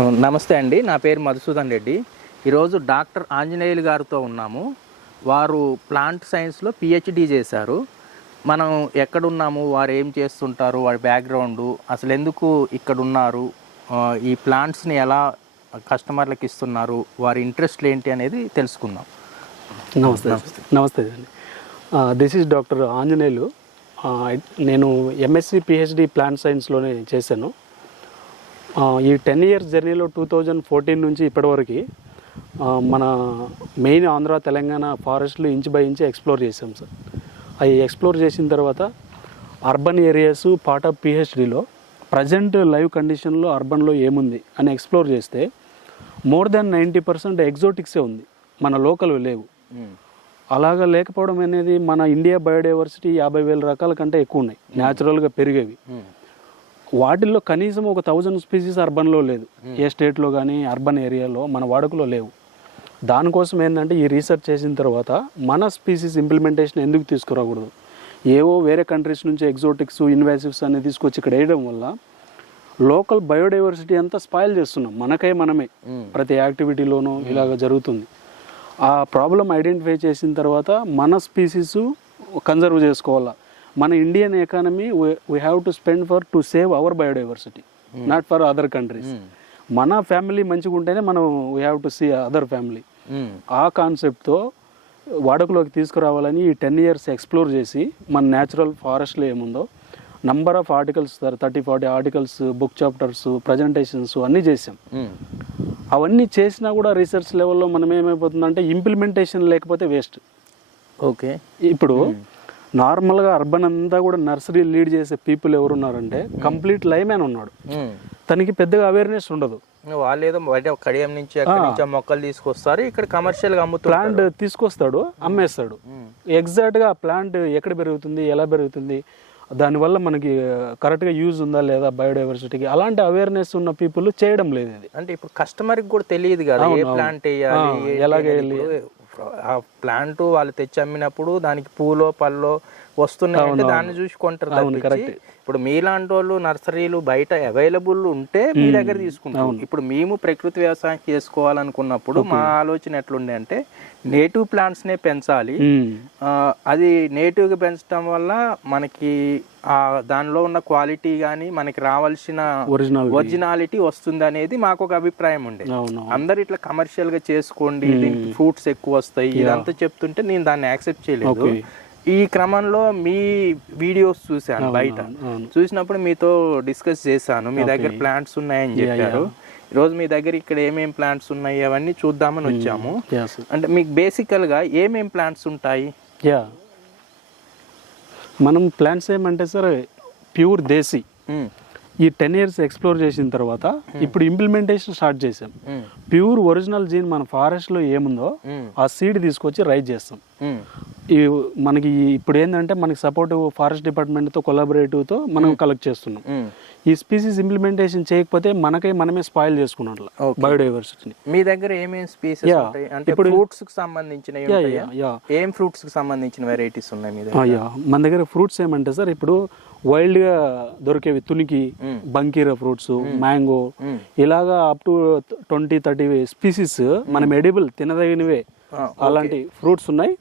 నమస్తే అండి, నా పేరు మధుసూదన్ రెడ్డి. ఈరోజు డాక్టర్ ఆంజనేయులు గారితో ఉన్నాము. వారు ప్లాంట్ సైన్స్లో పిహెచ్డి చేశారు. మనం ఎక్కడున్నాము, వారు ఏం చేస్తుంటారు, వారి బ్యాక్గ్రౌండు, అసలు ఎందుకు ఇక్కడ ఉన్నారు, ఈ ప్లాంట్స్ని ఎలా కస్టమర్లకు ఇస్తున్నారు, వారి ఇంట్రెస్ట్లు ఏంటి అనేది తెలుసుకుందాం. నమస్తే అండి. This is doctor Anjaneyulu. నేను ఎంఎస్సి పిహెచ్డి ప్లాంట్ సైన్స్లోనే చేశాను. ఈ 10 years జర్నీలో 2014 నుంచి ఇప్పటివరకు మన మెయిన్ ఆంధ్ర తెలంగాణ ఫారెస్ట్లు ఇంచ్ బై ఇంచ్ ఎక్స్ప్లోర్ చేసాం సార్. అవి ఎక్స్ప్లోర్ చేసిన తర్వాత అర్బన్ ఏరియాస్ పార్ట్ ఆఫ్ పిహెచ్డిలో ప్రజెంట్ లైవ్ కండిషన్లో అర్బన్లో ఏముంది అని ఎక్స్ప్లోర్ చేస్తే మోర్ దాన్ 90% ఎగ్జోటిక్సే ఉంది, మన లోకల్ లేవు. అలాగా లేకపోవడం అనేది మన ఇండియా బయోడైవర్సిటీ 50,000 రకాల కంటే ఎక్కువ ఉన్నాయి న్యాచురల్గా పెరిగేవి. వాటిల్లో కనీసం ఒక 1000 స్పీసీస్ అర్బన్లో లేదు, ఏ స్టేట్లో కానీ అర్బన్ ఏరియాలో మన వాడుకలో లేవు. దానికోసం ఏంటంటే ఈ రీసెర్చ్ చేసిన తర్వాత మన స్పీసీస్ ఇంప్లిమెంటేషన్ ఎందుకు తీసుకురాకూడదు, ఏవో వేరే కంట్రీస్ నుంచి ఎగ్జోటిక్స్ ఇన్వాసివ్స్ అనేది తీసుకొచ్చి ఇక్కడ వేయడం వల్ల లోకల్ బయోడైవర్సిటీ అంతా స్పాయిల్ చేస్తున్నాం మనమే. ప్రతి యాక్టివిటీలోనూ ఇలాగ జరుగుతుంది. ఆ ప్రాబ్లం ఐడెంటిఫై చేసిన తర్వాత మన స్పీసీస్ కన్జర్వ్ చేసుకోవాలా. మన Indian economy we have to spend for to save our biodiversity, not for other countries. మన ఫ్యామిలీ మంచిగా ఉంటేనే మనం we have to see other family. ఆ కాన్సెప్ట్తో వాడుకలోకి తీసుకురావాలని ఈ 10 years ఎక్స్ప్లోర్ చేసి మన న్యాచురల్ ఫారెస్ట్లో ఏముందో number of articles 30-40 articles, book chapters, presentations అన్నీ చేసాం. అవన్నీ చేసినా కూడా రీసెర్చ్ లెవెల్లో మనం ఏమైపోతుందంటే ఇంప్లిమెంటేషన్ లేకపోతే వేస్ట్. ఓకే, ఇప్పుడు నార్మల్గా అర్బన్ అంతా కూడా నర్సరీ లీడ్ చేసే పీపుల్ ఎవరున్నారంటే కంప్లీట్ లైమ్యాన్ ఉన్నాడు, తనకి పెద్దగా అవేర్నెస్ ఉండదు. వాళ్ళు ఏదో కడియం నుంచి మొక్కలు తీసుకొస్తారు, ఇక్కడ కమర్షియల్ గా అమ్ముతారు. ప్లాంట్ తీసుకొస్తాడు, అమ్మేస్తాడు. ఎగ్జాక్ట్ గా ప్లాంట్ ఎక్కడ పెరుగుతుంది, ఎలా పెరుగుతుంది, దానివల్ల మనకి కరెక్ట్గా యూజ్ ఉందా లేదా బయోడైవర్సిటీకి, అలాంటి అవేర్నెస్ ఉన్న పీపుల్ చేయడం లేదు. ఇది అంటే ఇప్పుడు కస్టమర్కి కూడా తెలియదు కదా ఏ ప్లాంట్ వేయాలి, ఎలాగేయాలి. ఆ ప్లాంట్ వాళ్ళు తెచ్చి అమ్మినప్పుడు దానికి పూలో పళ్ళో వస్తున్నాయంటే దాన్ని చూసి కొంటారు. ఇప్పుడు మీలాంటి వాళ్ళు నర్సరీలు బయట అవైలబుల్ ఉంటే మీ దగ్గర తీసుకుంటాం. ఇప్పుడు మేము ప్రకృతి వ్యవసాయం చేసుకోవాలనుకున్నప్పుడు మా ఆలోచన ఎట్లుండే అంటే నేటివ్ ప్లాంట్స్ నే పెంచాలి. అది నేటివ్ గా పెంచడం వల్ల మనకి దానిలో ఉన్న క్వాలిటీ గానీ మనకి రావాల్సిన ఒరిజినాలిటీ వస్తుంది అనేది మాకు ఒక అభిప్రాయం ఉండే. అందరు ఇట్లా కమర్షియల్ గా చేసుకోండి, దీనికి ఫ్రూట్స్ ఎక్కువ వస్తాయి ఇదంతా చెప్తుంటే నేను దాన్ని యాక్సెప్ట్ చేయలేదు. ఈ క్రమంలో మీ వీడియోస్ చూశాను, బయట చూసినప్పుడు మీతో డిస్కస్ చేశాను. మీ దగ్గర ప్లాంట్స్ ఉన్నాయని చెప్పారు. ఈరోజు మీ దగ్గర ఇక్కడ ఏమేం ప్లాంట్స్ ఉన్నాయి అవన్నీ చూద్దామని వచ్చాము. అంటే మీకు బేసికల్ గా ఏమేం ప్లాంట్స్ ఉంటాయి? మనం ప్లాంట్స్ ఏమంటే సార్ ప్యూర్ దేశీ. ఈ 10 years ఎక్స్ప్లోర్ చేసిన తర్వాత ఇప్పుడు ఇంప్లిమెంటేషన్ స్టార్ట్ చేసాం. ప్యూర్ ఒరిజినల్ జీన్ మన ఫారెస్ట్ లో ఏముందో ఆ సీడ్ తీసుకొచ్చి రైజ్ చేస్తాం. మనకి ఇప్పుడు ఏంటంటే మనకి సపోర్ట్ ఫారెస్ట్ డిపార్ట్మెంట్ తో కొలాబరేటివ్ తో మనం కలెక్ట్ చేస్తున్నాం. ఈ స్పీసీస్ ఇంప్లిమెంటేషన్ చేయకపోతే మనమే స్పాయిల్ చేసుకున్నాం బయోడైవర్సిటీని. మీ దగ్గర ఏమేమి స్పీసీస్ ఉంటాయి? అంటే ఇప్పుడు ఫ్రూట్స్ కి సంబంధించిన ఏం ఫ్రూట్స్ కి సంబంధించిన వెరైటీస్ ఉన్నాయి మీ దగ్గర? మన దగ్గర ఫ్రూట్స్ ఏమంటే సార్ ఇప్పుడు వైల్డ్ గా దొరికేవి తునికి, బంకీరా ఫ్రూట్స్, మ్యాంగో, ఇలాగా అప్ టు 20-30 స్పీసీస్ మనం ఎడిబుల్ తినదగినవే అలాంటి ఫ్రూట్స్ ఉన్నాయి.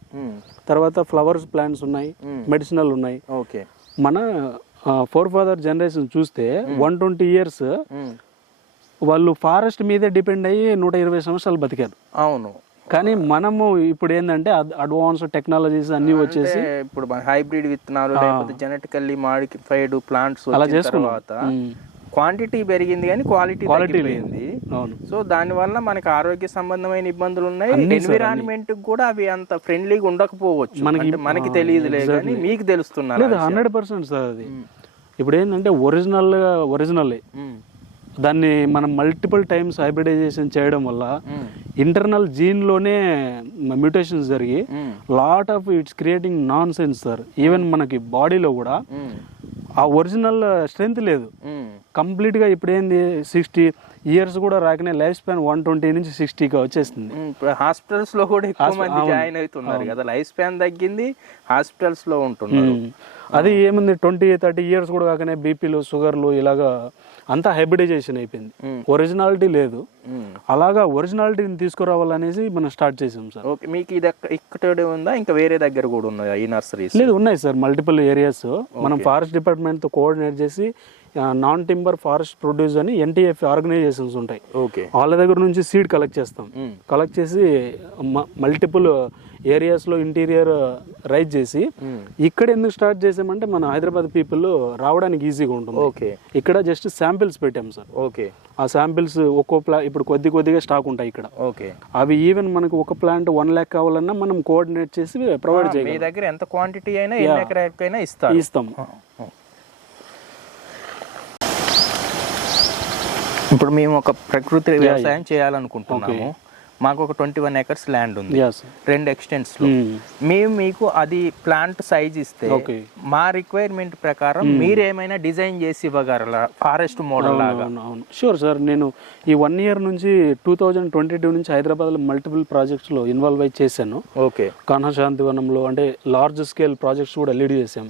తర్వాత ఫ్లవర్స్ ప్లాంట్స్ ఉన్నాయి, మెడిసినల్ ఉన్నాయి. మన ఫాదర్ జనరేషన్ చూస్తే 120 years వాళ్ళు ఫారెస్ట్ మీదే డిపెండ్ అయ్యి 120 సంవత్సరాలు బతికారు. అవును, కానీ మనము ఇప్పుడు ఏంటంటే అడ్వాన్స్ టెక్నాలజీస్ అన్ని వచ్చేసి ఇప్పుడు హైబ్రిడ్ విత్తనాలు లేకపోతే జెనెటికల్లీ మాడిఫైడ్ ప్లాంట్స్ అలా చేసుకున్న తర్వాత క్వాంటిటీ పెరిగింది కానీ క్వాలిటీ పెరిగింది. సో దాని వల్ల మనకి ఆరోగ్య సంబంధమైన ఇబ్బందులు ఉన్నాయి. ఎన్విరాన్మెంట్ కూడా అవి అంత ఫ్రెండ్లీగా ఉండకపోవచ్చు, మనకి తెలియదులే కానీ మీకు తెలుస్తున్నారు. 100% సార్ అది. ఇప్పుడు ఏంటంటే ఒరిజినల్ దాన్ని మనం మల్టిపుల్ టైమ్స్ హైబ్రిడైజేషన్ చేయడం వల్ల ఇంటర్నల్ జీన్ లోనే మ్యూటేషన్స్ జరిగి lot of it's creating non sense sir. Even మనకి బాడీలో కూడా ఆ ఒరిజినల్ స్ట్రెంత్ లేదు కంప్లీట్ గా. ఇప్పుడు ఏంది 60 years కూడా రాకనే లైఫ్ స్పాన్ 120 నుంచి 60గా వచ్చేస్తుంది. హాస్పిటల్స్ లో కూడా ఎక్కువ మంది జాయిన్ అవుతున్నారు కదా, లైఫ్ స్పాన్ తగ్గింది, హాస్పిటల్స్ లో ఉంటున్నారు. అది ఏముంది 20-30 years కూడా కాకనే బీపీలు, షుగర్లు ఇలాగా అంతా హైబ్రిడైజేషన్ అయిపోయింది, ఒరిజినాలిటీ లేదు. అలాగా ఒరిజినాలిటీని తీసుకురావాలనేసి మనం స్టార్ట్ చేసాం సార్. ఓకే, మీకు ఇది ఇక్కడే ఉందా, ఇంకా వేరే దగ్గర కూడా ఉన్నాయా ఈ నర్సరీస్? లేదు, ఉన్నాయి సార్, మల్టిపుల్ ఏరియాస్. మనం ఫారెస్ట్ డిపార్ట్మెంట్తో కోఆర్డినేట్ చేసి నాన్ టింబర్ ఫారెస్ట్ ప్రొడ్యూస్ అని NTF ఆర్గనైజేషన్స్ ఉంటాయి, వాళ్ళ దగ్గర నుంచి సీడ్ కలెక్ట్ చేస్తాం. కలెక్ట్ చేసి మల్టిపుల్ ఏరియాస్లో ఇంటీరియర్ రైజ్ చేసి ఇక్కడ ఎందుకు స్టార్ట్ చేసామంటే మన హైదరాబాద్ పీపుల్ రావడానికి ఈజీగా ఉంటుంది. ఇక్కడ జస్ట్ శాంపిల్స్ పెట్టాం సార్. ఆ శాంపిల్స్ ఇప్పుడు కొద్దిగా స్టాక్ ఉంటాయి ఇక్కడ. అవి ఈవెన్ మనకు ఒక ప్లాంట్ 1 lakh కావాలన్నా మనం కోఆర్డినేట్ చేసి ప్రొవైడ్ చేయాలి. మీ దగ్గర ఎంత క్వాంటిటీ అయినా ఇస్తాం. ఇప్పుడు మేము ఒక ప్రకృతి వ్యవసాయం చేయాలనుకుంటున్నాము. మాకు ఒక 21 acres ల్యాండ్ ఉంది, 2 extents లో. మేము మీకు అది ప్లాంట్ సైజ్ ఇస్తే మా రిక్వైర్మెంట్ ప్రకారం మీరు ఏమైనా డిజైన్ చేసి ఇవ్వగలరా ఫారెస్ట్ మోడల్ లాగా? Sure sir. నేను ఈ 1 year నుంచి 2022 నుంచి హైదరాబాద్ లో మల్టిపుల్ ప్రాజెక్ట్స్ లో ఇన్వాల్వ్ అయి చేశాను. కాన్హా శాంతివనంలో అంటే లార్జ్ స్కేల్ ప్రాజెక్ట్స్ కూడా లీడ్ చేసాం.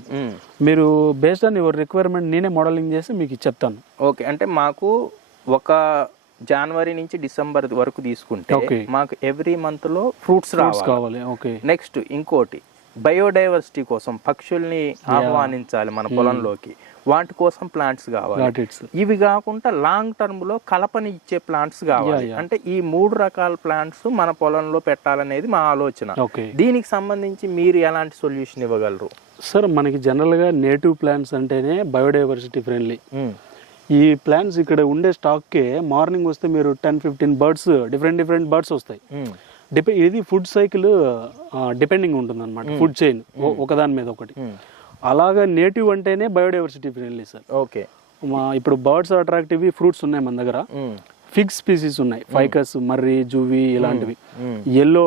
మీరు బేస్డ్ ఆన్ యువర్ రిక్వైర్మెంట్ నేనే మోడలింగ్ చేసి మీకు చెప్తాను. ఓకే, అంటే మాకు ఒక జనవరి నుంచి డిసెంబర్ వరకు తీసుకుంటే మాకు ఎవ్రీ మంత్ లో ఫ్రూట్స్ కావాలి. నెక్స్ట్ ఇంకోటి బయోడైవర్సిటీ కోసం పక్షుల్ని ఆహ్వానించాలి మన పొలంలోకి, వాటి కోసం ప్లాంట్స్ కావాలి. ఇవి కాకుండా లాంగ్ టర్మ్ లో కలపని ఇచ్చే ప్లాంట్స్ కావాలి. అంటే ఈ 3 రకాల ప్లాంట్స్ మన పొలంలో పెట్టాలనేది మా ఆలోచన. దీనికి సంబంధించి మీరు ఎలాంటి సొల్యూషన్ ఇవ్వగలరు? సార్, మనకి జనరల్ గా నేటివ్ ప్లాంట్స్ అంటేనే బయోడైవర్సిటీ ఫ్రెండ్లీ. ఈ ప్లాంట్స్ ఇక్కడ ఉండే స్టాక్కే మార్నింగ్ వస్తే మీరు 10-15 బర్డ్స్ డిఫరెంట్ బర్డ్స్ వస్తాయి. ఇది ఫుడ్ సైకిల్ డిపెండింగ్ ఉంటుంది అనమాట, ఫుడ్ చైన్ ఒకదాని మీద ఒకటి. అలాగా నేటివ్ అంటేనే బయోడైవర్సిటీ ఫ్రెండ్లీ సార్. ఇప్పుడు బర్డ్స్ అట్రాక్టివ్ ఫ్రూట్స్ ఉన్నాయి మన దగ్గర. ఫిగ్స్ స్పీసీస్ ఉన్నాయి, ఫైకస్, మర్రి, జూవి ఇలాంటివి. ఎల్లో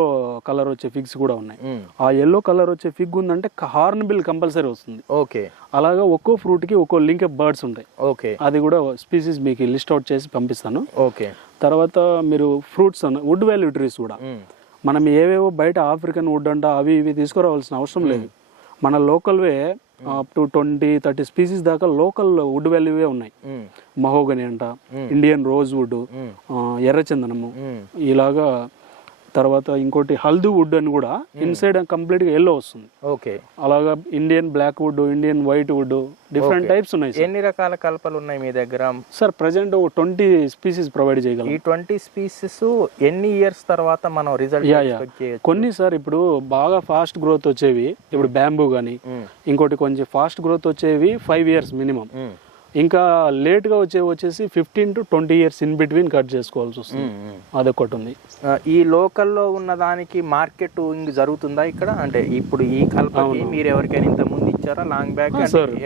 కలర్ వచ్చే ఫిగ్స్ కూడా ఉన్నాయి. ఆ ఎల్లో కలర్ వచ్చే ఫిగ్ ఉందంటే హార్న్ బిల్ కంపల్సరీ వస్తుంది. అలాగా ఒక్కో ఫ్రూట్ కి ఒక్కో లింక్ ఆఫ్ బర్డ్స్ ఉంటాయి. అది కూడా స్పీసీస్ మీకు లిస్ట్ అవుట్ చేసి పంపిస్తాను. తర్వాత మీరు ఫ్రూట్స్ వుడ్ వాల్యూ ట్రీస్ కూడా మనం ఏవేవో బయట ఆఫ్రికన్ వుడ్ అంట అవి ఇవి తీసుకురావాల్సిన అవసరం లేదు. మన లోకల్వే అప్ టు 20-30 స్పీసీస్ దాకా లోకల్ వుడ్ వాల్యూవే ఉన్నాయి. మహోగని అంట, ఇండియన్ రోజ్ వుడ్, ఎర్రచందనము ఇలాగా. తర్వాత ఇంకోటి హల్దీ వుడ్ అని కూడా ఇన్సైడ్ కంప్లీట్ గా ఎల్లో వస్తుంది. అలాగా Indian black wood, Indian white wood, different types ఉన్నాయి. ఎన్ని రకాల కలపలు ఉన్నాయి మీ దగ్గర? సార్, ప్రెసెంట్ 20 స్పీసీస్ ప్రొవైడ్ చేయగలం. ఈ 20 స్పీసీస్ ఎన్ని ఇయర్స్ తర్వాత మనం రిజల్ట్ ఎక్స్పెక్ట్ చేయొచ్చు? కొన్ని సార్ ఇప్పుడు బాగా ఫాస్ట్ గ్రోత్ వచ్చేవి, ఇప్పుడు బ్యాంబూ గానీ, ఇంకోటి కొంచెం ఫాస్ట్ గ్రోత్ వచ్చేవి 5 years మినిమం. ఇంకా లేట్ గా వచ్చేసి 15 to 20 years in between cut చేసుకోవాల్సి వస్తుంది. అదొకటి ఉంది. ఈ లోకల్లో ఉన్న దానికి మార్కెట్ జరుగుతుందా ఇక్కడ? అంటే ఇప్పుడు ఈ కల్పకి మీరు ఎవరికైనా ఇంత ముందు ఇచ్చారా లాంగ్ బ్యాక్?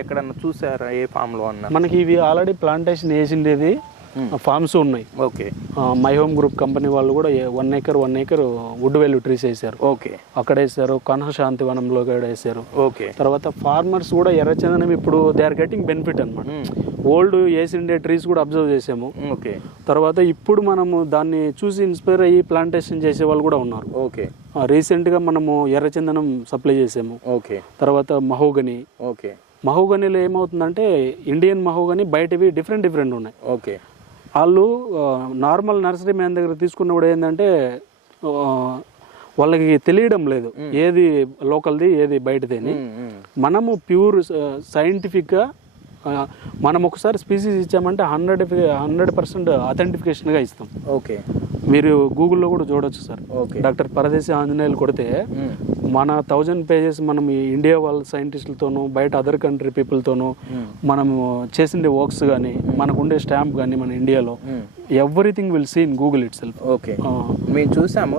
ఎక్కడన్నా చూసారా ఏ ఫామ్ లో అన్నా? మనకి ఇవి ఆల్రెడీ ప్లాంటేషన్ వేసిండేది ఫార్మ్స్ ఉన్నాయి. మై హోమ్ గ్రూప్ కంపెనీ వాళ్ళు కూడా 1 acre వుడ్ వాల్యూ ట్రీస్ వేసారు. అక్కడ వేసారు. కాన్హా శాంతివనంలో కూడా వేసారు. తర్వాత ఫార్మర్స్ కూడా ఎర్రచందనం ఇప్పుడు దే ఆర్ గెటింగ్ బెనిఫిట్ అనమాట. ఓల్డ్ వేసిండే ట్రీస్ కూడా అబ్జర్వ్ చేసాము. తర్వాత ఇప్పుడు మనము దాన్ని చూసి ఇన్స్పైర్ అయ్యి ప్లాంటేషన్ చేసే వాళ్ళు కూడా ఉన్నారు. రీసెంట్ గా మనము ఎర్రచందనం సప్లై చేసాము. తర్వాత మహోగనీలో ఏమవుతుందంటే ఇండియన్ మహోగని బయటవి డిఫరెంట్ ఉన్నాయి. వాళ్ళు నార్మల్ నర్సరీ మ్యాన్ దగ్గర తీసుకున్నప్పుడు ఏంటంటే వాళ్ళకి తెలియడం లేదు ఏది లోకల్ది ఏది బయటది అని. మనము ప్యూర్ సైంటిఫిక్గా మనం ఒకసారి స్పీసీస్ ఇచ్చామంటే 100% అథెంటిఫికేషన్గా ఇస్తాం. మీరు గూగుల్లో కూడా చూడొచ్చు సార్. డాక్టర్ పరదేశి ఆంజనేయులు కొడితే మన 1000 pages మనం ఇండియా వాళ్ళ సైంటిస్టులతోనూ బయట అదర్ కంట్రీ పీపుల్తోనూ మనము చేసిండే వర్క్స్ కానీ మనకుండే స్టాంప్ కానీ మన ఇండియాలో everything will see in Google itself. మేము చూసాము,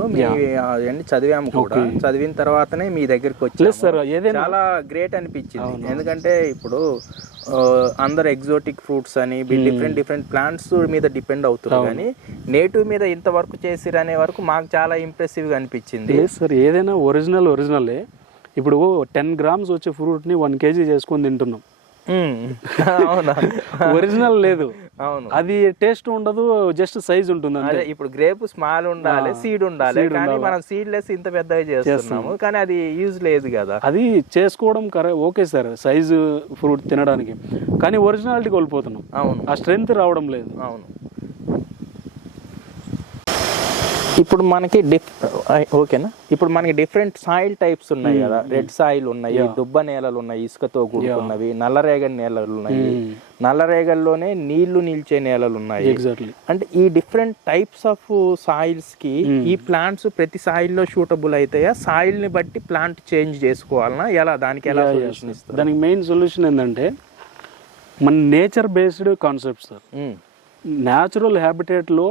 చదివాము కూడా. చదివిన తర్వాతనే మీ దగ్గరికి వచ్చి చాలా గ్రేట్ అనిపించింది. ఎందుకంటే ఇప్పుడు అందరు ఎగ్జోటిక్ ఫ్రూట్స్ అని డిఫరెంట్ ప్లాంట్స్ మీద డిపెండ్ అవుతున్నారు, కానీ నేటివ్ మీద ఇంత వర్క్ చేసిరు అనే వరకు మాకు చాలా ఇంప్రెసివ్ గా అనిపించింది. సార్, ఏదైనా ఒరిజినలే. ఇప్పుడు 10 grams వచ్చే ఫ్రూట్ ని 1 kg చేసుకొని తింటున్నాం. అవునా, ఒరిజినల్ లేదు. అవును, అది టేస్ట్ ఉండదు, జస్ట్ సైజ్ ఉంటుంది అంతే. అదే ఇప్పుడు గ్రేప్ స్మాల్ ఉండాలి, సీడ్ ఉండాలి, కానీ మనం సీడ్లెస్ ఇంత పెద్దగా చేస్తున్నాము, కానీ అది యూజ్ లేదు కదా. అది చేసుకోవడం ఓకే సార్, సైజు ఫ్రూట్ తినడానికి, కానీ ఒరిజినాలిటీ కోల్పోతున్నాం. అవును, ఆ స్ట్రెంగ్త్ రావడం లేదు. అవును. ఇప్పుడు మనకి ఓకేనా, ఇప్పుడు మనకి డిఫరెంట్ సాయిల్ టైప్స్ ఉన్నాయి కదా. రెడ్ సాయిల్ ఉన్నాయి, దుబ్బ నేలలు ఉన్నాయి, ఇసుకతో కూడుకున్నవి, నల్లరేగడి నేలలు ఉన్నాయి, నల్లరేగడిలోనే నీళ్లు నిల్చే నేలలు ఉన్నాయి. ఎగ్జాక్ట్లీ. అంటే ఈ డిఫరెంట్ టైప్స్ ఆఫ్ సాయిల్స్ కి ఈ ప్లాంట్స్ ప్రతి సాయిల్ లో సూటబుల్ అవుతాయా? సాయిల్ ని బట్టి ప్లాంట్ చేంజ్ చేసుకోవాలనా, ఎలా దానికి ఎలా సొల్యూషన్ ఇస్తారు? దానికి మెయిన్ సొల్యూషన్ ఏంటంటే మన nature based concept sir. Natural habitat లో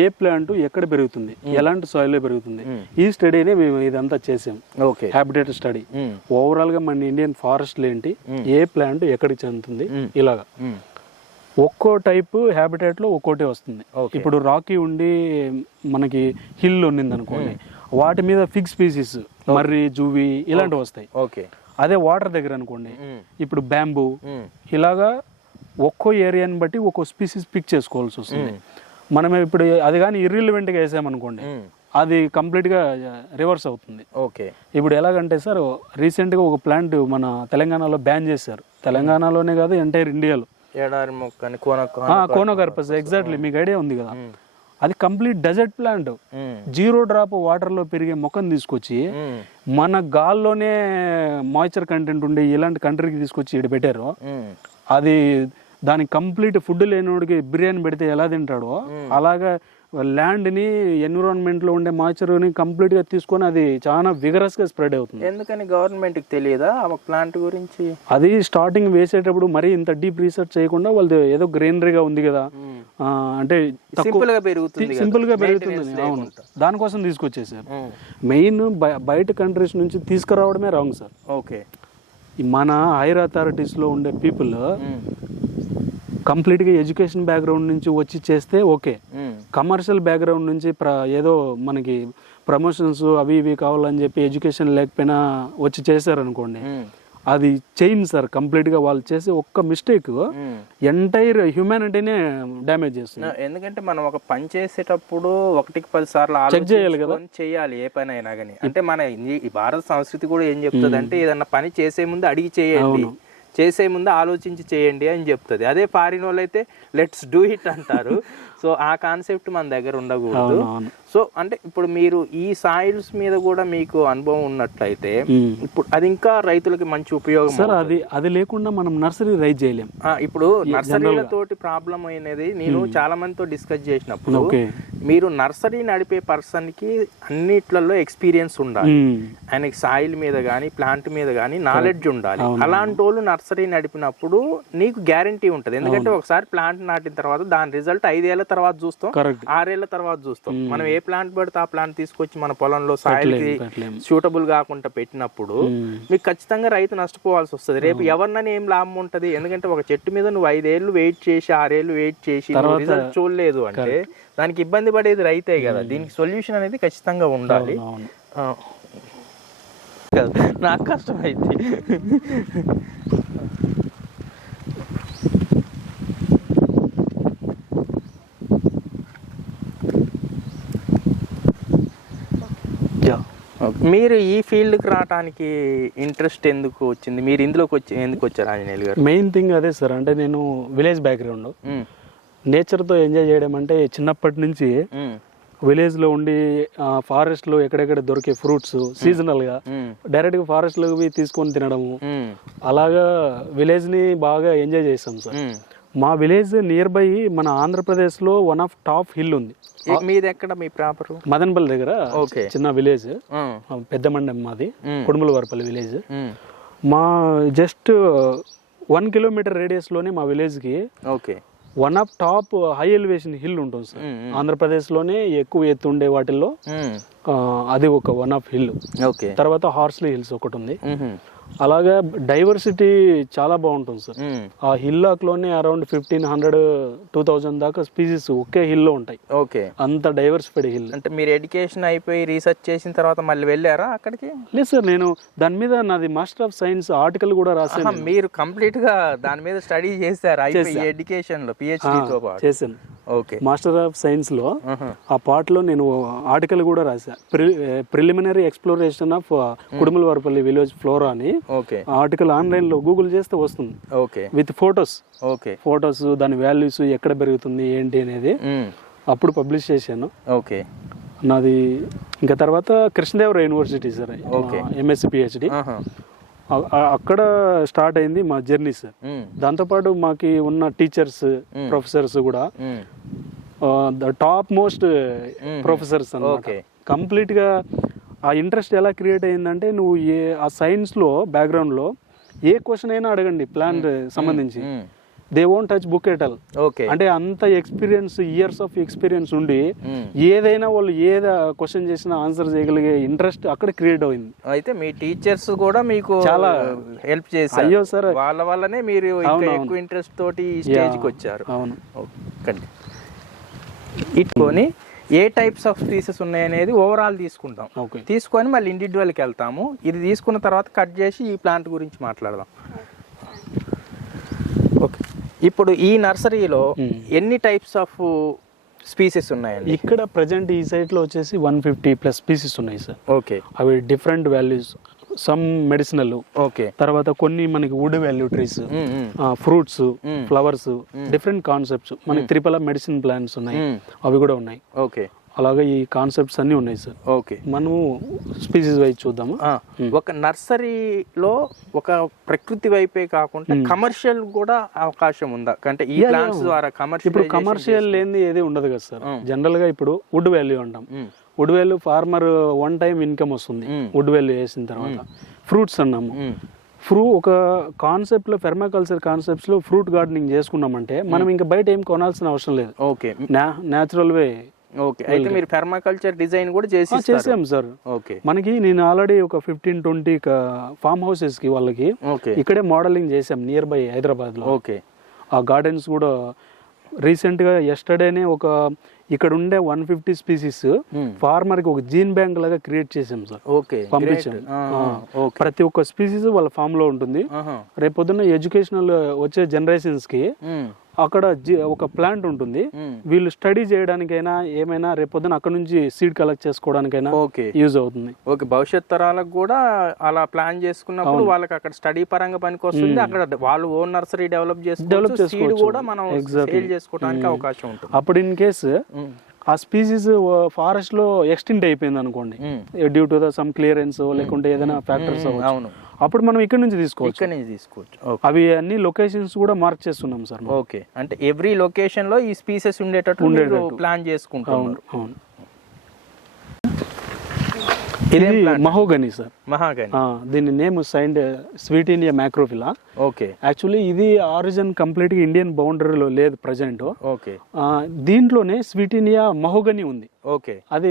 ఏ ప్లాంట్ ఎక్కడ పెరుగుతుంది, ఎలాంటి సాయిల్ లో పెరుగుతుంది, ఈ స్టడీనే మేము ఇదంతా చేసాం. Okay, habitat study. ఓవరాల్ గా మన ఇండియన్ ఫారెస్ట్ ఏంటి, ఏ ప్లాంట్ ఎక్కడికి చెందుతుంది, ఇలాగా ఒక్కో టైప్ హ్యాబిటేట్ లో ఒక్కోటే వస్తుంది. ఇప్పుడు రాకీ ఉండి మనకి హిల్ ఉన్నింది అనుకోండి, వాటి మీద ఫిగ్ స్పీసీస్ మర్రి, జూవి ఇలాంటివి వస్తాయి. ఓకే, అదే వాటర్ దగ్గర అనుకోండి, ఇప్పుడు బ్యాంబూ, ఇలాగా ఒక్కో ఏరియాని బట్టి ఒక్కో స్పీసీస్ పిక్ చేసుకోవాల్సి వస్తుంది. మనం ఇప్పుడు అది కానీ ఇర్రిలవెంట్గా వేసామనుకోండి, అది కంప్లీట్గా రివర్స్ అవుతుంది. ఓకే, ఇప్పుడు ఎలాగంటే సార్, రీసెంట్గా ఒక ప్లాంట్ మన తెలంగాణలో బ్యాన్ చేశారు. తెలంగాణలోనే కాదు, ఎంటైర్ ఇండియాలో. కోనోకార్పస్, ఎగ్జాక్ట్లీ, మీకు ఐడియా ఉంది కదా. అది కంప్లీట్ డెజర్ట్ ప్లాంట్, 0 డ్రాప్ వాటర్లో పెరిగే మొక్కను తీసుకొచ్చి మన గాల్లోనే మాయిశ్చర్ కంటెంట్ ఉండే ఇలాంటి కంట్రీకి తీసుకొచ్చి ఇక్కడ పెట్టారు. అది దానికి కంప్లీట్ ఫుడ్ లేనివాడికి బిర్యానీ పెడితే ఎలా తింటాడో అలాగా ల్యాండ్ని, ఎన్విరాన్మెంట్లో ఉండే మాయిశ్చర్ని కంప్లీట్గా తీసుకొని అది చాలా విగరస్గా స్ప్రెడ్ అవుతుంది. ఎందుకని గవర్నమెంట్కి తెలియదా ఆ ప్లాంట్ గురించి? అది స్టార్టింగ్ వేసేటప్పుడు మరీ ఇంత డీప్ రీసెర్చ్ చేయకుండా వాళ్ళు ఏదో గ్రీనరీగా ఉంది కదా, అంటే సింపుల్ గా పెరుగుతుంది, అవును, దానికోసం తీసుకొచ్చేసారు. మెయిన్ బయట కంట్రీస్ నుంచి తీసుకురావడమే రాంగ్ సార్. ఓకే, మన హైర్ అథారిటీస్లో ఉండే పీపుల్ కంప్లీట్గా ఎడ్యుకేషన్ బ్యాక్గ్రౌండ్ నుంచి వచ్చి చేస్తే ఓకే, కమర్షియల్ బ్యాక్గ్రౌండ్ నుంచి ఏదో మనకి ప్రమోషన్స్ అవి ఇవి కావాలని చెప్పి ఎడ్యుకేషన్ లేకపోయినా వచ్చి చేశారనుకోండి, అది చైన్ సార్. కంప్లీట్గా వాళ్ళు చేసే ఒక్క మిస్టేక్ ఎంటైర్ హ్యూమానిటీనే డ్యామేజ్ చేస్తుంది. ఎందుకంటే మనం ఒక పని చేసేటప్పుడు 1కి 10 సార్లు చెక్ చేయాలి కదా, చేయాలి ఏ పని అయినా కానీ. అంటే మన ఈ భారత సంస్కృతి కూడా ఏం చెప్తుంది అంటే, ఏదన్నా పని చేసే ముందు అడిగి చేయండి, చేసే ముందు ఆలోచించి చేయండి అని చెప్తుంది. అదే ఫారిన్ వాళ్ళు అయితే లెట్స్ డూ ఇట్ అంటారు. సో ఆ కాన్సెప్ట్ మన దగ్గర ఉండకూడదు. సో అంటే ఇప్పుడు మీరు ఈ సాయిల్స్ మీద కూడా మీకు అనుభవం ఉన్నట్లయితే ఇప్పుడు అది ఇంకా రైతులకి మంచి ఉపయోగం సార్. అది లేకుండా మనం నర్సరీ రైజ్ చేయలేం. ఇప్పుడు నర్సరీలతోటి ప్రాబ్లం అయినది నేను చాలా మందితో డిస్కస్ చేసినప్పుడు, మీరు నర్సరీ నడిపే పర్సన్ కి అన్నిట్లలో ఎక్స్పీరియన్స్ ఉండాలి, ఆయనకి సాయిల్ మీద కానీ ప్లాంట్ మీద కానీ నాలెడ్జ్ ఉండాలి. అలాంటి వాళ్ళు నర్సరీ నడిపినప్పుడు నీకు గ్యారంటీ ఉంటుంది. ఎందుకంటే ఒకసారి ప్లాంట్ నాటిన తర్వాత దాని రిజల్ట్ 5 ఏళ్ల తర్వాత చూస్తాం, 6 ఏళ్ల తర్వాత చూస్తాం. మనం ఏ ప్లాంట్ పడితే ఆ ప్లాంట్ తీసుకొచ్చి మన పొలంలో సాయిల్ కి సూటబుల్ కాకుండా పెట్టినప్పుడు మీకు ఖచ్చితంగా రైతు నష్టపోవాల్సి వస్తుంది. రేపు ఎవరినని ఏం లాభం ఉంటది? ఎందుకంటే ఒక చెట్టు మీద నువ్వు 5 ఏళ్ళు వెయిట్ చేసి 6 ఏళ్ళు వెయిట్ చేసి రిజల్ట్ చూడలేదు అంటే దానికి ఇబ్బంది పడేది రైతే కదా. దీనికి సొల్యూషన్ అనేది ఖచ్చితంగా ఉండాలి. నాకు కష్టమైంది. మీరు ఈ ఫీల్డ్కి రావడానికి ఇంట్రెస్ట్ ఎందుకు వచ్చింది? మీరు ఇందులోకి ఎందుకు వచ్చారు ఆంజనేయులు గారు? మెయిన్ థింగ్ అదే సార్. అంటే నేను విలేజ్ బ్యాక్గ్రౌండ్, నేచర్తో ఎంజాయ్ చేయడం అంటే చిన్నప్పటి నుంచి విలేజ్లో ఉండి ఫారెస్ట్లో ఎక్కడెక్కడ దొరికే ఫ్రూట్స్ సీజనల్గా డైరెక్ట్గా ఫారెస్ట్లో తీసుకొని తినడము, అలాగా విలేజ్ని బాగా ఎంజాయ్ చేస్తాం సార్. మా విలేజ్ నియర్ బై మన ఆంధ్రప్రదేశ్లో వన్ ఆఫ్ టాప్ హిల్ ఉంది. మీది ఎక్కడ? మీ ప్రాపర్ మదనపల్లి దగ్గర చిన్న విలేజ్, పెద్ద మండలం మాది, కుడుములవారిపల్లి విలేజ్. మా జస్ట్ 1 కిలోమీటర్ రేడియస్ లోనే మా విలేజ్ కి one of top high elevation hill ఉంటుంది సార్. ఆంధ్రప్రదేశ్ లోనే ఎక్కువ ఎత్తు ఉండే వాటిల్లో అది ఒక వన్ ఆఫ్ హిల్. తర్వాత హార్స్లీ హిల్స్ ఒకటి ఉంది. అలాగా డైవర్సిటీ చాలా బాగుంటుంది సార్. ఆ హిల్లాక్ లోనే అరౌండ్ 1500-2000 దాకా స్పీసీస్ ఒకే హిల్ లో ఉంటాయి. ఓకే, అంత డైవర్సిఫైడ్ హిల్. అంటే మీరు ఎడ్యుకేషన్ అయిపోయి రీసెర్చ్ చేసిన తర్వాత మళ్ళీ వెళ్ళారా అక్కడికి? లేదు సార్, నేను దాని మీద నాది మాస్టర్ ఆఫ్ సైన్స్ ఆర్టికల్ కూడా రాశాను. మీరు కంప్లీట్ గా దాని మీద స్టడీ చేశారు ఎడ్యుకేషన్ లో PhD తో పాటు? చేశాను. ఓకే, మాస్టర్ ఆఫ్ సైన్స్ లో ఆ పార్ట్ లో నేను ఆర్టికల్ కూడా రాశా. Preliminary exploration of Kudumulavaripalli village flora అని. ఓకే, ఆర్టికల్ ఆన్లైన్ లో గూగుల్ చేస్తే వస్తుంది. Okay, with photos. Okay, photos, దాని వాల్యూస్ ఎక్కడ పెరుగుతుంది ఏంటి అనేది అప్పుడు పబ్లిష్ చేశాను. ఓకే, నాది ఇంకా తర్వాత Krishnadevaraya university sir, MSc PhD అక్కడ స్టార్ట్ అయింది మా జర్నీ సార్. దాంతోపాటు మాకి ఉన్న టీచర్స్, ప్రొఫెసర్స్ కూడా ద టాప్ మోస్ట్ ప్రొఫెసర్స్ అన్నమాట. కంప్లీట్ గా ఆ ఇంట్రెస్ట్ ఎలా క్రియేట్ అయిందంటే, నువ్వు ఆ సైన్స్ లో బ్యాక్గ్రౌండ్ లో ఏ క్వశ్చన్ అయినా అడగండి ప్లాన్ సంబంధించి, they won't touch book at all. అంటే అంత ఎక్స్పీరియన్స్, ఇయర్స్ ఆఫ్ ఎక్స్పీరియన్స్ ఉండి ఏదైనా వాళ్ళు ఏది క్వశ్చన్ చేసినా ఆన్సర్ చేయగలిగే ఇంట్రెస్ట్ అక్కడ క్రియేట్ అయింది. అయితే మీ టీచర్స్ కూడా మీకు చాలా హెల్ప్ చేశారు. అయ్యో సార్, వాళ్ళ వల్లనే మీరు ఎక్కువ ఇంట్రెస్ట్ తోటి ఈ స్టేజ్ కి వచ్చారు. అవును. ఇట్టుకొని ఏ టైప్స్ ఆఫ్ స్పీసెస్ ఉన్నాయనేది ఓవరాల్ తీసుకుంటాం. తీసుకొని మళ్ళీ ఇండివిజువల్కి వెళ్తాము. ఇది తీసుకున్న తర్వాత కట్ చేసి ఈ ప్లాంట్ గురించి మాట్లాడదాం. ఓకే, ఇప్పుడు ఈ నర్సరీలో ఎన్ని టైప్స్ ఆఫ్ స్పీసెస్ ఉన్నాయండి? ఇక్కడ ప్రజెంట్ ఈ సైట్ లో వచ్చేసి 150+ స్పీసీస్ ఉన్నాయి సార్. ఓకే, అవి different values. Some medicinal, okay, తర్వాత కొన్ని మనకి wood value trees, fruits, flowers, different concepts. మనకి త్రిపల మెడిసిన్ ప్లాంట్స్ ఉన్నాయి, అవి కూడా ఉన్నాయి. ఓకే, అలాగే ఈ కాన్సెప్ట్స్ అన్ని ఉన్నాయి సార్. ఓకే, మనము స్పీసీస్ వైజ్ చూద్దాము. ఒక నర్సరీలో ఒక ప్రకృతి వైపే కాకుండా కమర్షియల్ కూడా అవకాశం ఉందా? అంటే ఈ ప్లాంట్స్ ద్వారా కమర్షియల్. ఇప్పుడు కమర్షియల్ లేనిది ఏది ఉండదు కదా సార్. జనరల్ గా ఇప్పుడు వుడ్ వాల్యూ అంటాం. Wood value farmer one time income వస్తుంది వుడ్ వాల్యూ వేసిన తర్వాత. ఫ్రూట్స్ అన్నాము. ఒక కాన్సెప్ట్ లో, ఫెర్మాకల్చర్ కాన్సెప్ట్స్ లో ఫ్రూట్ గార్డెనింగ్ చేసుకున్నామంటే మనం ఇంకా బయట ఏం కొనాల్సిన అవసరం లేదు. Okay, natural way. ఓకే, అయితే మీరు ఫెర్మాకల్చర్ డిజైన్ కూడా చేసాం సార్. ఓకే, మనకి నేను ఆల్రెడీ ఒక 15-20 ఫార్మ్ హౌసెస్ కి వాళ్ళకి ఇక్కడే మోడలింగ్ చేసాం నియర్ బై హైదరాబాద్ లో. ఓకే, ఆ గార్డెన్స్ కూడా రీసెంట్ గా ఎస్టర్డేనే ఇక్కడ ఉండే 150 స్పీసీస్ ఫార్మర్ కి ఒక జీన్ బ్యాంక్ లాగా క్రియేట్ చేసాం సార్. ఓకే, పంపించాం. ప్రతి ఒక్క స్పీసీస్ వాళ్ళ ఫామ్ లో ఉంటుంది. రేపొద్దున్న ఎడ్యుకేషనల్ వచ్చే జనరేషన్స్ కి అక్కడ ఒక ప్లాంట్ ఉంటుంది. వీళ్ళు స్టడీ చేయడానికైనా ఏమైనా రేపొద్దున అక్కడ నుంచి సీడ్ కలెక్ట్ చేసుకోవడానికైనా యూజ్ అవుతుంది. ఓకే, భవిష్యత్ తరాలకు కూడా అలా ప్లాన్ చేసుకున్నప్పుడు వాళ్ళకి అక్కడ స్టడీ పరంగా పనికి వస్తుంది. అక్కడ వాళ్ళు ఓన్ నర్సరీ డెవలప్ చేసుకోవచ్చు కూడా మనం సేల్ చేసుకోవడానికి అవకాశం ఉంటుంది. అప్పుడు ఇన్ కేసు ఆ స్పీసీస్ ఫారెస్ట్ లో ఎక్స్టెంట్ అయిపోయింది అనుకోండి, due to the sum clearance లేకుంటే ఏదైనా ఫ్యాక్టర్స్, అప్పుడు మనం ఇక్కడ నుంచి తీసుకోవచ్చు. అవి అన్ని లొకేషన్స్ కూడా మార్క్ చేస్తున్నాం సార్. ఓకే, అంటే ఎవ్రీ లొకేషన్ లో ఈ స్పీసెస్ ఉండేటట్టు ప్లాన్ చేసుకుంటాం. ఇది మహోగని సార్. మహాగని, దీని name Swietenia macrophylla. Okay, actually ఇది ఆరిజిన్ కంప్లీట్ గా ఇండియన్ బౌండరీలో లేదు ప్రజెంట్. ఓకే, దీంట్లోనే స్వీటీనియా మహోగని ఉంది. ఓకే, అది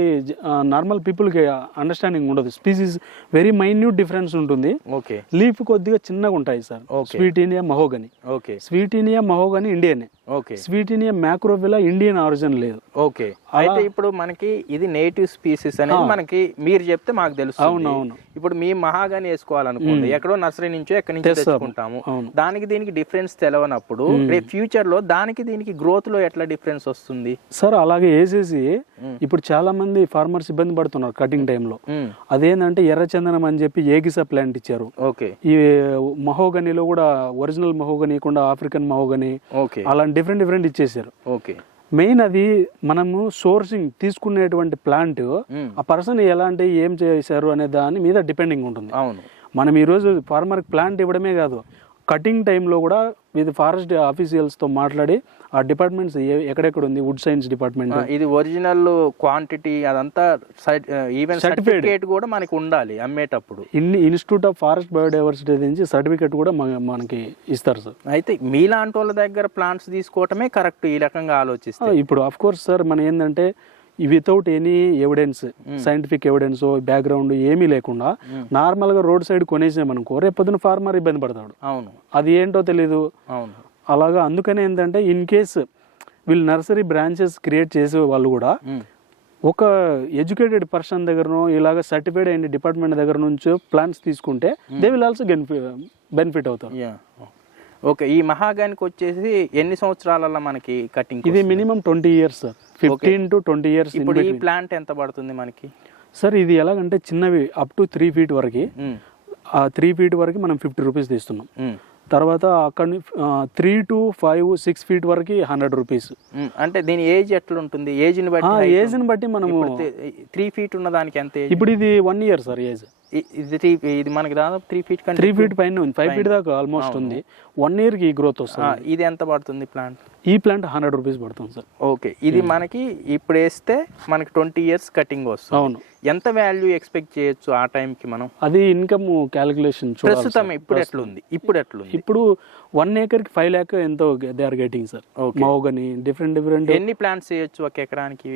నార్మల్ పీపుల్ కి అండర్స్టాండింగ్ ఉండదు. స్పీసీస్ వెరీ మైన్యూట్ డిఫరెన్స్ ఉంటుంది. ఓకే, లీఫ్ కొద్దిగా చిన్నగా ఉంటాయి sir. Swietenia mahogany. Okay, Swietenia mahogany Indian. Okay, Swietenia macrophylla Indian origin లేదు. ఓకే, అయితే ఇప్పుడు మనకి ఇది నేటివ్ స్పీసీస్ అనేది మనకి మీరు చెప్తే మాకు తెలుసు. అవునవును. ఇప్పుడు మీ మహాగని వేసుకోవాలనుకోండి, ఎక్కడో నర్సరీ నుంచో ఎక్కడి నుంచి తెచ్చుకుంటాము, దానికి దీనికి డిఫరెన్స్ తెలవనప్పుడు రేపు ఫ్యూచర్ లో దానికి దీనికి గ్రోత్ లో ఎట్లా డిఫరెన్స్ వస్తుంది సార్? అలాగే వేసేసి ఇప్పుడు చాలా మంది ఫార్మర్స్ ఇబ్బంది పడుతున్నారు కటింగ్ టైంలో. అదేంటంటే ఎర్రచందనం అని చెప్పి ఏగిసా ప్లాంట్ ఇచ్చారు. ఓకే, ఈ మహోగనిలో కూడా ఒరిజినల్ మహోగని ఇకుండా ఆఫ్రికన్ మహోగని, అలాంటి డిఫరెంట్ ఇచ్చేసారు. ఓకే, మెయిన్ అది మనము సోర్సింగ్ తీసుకునేటువంటి ప్లాంట్ ఆ పర్సన్ ఎలాంటి ఏం చేశారు అనే దాని మీద డిపెండింగ్ ఉంటుంది. అవును, మనం ఈరోజు ఫార్మర్ ప్లాంట్ ఇవ్వడమే కాదు, కటింగ్ టైంలో కూడా విత్ ఫారెస్ట్ ఆఫీషియల్స్ తో మాట్లాడి ఆ డిపార్ట్మెంట్స్ ఎక్కడెక్కడ ఉంది, వుడ్ సైన్స్ డిపార్ట్మెంట్, ఇది ఒరిజినల్ క్వాంటిటీ అదంతా ఈవెన్ సర్టిఫికేట్ కూడా మనకి ఉండాలి అమ్మేటప్పుడు. ఇన్స్టిట్యూట్ ఆఫ్ ఫారెస్ట్ బయోడైవర్సిటీ నుంచి సర్టిఫికేట్ కూడా మనకి ఇస్తారు సార్. అయితే మీలాంటి వాళ్ళ దగ్గర ప్లాంట్స్ తీసుకోవటమే కరెక్ట్ ఈ రకంగా ఆలోచిస్తే. ఇప్పుడు ఆఫ్ కోర్స్ సార్, మన ఏంటంటే without any evidence, scientific evidence background ఏమీ లేకుండా నార్మల్గా రోడ్ సైడ్ కొనేసామనుకో రేపు పొద్దున ఫార్మర్ ఇబ్బంది పడతాడు. అవును, అది ఏంటో తెలీదు. అవును, అలాగా అందుకనే ఏంటంటే ఇన్ కేస్ వీళ్ళు నర్సరీ బ్రాంచెస్ క్రియేట్ చేసే వాళ్ళు కూడా ఒక ఎడ్యుకేటెడ్ పర్సన్ దగ్గరనో ఇలాగ సర్టిఫైడ్ అయిన డిపార్ట్మెంట్ దగ్గర నుంచి ప్లాన్స్ తీసుకుంటే దే విల్ ఆల్సో బెనిఫిట్ అవుతారు. ఓకే, ఈ మహాగానికి వచ్చేసి ఎన్ని సంవత్సరాలలో మనకి కటింగ్? ఇది minimum 20 years sir, 15 to 20 years. ఇప్పుడు ఈ ప్లాంట్ ఎంత పడుతుంది మనకి? సార్ ఇది ఎలాగంటే చిన్నవి అప్ టు 3 feet వరకు, ఆ 3 feet వరకు మనం 50 rupees తీస్తున్నాం. తర్వాత అక్కడ 3 to 5, 6 feet వరకు 100 rupees. అంటే దీని ఏజ్ ఎట్లా ఉంటుంది? ఏజ్ని బట్టి, ఏజ్ని బట్టి మనము 3 feet ఉన్న దానికి ఎంత? ఇప్పుడు ఇది 1 year సార్ ఏజ్. ఇది మనకి దాదాపు 3 feet కంటే 3 feet పైన ఉంది, 5 feet దాకా ఆల్మోస్ట్ ఉంది. 1 year కి గ్రోత్ వస్తుంది. ఇది ఎంత పడుతుంది ప్లాంట్? ఈ ప్లాంట్ 100 rupees పడుతుంది సార్. ఓకే, ఇది మనకి ఇప్పుడు వేస్తే మనకి 20 years కటింగ్ వస్తుంది. అవును. ఎంత వాల్యూ ఎక్స్పెక్ట్ చేయొచ్చు ఆ టైంకి మనం? అది ఇన్కమ్ క్యాలిక్యులేషన్ ప్రస్తుతం ఇప్పుడు ఎట్లుంది? ఇప్పుడు 1 acre కి 5 lakh ఎంతో they are getting sir. Mahogany different ఎన్ని ప్లాంట్స్ చేయొచ్చు ఒక ఎకరానికి?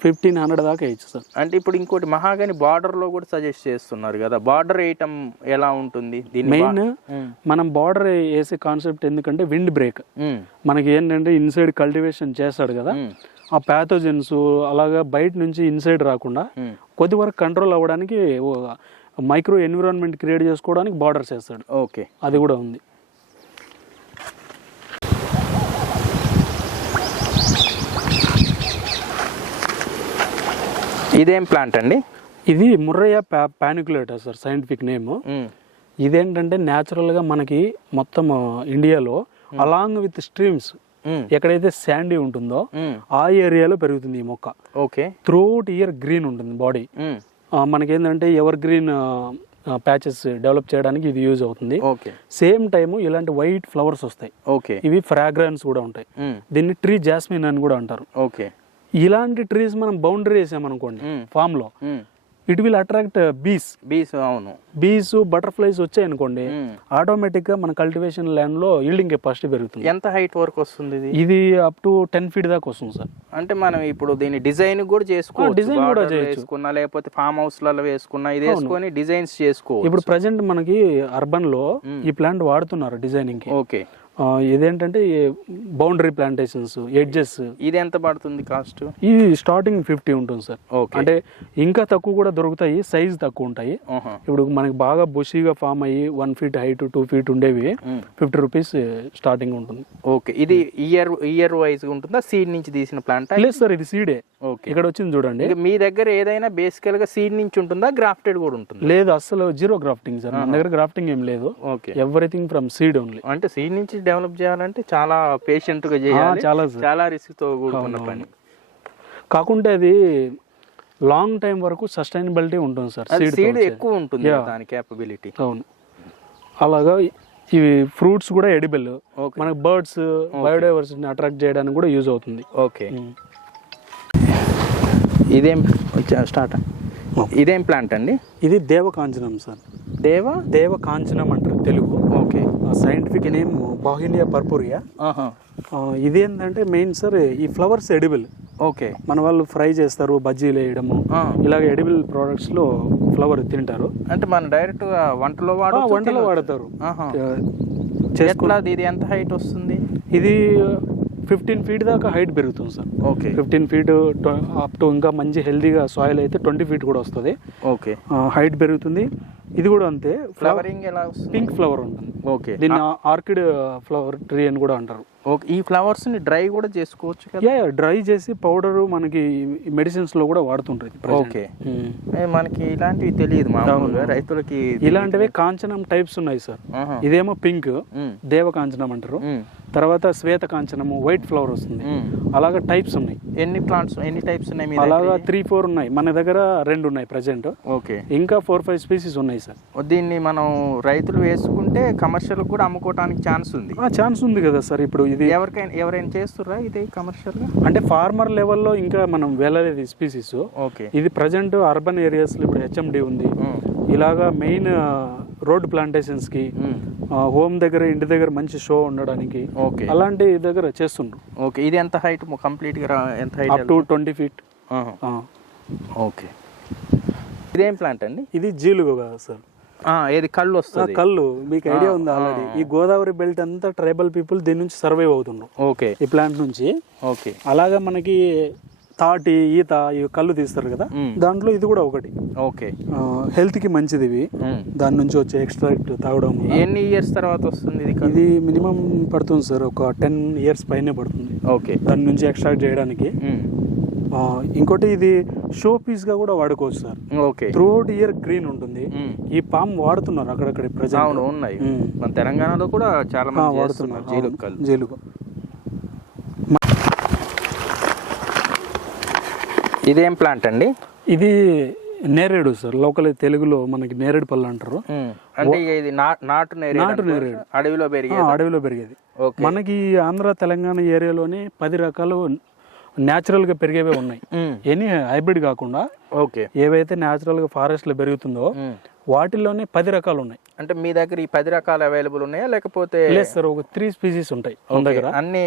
1500 దాకా వేయచ్చు సార్. అంటే ఇప్పుడు ఇంకోటి మహాగాని బార్డర్ లో కూడా సజెస్ట్ చేస్తున్నారు కదా, బార్డర్ వేయటం ఎలా ఉంటుంది? మెయిన్ మనం బార్డర్ వేసే కాన్సెప్ట్ ఎందుకంటే విండ్ బ్రేక్. మనకి ఏంటంటే ఇన్సైడ్ కల్టివేషన్ చేస్తాడు కదా, ఆ ప్యాథోజన్స్ అలాగా బయట నుంచి ఇన్సైడ్ రాకుండా కొద్ది వరకు కంట్రోల్ అవ్వడానికి మైక్రో ఎన్విరాన్మెంట్ క్రియేట్ చేసుకోవడానికి బార్డర్స్ వేస్తాడు. ఓకే, అది కూడా ఉంది. ఇదేం ప్లాంట్ అండి? ఇది ముర్రయ్య పానికులేటా సార్, సైంటిఫిక్ నేమ్. ఇదేంటంటే న్యాచురల్గా మనకి మొత్తం ఇండియాలో అలాంగ్ విత్ స్ట్రీమ్స్ ఎక్కడైతే శాండీ ఉంటుందో ఆ ఏరియాలో పెరుగుతుంది ఈ మొక్క. ఓకే, త్రూఅవుట్ ఇయర్ గ్రీన్ ఉంటుంది బాడీ. మనకేంటంటే ఎవర్ గ్రీన్ ప్యాచెస్ డెవలప్ చేయడానికి ఇది యూజ్ అవుతుంది. సేమ్ టైమ్ ఇలాంటి వైట్ ఫ్లవర్స్ వస్తాయి. ఇవి ఫ్రాగ్రెన్స్ కూడా ఉంటాయి. దీన్ని ట్రీ జాస్మిన్ అని కూడా అంటారు. ఇలాంటి ట్రీస్ మనం బౌండరీ వేసామనుకోండి ఫామ్ లో, ఇట్ విల్ అట్రాక్ట్ బీస్. అవును, బీస్ బటర్ఫ్లైస్ వచ్చాయి అనుకోండి, ఆటోమేటిక్ గా మన కల్టివేషన్ ల్యాండ్ లో ఈల్డింగ్ కెపాసిటీ పెరుగుతుంది. ఎంత హైట్ వరకు వస్తుంది ఇది? అప్ టు 10 feet దాకా వస్తుంది సార్. అంటే మనం ఇప్పుడు దీన్ని డిజైన్ కూడా చేసుకోవచ్చు, డిజైన్ కూడా చేసుకున్నా లేకపోతే ఫామ్ హౌస్ లలో వేసుకున్నా ఇది వేసుకొని డిజైన్స్ చేసుకోవచ్చు. ఇప్పుడు ప్రెసెంట్ మనకి అర్బన్ లో ఈ ప్లాంట్ వాడుతున్నారు డిజైనింగ్ కి. ఓకే, ఇదేంటంటే బౌండరీ ప్లాంటేషన్స్, ఎడ్జెస్. ఇది ఎంత పడుతుంది కాస్ట్? ఇది స్టార్టింగ్ 50 ఉంటుంది సార్. అంటే ఇంకా తక్కువ కూడా దొరుకుతాయి, సైజ్ తక్కువ ఉంటాయి. ఇప్పుడు మనకి బాగా బుషీగా ఫామ్ అయ్యి 1 feet హైట్ 2 feet ఉండేవి 50 rupees స్టార్టింగ్ ఉంటుంది. ఓకే, ఇది ఇయర్ వైజ్ ఉంటుందా? సీడ్ నుంచి తీసిన ప్లాంట్? లేదు సార్, ఇది సీడే. ఇక్కడ వచ్చింది చూడండి. మీ దగ్గర ఏదైనా బేసికల్ గా సీడ్ నుంచి ఉంటుందా, గ్రాఫ్టెడ్ కూడా ఉంటుంది? లేదు, అసలు జీరో గ్రాఫ్టింగ్ సార్. మన దగ్గర గ్రాఫ్టింగ్ ఏం లేదు. Everything from seed only. అంటే సీడ్ నుంచి డెవలప్ చేయాలంటే చాలా పేషెంట్ గా చేయాలి, చాలా రిస్క్ తో కూడుకున్న పని. కాకుంటే అది లాంగ్ టైం వరకు సస్టైనబిలిటీ ఉంటుంది సార్. సీడ్ ఎక్కువ ఉంటుంది దాని కేపబిలిటీ. అవును, అలాగా ఇవి ఫ్రూట్స్ కూడా ఎడిబుల్. మనకు బర్డ్స్ బయోడైవర్సిటీని అట్రాక్ట్ చేయడానికి కూడా యూజ్ అవుతుంది. ఓకే, ఇదేం ప్లాంట్ అండి? ఇది దేవకాంచనం సార్. దేవకాంచనం అంటారు Telugu. Okay, scientific name Bauhinia purpurea. ఇదేంటంటే మెయిన్ సార్ ఈ ఫ్లవర్స్ ఎడిబుల్. ఓకే, మన వాళ్ళు ఫ్రై చేస్తారు, బజ్జీలు వేయడము, ఇలాగ ఎడిబుల్ ప్రోడక్ట్స్ లో ఫ్లవర్ తింటారు. అంటే మనం డైరెక్ట్ వంటలో వాడతారు. ఇది ఎంత హైట్ వస్తుంది? ఇది 15 feet దాకా హైట్ పెరుగుతుంది sir. Okay, 15 feet up to ఇంకా మంచి హెల్దీగా సాయిల్ అయితే 20 feet కూడా వస్తుంది. ఓకే, హైట్ పెరుగుతుంది. ఇది కూడా అంతే. ఫ్లవరింగ్ ఎలా వస్తుంది? పింక్ ఫ్లవర్ ఉంటుంది. ఓకే, దీన్ని ఆర్కిడ్ ఫ్లవర్ ట్రీ అని కూడా అంటారు. ఓకే, ఈ ఫ్లవర్స్ ని డ్రై కూడా చేసుకోవచ్చు కదా? డ్రై చేసి పౌడర్ మనకి మెడిసిన్స్ లో కూడా వాడుతుంటారు. ఓకే, మనకి ఇలాంటివి తెలియదు మామూలుగా రైతులకి. ఇలాంటివి కాంచనం టైప్స్ ఉన్నాయి సార్. ఇదేమో పింక్, దేవ కాంచనం అంటారు. తర్వాత శ్వేత కాంచనము, వైట్ ఫ్లవర్ వస్తుంది. అలాగా టైప్స్ ఉన్నాయి. ఎన్ని టైప్స్ ఉన్నాయి? అలాగా 3-4 ఉన్నాయి. మన దగ్గర 2 ఉన్నాయి ప్రెసెంట్. ఓకే, ఇంకా 4-5 స్పీసీస్ ఉన్నాయి సార్. దీన్ని మనం రైతులు వేసుకుంటే కమర్షియల్ కూడా అమ్ముకోవడానికి ఛాన్స్ ఉంది కదా సార్. ఇప్పుడు ఇది ఎవరైనా చేస్తుర్రా ఇది కమర్షియల్ గా? అంటే ఫార్మర్ లెవెల్లో ఇంకా మనం వెళ్ళలేదు ఈ స్పీసీస్. ఓకే, ఇది ప్రజెంట్ అర్బన్ ఏరియాస్ లో ఇప్పుడు హెచ్ఎండి ఉంది. ఇలాగా మెయిన్ రోడ్ ప్లాంటేషన్స్ కి, హోమ్ దగ్గర ఇంటి దగ్గర మంచి షో ఉండడానికి అలాంటి దగ్గర చేస్తుండ్రు. ఓకే, ఇది ఎంత హైట్ కంప్లీట్ గా? ఎంత height? Up to 20 feet. Okay. ఇదేం ప్లాంట్ అండి? ఇది జీలుగు కదా సార్, ఏది కళ్ళు వస్తుంది? కళ్ళు మీకు ఐడియా ఉంది ఆల్రెడీ. ఈ గోదావరి బెల్ట్ అంతా ట్రైబల్ పీపుల్ దీని నుంచి సర్వైవ్ అవుతున్నారు. ఓకే. ఈ ప్లాంట్ నుంచి. ఓకే. అలాగా మనకి తాటి ఈత ఇవి కళ్ళు తీస్తారు కదా, దాంట్లో ఇది కూడా ఒకటి. ఓకే. హెల్త్ కి మంచిది ఇవి. దాని నుంచి వచ్చే ఎక్స్ట్రాక్ట్ తాగడం. ఎన్ని ఇయర్స్ తర్వాత వస్తుంది ఇది? ఇది మినిమం పడుతుంది సార్, ఒక 10 years పైనే పడుతుంది. ఓకే. దాని నుంచి ఎక్స్ట్రాక్ట్ చేయడానికి. ఇంకోటి ఇది షో పీస్ గా కూడా వాడుకోవచ్చు sir. Okay. Throughout year green ఉంటుంది. ఈ పామ్ వాడుతున్నారు అక్కడక్కడ ప్రజలు. అవును, ఉన్నాయి. మన తెలంగాణలో కూడా చాలా మంది వాడుతున్నారు జీలుగు. ఇదేం ప్లాంట్ అండి? ఇది నేరేడు సార్, లోకల్ తెలుగులో మనకి నేరేడు పళ్ళు అంటారు. అంటే ఇది నాటు నేరేడు, అడవిలో పెరిగేది. మనకి ఆంధ్ర తెలంగాణ ఏరియాలోనే 10 రకాలు న్యాచురల్ గా పెరిగేవే ఉన్నాయి. ఎనీ హైబ్రిడ్ కాకుండా ఏవైతే న్యాచురల్ గా ఫారెస్ట్ లో పెరుగుతుందో వాటిల్లోనే 10 రకాలు ఉన్నాయి. అంటే మీ దగ్గర ఈ 10 రకాలు అవైలబుల్ ఉన్నాయా లేకపోతే? లేదు సార్, ఒక 3 species ఉంటాయి మన దగ్గర. అన్ని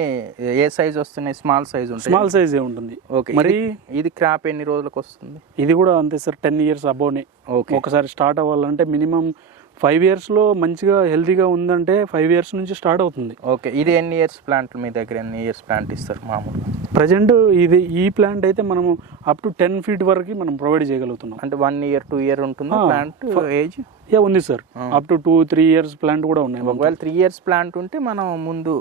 ఏ సైజ్ వస్తున్నాయి? స్మాల్ సైజ్ ఉంటాయి. స్మాల్ సైజ్ ఏ ఉంటుంది. మరి ఇది క్రాప్ ఎన్ని రోజులకు వస్తుంది? ఇది కూడా అంతే సార్, 10 years అబోనే. ఒకసారి స్టార్ట్ అవ్వాలంటే మినిమం 5 years లో మంచిగా హెల్తీగా ఉందంటే 5 years నుంచి స్టార్ట్ అవుతుంది. ఓకే. ఇది ఎన్ని ఇయర్స్ ప్లాంట్ మీ దగ్గర? ఎన్ని ఇయర్స్ ప్లాంట్ ఇస్తారు మామూలుగా? ప్రజెంట్ ఈ ప్లాంట్ అయితే మనము అప్ టు 10 feet వరకు మనం ప్రొవైడ్ చేయగలుగుతున్నాం. అంటే 1 year 2 year ఉంటుంది ప్లాంట్ ఏజ్? ఉంది sir, up to 2-3 years plant కూడా ఉన్నాయి. ఒకవేళ 3 years ప్లాంట్ ఉంటే మనం ముందు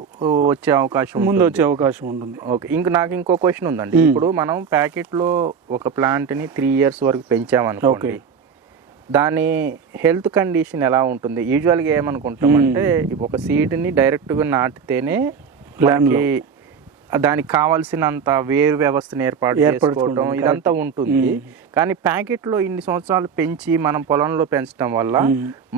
వచ్చే అవకాశం ఉంటుంది. ఓకే. నాకు ఇంకో క్వశ్చన్ ఉందండి. ఇప్పుడు మనం ప్యాకెట్ లో ఒక ప్లాంట్ ని 3 years వరకు పెంచామనుకోండి, దాని హెల్త్ కండిషన్ ఎలా ఉంటుంది? యూజువల్గా ఏమనుకుంటామంటే ఒక సీడ్ని డైరెక్ట్గా నాటితేనే దానికి కావాల్సినంత వేరు వ్యవస్థను ఏర్పాటు చేసుకోవడం ఇదంతా ఉంటుంది. కానీ ప్యాకెట్లో ఇన్ని సంవత్సరాలు పెంచి మనం పొలంలో పెంచడం వల్ల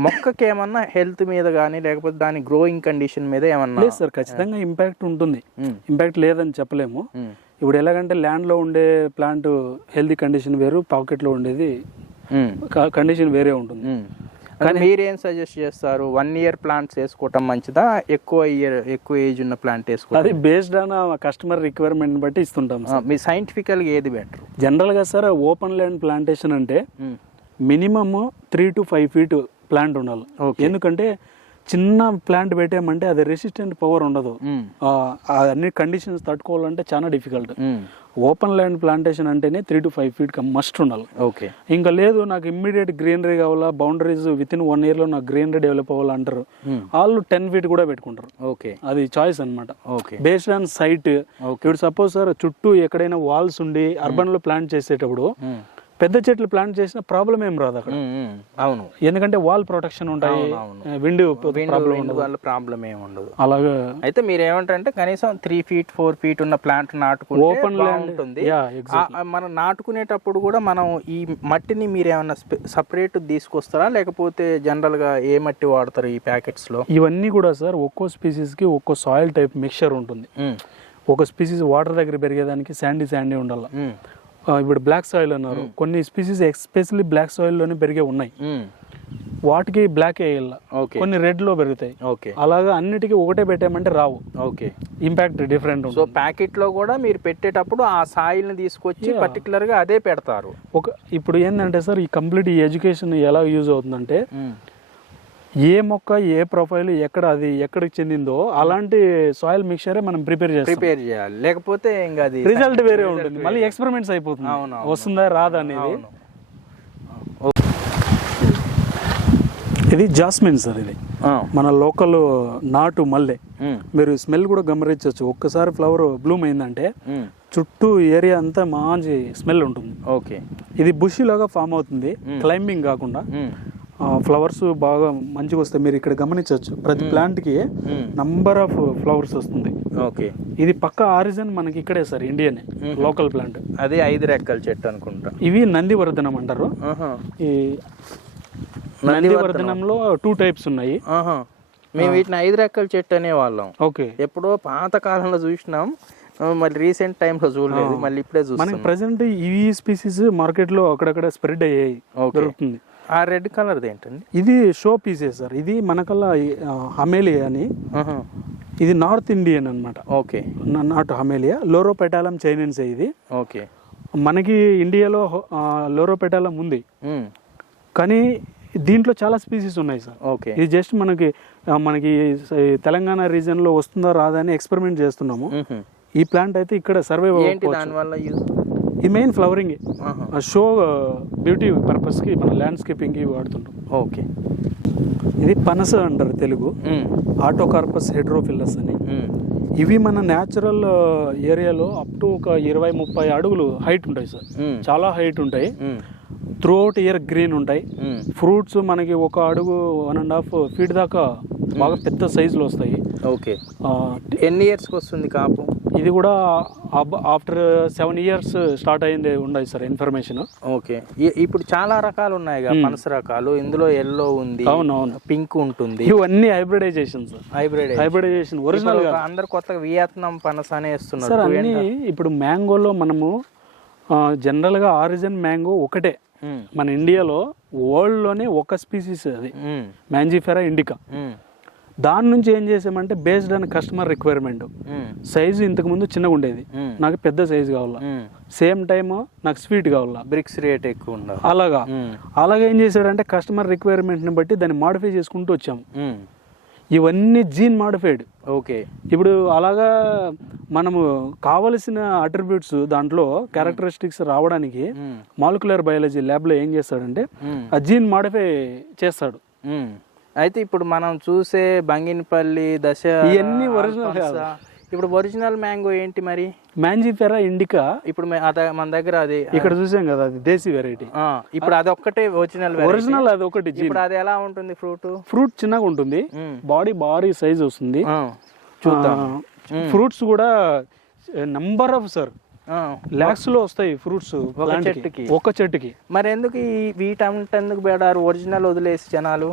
మొక్కకి ఏమన్నా హెల్త్ మీద కానీ లేకపోతే దాని గ్రోయింగ్ కండిషన్ మీద ఏమన్నా? లేదు సార్, ఖచ్చితంగా ఇంపాక్ట్ ఉంటుంది. ఇంపాక్ట్ లేదని చెప్పలేము. ఇప్పుడు ఎలాగంటే ల్యాండ్ లో ఉండే ప్లాంట్ హెల్తీ కండిషన్ వేరు, పాకెట్ లో ఉండేది కండిషన్ వేరే ఉంటుంది. కానీ మీరేం సజెస్ట్ చేస్తారు? 1 year ప్లాంట్స్ వేసుకోవటం మంచిదా, ఎక్కువ ఏజ్ ఉన్న ప్లాంట్ వేసుకోవడం? అది బేస్డ్ ఆన్ కస్టమర్ రిక్వైర్మెంట్ బట్టి ఇస్తుంటాం. మీ సైంటిఫికల్ గా ఏది బెటర్? జనరల్ గా సార్, ఓపెన్ ల్యాండ్ ప్లాంటేషన్ అంటే మినిమమ్ 3 to 5 feet ప్లాంట్ ఉండాలి. ఎందుకంటే చిన్న ప్లాంట్ పెట్టామంటే అది రెసిస్టెంట్ పవర్ ఉండదు. అన్ని కండిషన్స్ తట్టుకోవాలంటే చాలా డిఫికల్ట్. ఓపెన్ ల్యాండ్ ప్లాంటేషన్ అంటేనే 3 to 5 feet మస్ట్ ఉండాలి. ఓకే. ఇంకా లేదు నాకు ఇమ్మీడియట్ గ్రీనరీ కావాలా, బౌండరీస్ విత్ ఇన్ 1 year లో నాకు గ్రీనరీ డెవలప్ అవ్వాలి అంటారు, వాళ్ళు 10 feet కూడా పెట్టుకుంటారు. ఓకే. అది చాయిస్ అనమాట, బేస్డ్ ఆన్ సైట్. ఇప్పుడు సపోజ్ సార్ చుట్టూ ఎక్కడైనా వాల్స్ ఉండి అర్బన్ లో ప్లాంట్ చేసేటప్పుడు పెద్ద చెట్లు ప్లాంట్ చేసిన ప్రాబ్లం ఏం రాదు అక్కడ. అవును, ఎందుకంటే వాల్ ప్రొటెక్షన్ ఉంటాయి, విండ్ ప్రాబ్లం ఏమి ఉండదు. అలాగా అయితే మీరు ఏమంటారంటే కనీసం 3 feet 4 feet ఉన్న ప్లాంట్ నాటుకుంటే ఓపెన్ ల్యాండ్ ఉంటుంది. మనం నాటుకునేటప్పుడు కూడా మనం ఈ మట్టిని మీరు ఏమన్నా సపరేట్ తీసుకొస్తారా లేకపోతే జనరల్ గా ఏ మట్టి వాడతారు ఈ ప్యాకెట్స్ లో? ఇవన్నీ కూడా సార్ ఒక్కో స్పీసీస్ కి ఒక్కో సాయిల్ టైప్ మిక్చర్ ఉంటుంది. ఒక స్పీసీస్ వాటర్ దగ్గర పెరిగేదానికి శాండీ ఉండాలి. ఇప్పుడు బ్లాక్ సాయిల్ అన్నారు, కొన్ని స్పీసీస్ ఎస్పెషల్లీ బ్లాక్ సాయిల్ లోనే పెరిగే ఉన్నాయి, వాటికి బ్లాక్ వేయాల, కొన్ని రెడ్ లో పెరుగుతాయి. అలాగా అన్నిటికీ ఒకటే పెట్టామంటే రావు. Impact different. సో ప్యాకెట్ లో కూడా మీరు పెట్టేటప్పుడు ఆ సాయిల్ ని తీసుకొచ్చి పర్టికులర్ గా అదే పెడతారు. ఇప్పుడు ఏంటంటే సార్, ఈ కంప్లీట్ ఈ ఎడ్యుకేషన్ ఎలా యూజ్ అవుతుందంటే ఏ మొక్క ఏ ప్రొఫైల్ ఎక్కడికి చెందిందో అలాంటి సాయిల్ మిక్చరే మనం ప్రిపేర్ చేయాలి. లేకపోతే ఇంకా అది రిజల్ట్ వేరే ఉంటుంది. మళ్ళీ ఎక్స్పెరిమెంట్స్ అయిపోతుంది, వస్తుందా రాదా అనేది. ఇది జాస్మిన్ సార్, ఇది మన లోకల్ నాటు మల్లె. మీరు స్మెల్ కూడా గమనించవచ్చు. ఒక్కసారి ఫ్లవర్ బ్లూమ్ అయిందంటే చుట్టూ ఏరియా అంతా మంచి స్మెల్ ఉంటుంది. ఇది బుష్ లాగా ఫామ్ అవుతుంది, క్లైంబింగ్ కాకుండా. ఫ్లవర్స్ బాగా మంచిగా వస్తాయి. మీరు ఇక్కడ గమనించవచ్చు, ప్రతి ప్లాంట్ కి నంబర్ ఆఫ్ ఫ్లవర్స్ వస్తుంది. ఇది పక్క ఆరిజిన్ మనకి ఇక్కడే సార్, ఇండియన్ లోకల్ ప్లాంట్. అది 5 రెక్కల చెట్టు అనుకుంటా. ఇవి నందివర్ధనం అంటారు. ఈ నందివర్ధనంలో 2 types ఉన్నాయి. మేము వీటిని 5 రెక్కల చెట్టు అనేవాళ్ళం. ఎప్పుడో పాత కాలంలో చూసినాం, మళ్ళీ రీసెంట్ టైంలో చూడలేదు, మళ్ళీ ఇప్పుడే చూస్తాం. మనకి ప్రెసెంట్ ఈ స్పీసీస్ మార్కెట్ లో అక్కడక్కడ స్ప్రెడ్ అయ్యాయి, దొరుకుతుంది. ఆ రెడ్ కలర్ ఏంటండి? ఇది షో పీసే సార్. ఇది మనకల్లా హమేలియా అని, ఇది నార్త్ ఇండియన్ అనమాట. నాటు హమేలియా, లోరోపెటాలం చైనెన్సే ఇది. మనకి ఇండియాలో లోరోపెటాలం ఉంది, కానీ దీంట్లో చాలా స్పీసీస్ ఉన్నాయి సార్. ఓకే, ఇది జస్ట్ మనకి తెలంగాణ రీజన్ లో వస్తుందా రాదా అని ఎక్స్పెరిమెంట్ చేస్తున్నాము. ఈ ప్లాంట్ అయితే ఇక్కడ సర్వైవ్ దానివల్ల ఈ main flowering show beauty purpose కి మన ల్యాండ్స్కేపింగ్ కి వాడుతుంటాం. ఓకే, ఇది పనస అంటారు తెలుగు, ఆటోకార్పస్ హెడ్రోఫిల్లస్ అని. ఇవి మన న్యాచురల్ ఏరియాలో అప్ టు ఒక 20-30 అడుగులు హైట్ ఉంటాయి సార్, చాలా హైట్ ఉంటాయి. త్రూఅవుట్ ఇయర్ గ్రీన్ ఉంటాయి. ఫ్రూట్స్ మనకి 1 అడుగు 1.5 ఫీట్ దాకా బాగా పెద్ద సైజులో వస్తాయి. ఓకే, ఎన్ని ఇయర్స్కి వస్తుంది కాపు? ఇది కూడా ఆఫ్టర్ 7 ఇయర్స్ స్టార్ట్ అయింది ఉన్నాయి సార్ ఇన్ఫర్మేషన్. ఓకే, ఇప్పుడు చాలా రకాలు ఉన్నాయి పనస రకాలు, ఇందులో ఎల్లో ఉంది, అవునవును, పింక్ ఉంటుంది, ఇవన్నీ హైబ్రిడైజేషన్ సార్. హైబ్రిడైజేషన్ ఒరిజినల్ గా అందరు కొత్తగా వియత్నాం పనస అనే వేస్తున్నారు సార్. అన్ని ఇప్పుడు మ్యాంగోలో మనము జనరల్ గా ఆరిజిన్ మ్యాంగో ఒకటే మన ఇండియాలో, వరల్డ్ లోనే ఒక స్పీసీస్ అది మ్యాంజిఫెరా ఇండికా. దాని నుంచి ఏం చేసామంటే based on customer requirement, size ఇంతకు ముందు చిన్నగా ఉండేది, నాకు పెద్ద సైజు కావాలా, సేమ్ టైమ్ నాకు స్వీట్ కావాలా, బ్రిక్స్ రేట్ ఎక్కువ ఉండాలి, అలాగా ఏం చేశాడంటే కస్టమర్ రిక్వైర్మెంట్ ని బట్టి దాన్ని మాడిఫై చేసుకుంటూ వచ్చాము. ఇవన్నీ జీన్ మాడిఫైడ్. ఓకే, ఇప్పుడు అలాగా మనము కావలసిన అట్రిబ్యూట్స్ దాంట్లో క్యారెక్టరిస్టిక్స్ రావడానికి మాలిక్యులర్ బయాలజీ ల్యాబ్ లో ఏం చేస్తాడంటే ఆ జీన్ మాడిఫై చేస్తాడు. అయితే ఇప్పుడు మనం చూసే బంగినపల్లి దశ ఇవన్నీ ఒరిజినల్. ఇప్పుడు ఒరిజినల్ మ్యాంగో ఏంటి మరి? Mangifera indica. ఇప్పుడు మన దగ్గర అది ఇక్కడ చూసాం కదా, అది దేశీ వెరైటీ. ఇప్పుడు అది ఒక్కటే ఒరిజినల్ అది ఒకటి. ఇప్పుడు అది ఎలా ఉంటుంది? ఫ్రూట్ చిన్నగా ఉంటుంది, బాడీ భారీ సైజ్ వస్తుంది. చూద్దాం. ఫ్రూట్స్ కూడా నంబర్ ఆఫ్ సార్ లాక్స్ లో వస్తాయి ఫ్రూట్స్ ఒక చెట్టుకి. మరి ఎందుకు వీటందుకు పెడారు ఒరిజినల్ వదిలేసి జనాలు?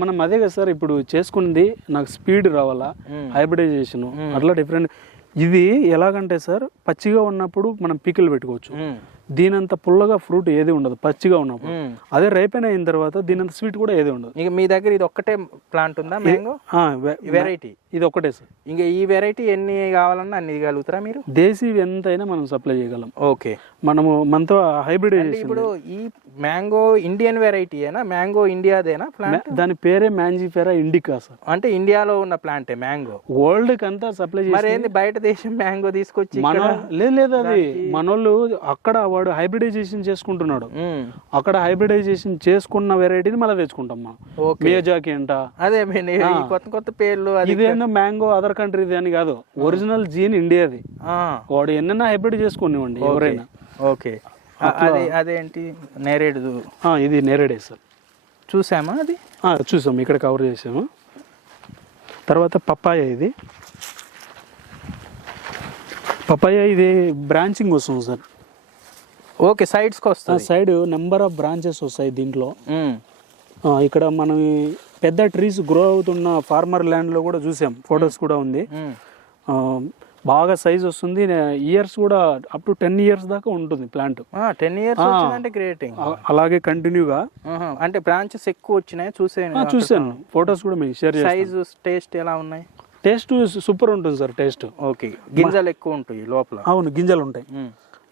మనం అదే కదా సార్ ఇప్పుడు చేసుకుంది, నాకు స్పీడ్ రావాలా, హైబ్రిడైజేషన్ అట్లా డిఫరెంట్. ఇది ఎలాగంటే సార్ పచ్చిగా ఉన్నప్పుడు మనం పీకిల్ పెట్టుకోవచ్చు, దీనంత పుల్లగా ఫ్రూట్ ఏది ఉండదు పచ్చిగా ఉన్నప్పుడు. అదే రైపెన్ అయిన తర్వాత దీనంత స్వీట్ కూడా ఏది ఉండదు. ఇక మీ దగ్గర ఇది ఒక్కటే ప్లాంట్ ఉందా మ్యాంగో వెరైటీ? ఇది ఒకటే సార్. ఇంకా ఈ వెరైటీ ఎన్ని కావాలన్నా అన్ని ఇవ్వగలుగుతారా మీరు? దేశీ ఎంతైనా మనం సప్లై చేయగలం. ఓకే, మనతో హైబ్రిడైజేషన్. ఇప్పుడు ఈ మ్యాంగో ఇండియన్ వెరైటీయేనా? మ్యాంగో ఇండియాదేనా ప్లాంట్? దాని పేరే మ్యాంజిఫెరా ఇండికా సార్. అంటే ఇండియాలో ఉన్న ప్లాంటే మ్యాంగో, వరల్డ్ కి అంతా సప్లై చేసి. మరి ఏంది బయట దేశం మ్యాంగో తీసుకొచ్చి? లేదు, అది మనోళ్ళు అక్కడ వాడు హైబ్రిడైజేషన్ చేసుకుంటున్నాడు, అక్కడ హైబ్రిడైజేషన్ చేసుకున్న వెరైటీని మళ్ళీ తెచ్చుకుంటాం మనం. మియాజాకి అంట, అదే కొత్త కొత్త పేర్లు. ఇదేందో మ్యాంగో అదర్ కంట్రీది అని కాదు, ఒరిజినల్ జీన్ ఇండియాది. వాడు ఎన్నైనా హైబ్రిడ్ చేసుకునివ్వండి ఎవరైనా. ఓకే, అదేంటి నేరేడు? ఇది నేరేడే సార్. చూసామా? అది చూసాము, ఇక్కడ కవర్ చేసాము. తర్వాత పప్పాయ. ఇది పప్పాయ, ఇది బ్రాంచింగ్ వస్తుంది సార్. ఓకే, సైడ్స్కి వస్తుంది. సైడ్ నెంబర్ ఆఫ్ బ్రాంచెస్ వస్తాయి దీంట్లో. ఇక్కడ మనం పెద్ద ట్రీస్ గ్రో అవుతున్న ఫార్మర్ ల్యాండ్ లో కూడా చూసాం, ఫొటోస్ కూడా ఉంది. బాగా సైజ్ వస్తుంది, ఇయర్స్ కూడా అప్ టు 10 ఇయర్స్ దాకా ఉంటుంది ప్లాంట్. 10 ఇయర్స్ అంటే గ్రేట్. అలాగే కంటిన్యూగా అంటే బ్రాంచెస్ ఎక్కువ వచ్చినాయి. చూసాను, ఫొటోస్ కూడా మీకు షేర్ చేస్తాను. సైజ్, టేస్ట్ ఎలా ఉన్నాయి? టేస్ట్ సూపర్ ఉంటుంది సార్. టేస్ట్ ఓకే, గింజలు ఎక్కువ ఉంటాయి లోపల. అవును, గింజలు ఉంటాయి.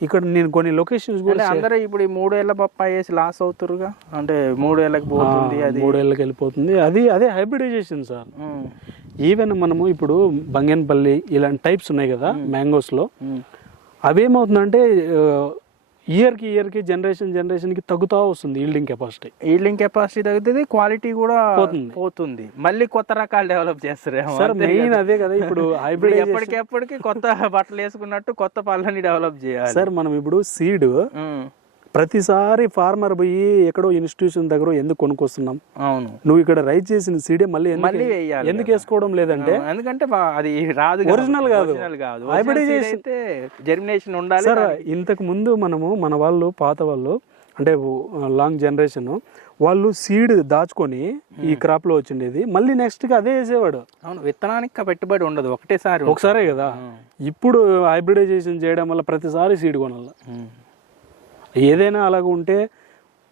ఇక్కడ నేను కొన్ని లొకేషన్స్ కూడా. అందరూ ఇప్పుడు 3 ఏళ్ల పప్పాయ వేసి లాస్ అవుతారుగా, అంటే 3 ఏళ్ళకి పోతుంది, అది 3 ఏళ్ళకి వెళ్ళిపోతుంది. అదే హైబ్రిడైజేషన్ సార్. ఈవెన్ మనము ఇప్పుడు బంగన్పల్లి ఇలాంటి టైప్స్ ఉన్నాయి కదా మ్యాంగోస్ లో, అవేమవుతుందంటే ఇయర్ కి జనరేషన్ కి తగ్గుతా వస్తుంది ఈల్డింగ్ కెపాసిటీ తగ్గుతుంది, క్వాలిటీ కూడా పోతుంది. మళ్ళీ కొత్త రకాలు డెవలప్ చేస్తారు సార్. మెయిన్ అదే కదా, ఇప్పుడు హైబ్రిడ్ ఎప్పటికెప్పటికి కొత్త బట్టలు వేసుకున్నట్టు కొత్త పళ్ళని డెవలప్ చేయాలి సార్. మనం ఇప్పుడు సీడ్ ప్రతిసారి ఫార్మర్ పోయి ఎక్కడో ఇన్స్టిట్యూషన్ దగ్గర ఎందుకు కొనుక్కొస్తున్నాం? అవును, నువ్వు ఇక్కడ రైజ్ చేసిన సీడే మళ్ళీ ఎందుకు వేసుకోవడం లేదంటే, ఎందుకంటే అది రాదు, ఒరిజినల్ కాదు, హైబ్రిడైజేషన్ జెర్మినేషన్ ఉండాలి సార్. ఇంతకు ముందు మన వాళ్ళు పాత వాళ్ళు అంటే లాంగ్ జనరేషన్ వాళ్ళు సీడ్ దాచుకొని ఈ క్రాప్ లో వచ్చిండేది, మళ్ళీ నెక్స్ట్ కి అదే వేసేవాడు. అవును, విత్తనానికి పెట్టుబడి ఉండదు, ఒకసారే కదా. ఇప్పుడు హైబ్రిడైజేషన్ చేయడం వల్ల ప్రతిసారి సీడ్ కొనాలి. ఏదైనా అలాగ ఉంటే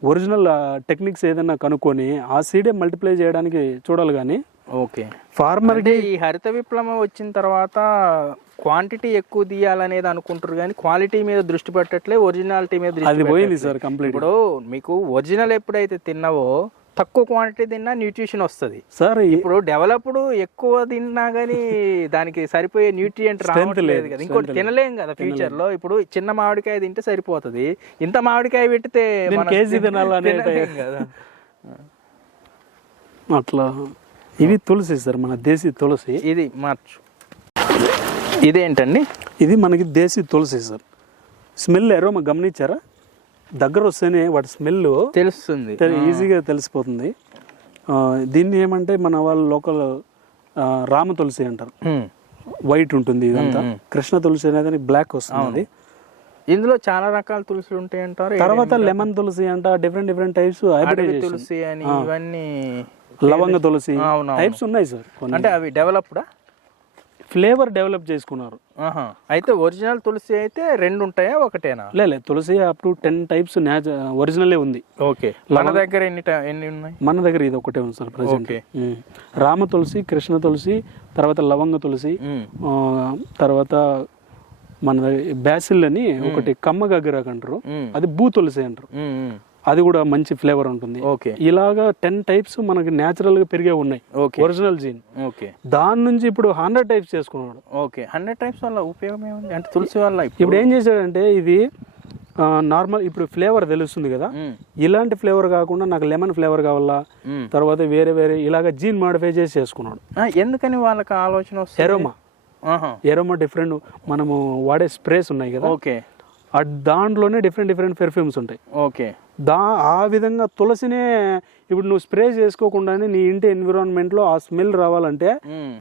ఒరిజినల్ టెక్నిక్స్ ఏదైనా కనుక్కొని ఆ సీడే మల్టిప్లై చేయడానికి చూడాలి. కానీ ఓకే, ఫార్మర్కి ఈ హరిత విప్లవం వచ్చిన తర్వాత క్వాంటిటీ ఎక్కువ తీయాలనేది అనుకుంటారు కానీ క్వాలిటీ మీద దృష్టి పెట్టట్లే, ఒరిజినాలిటీ మీద అది దృష్టి పోయింది పెట్టట్లే. Sir complete. ఇప్పుడు మీకు ఒరిజినల్ ఎప్పుడైతే తిన్నావో తక్కువ క్వాంటిటీ తిన్నా న్యూట్రిషన్ వస్తుంది సార్ ఇప్పుడు డెవలప్డ్ ఎక్కువ తిన్నా గానీ దానికి సరిపోయే న్యూట్రియంట్ రావట్లేదు కదా, ఇంకోటి తినలేం కదా ఫ్యూచర్ లో. ఇప్పుడు చిన్న మామిడికాయ తింటే సరిపోతుంది, ఇంత మామిడికాయ పెట్టితే మనం కేజీ తినాలనే తినలేం కదా. అట్లా. ఇవి తులసి సార్, మన దేశీ తులసి. ఇది మార్చు, ఇదేంటండి? ఇది మనకి దేశీ తులసి సార్. స్మెల్ ఎరోమా గమనించారా? దగ్గర వస్తేనే వాటి స్మెల్ తెలుస్తుంది, ఈజీగా తెలిసిపోతుంది. దీన్ని ఏమంటే మన వాళ్ళు లోకల్ రామ తులసి అంటారు, వైట్ ఉంటుంది ఇదంతా. కృష్ణ తులసి అనేది బ్లాక్ వస్తుంది. ఇందులో చాలా రకాల తులసులు ఉంటాయి అంటారు. తర్వాత లెమన్ తులసి అంట, డిఫరెంట్ టైప్స్, తులసి అని ఇవన్నీ, లవంగ తులసి టైప్స్ ఉన్నాయి సార్. అంటే అవి డెవలప్డా, ఫ్లేవర్ డెవలప్ చేసుకున్నారు. అయితే ఒరిజినల్ తులసి అయితే రెండు ఉంటాయా, ఒకటేనా? లేదు, తులసి అప్ టు 10 టైప్స్ ఒరిజినలే ఉంది. ఓకే, మన దగ్గర ఎన్ని ఉన్నాయి? మన దగ్గర ఇది ఒకటే ఉంది సార్ ప్రెసెంట్. రామ తులసి, కృష్ణ తులసి, తర్వాత లవంగ తులసి, తర్వాత మన బ్యాసిల్ అని ఒకటి కమ్మ గగ్గరాకు అంటారు, అది భూ తులసి అంటారు. అది కూడా మంచి ఫ్లేవర్ ఉంటుంది. ఓకే, ఇలాగా 10 టైప్స్ మనకి న్యాచురల్ గా పెరిగే ఉన్నాయి, ఒరిజినల్ జీన్. ఓకే, దాని నుంచి ఇప్పుడు 100 టైప్స్ చేసుకున్నాడు. ఓకే, 100 టైప్స్ వల్ల ఉపయోగం ఏముంది అంటే తులసి వల్ల? ఇప్పుడు ఏం చేశాడంటే ఇది నార్మల్, ఇప్పుడు ఫ్లేవర్ తెలుస్తుంది కదా, ఇలాంటి ఫ్లేవర్ కాకుండా నాకు లెమన్ ఫ్లేవర్ కావాలా, తర్వాత వేరే ఇలాగ జీన్ మాడిఫై చేసి చేసుకున్నాడు. ఎందుకని వాళ్ళకి ఆలోచన వస్తుంది? ఎరోమా డిఫరెంట్, మనము వాడే స్ప్రేస్ ఉన్నాయి కదా, ఓకే, దాంట్లోనే డిఫరెంట్ పెర్ఫ్యూమ్స్ ఉంటాయి. ఓకే, ఆ విధంగా తులసినే ఇప్పుడు నువ్వు స్ప్రే చేసుకోకుండానే నీ ఇంటి ఎన్విరాన్మెంట్ లో ఆ స్మెల్ రావాలంటే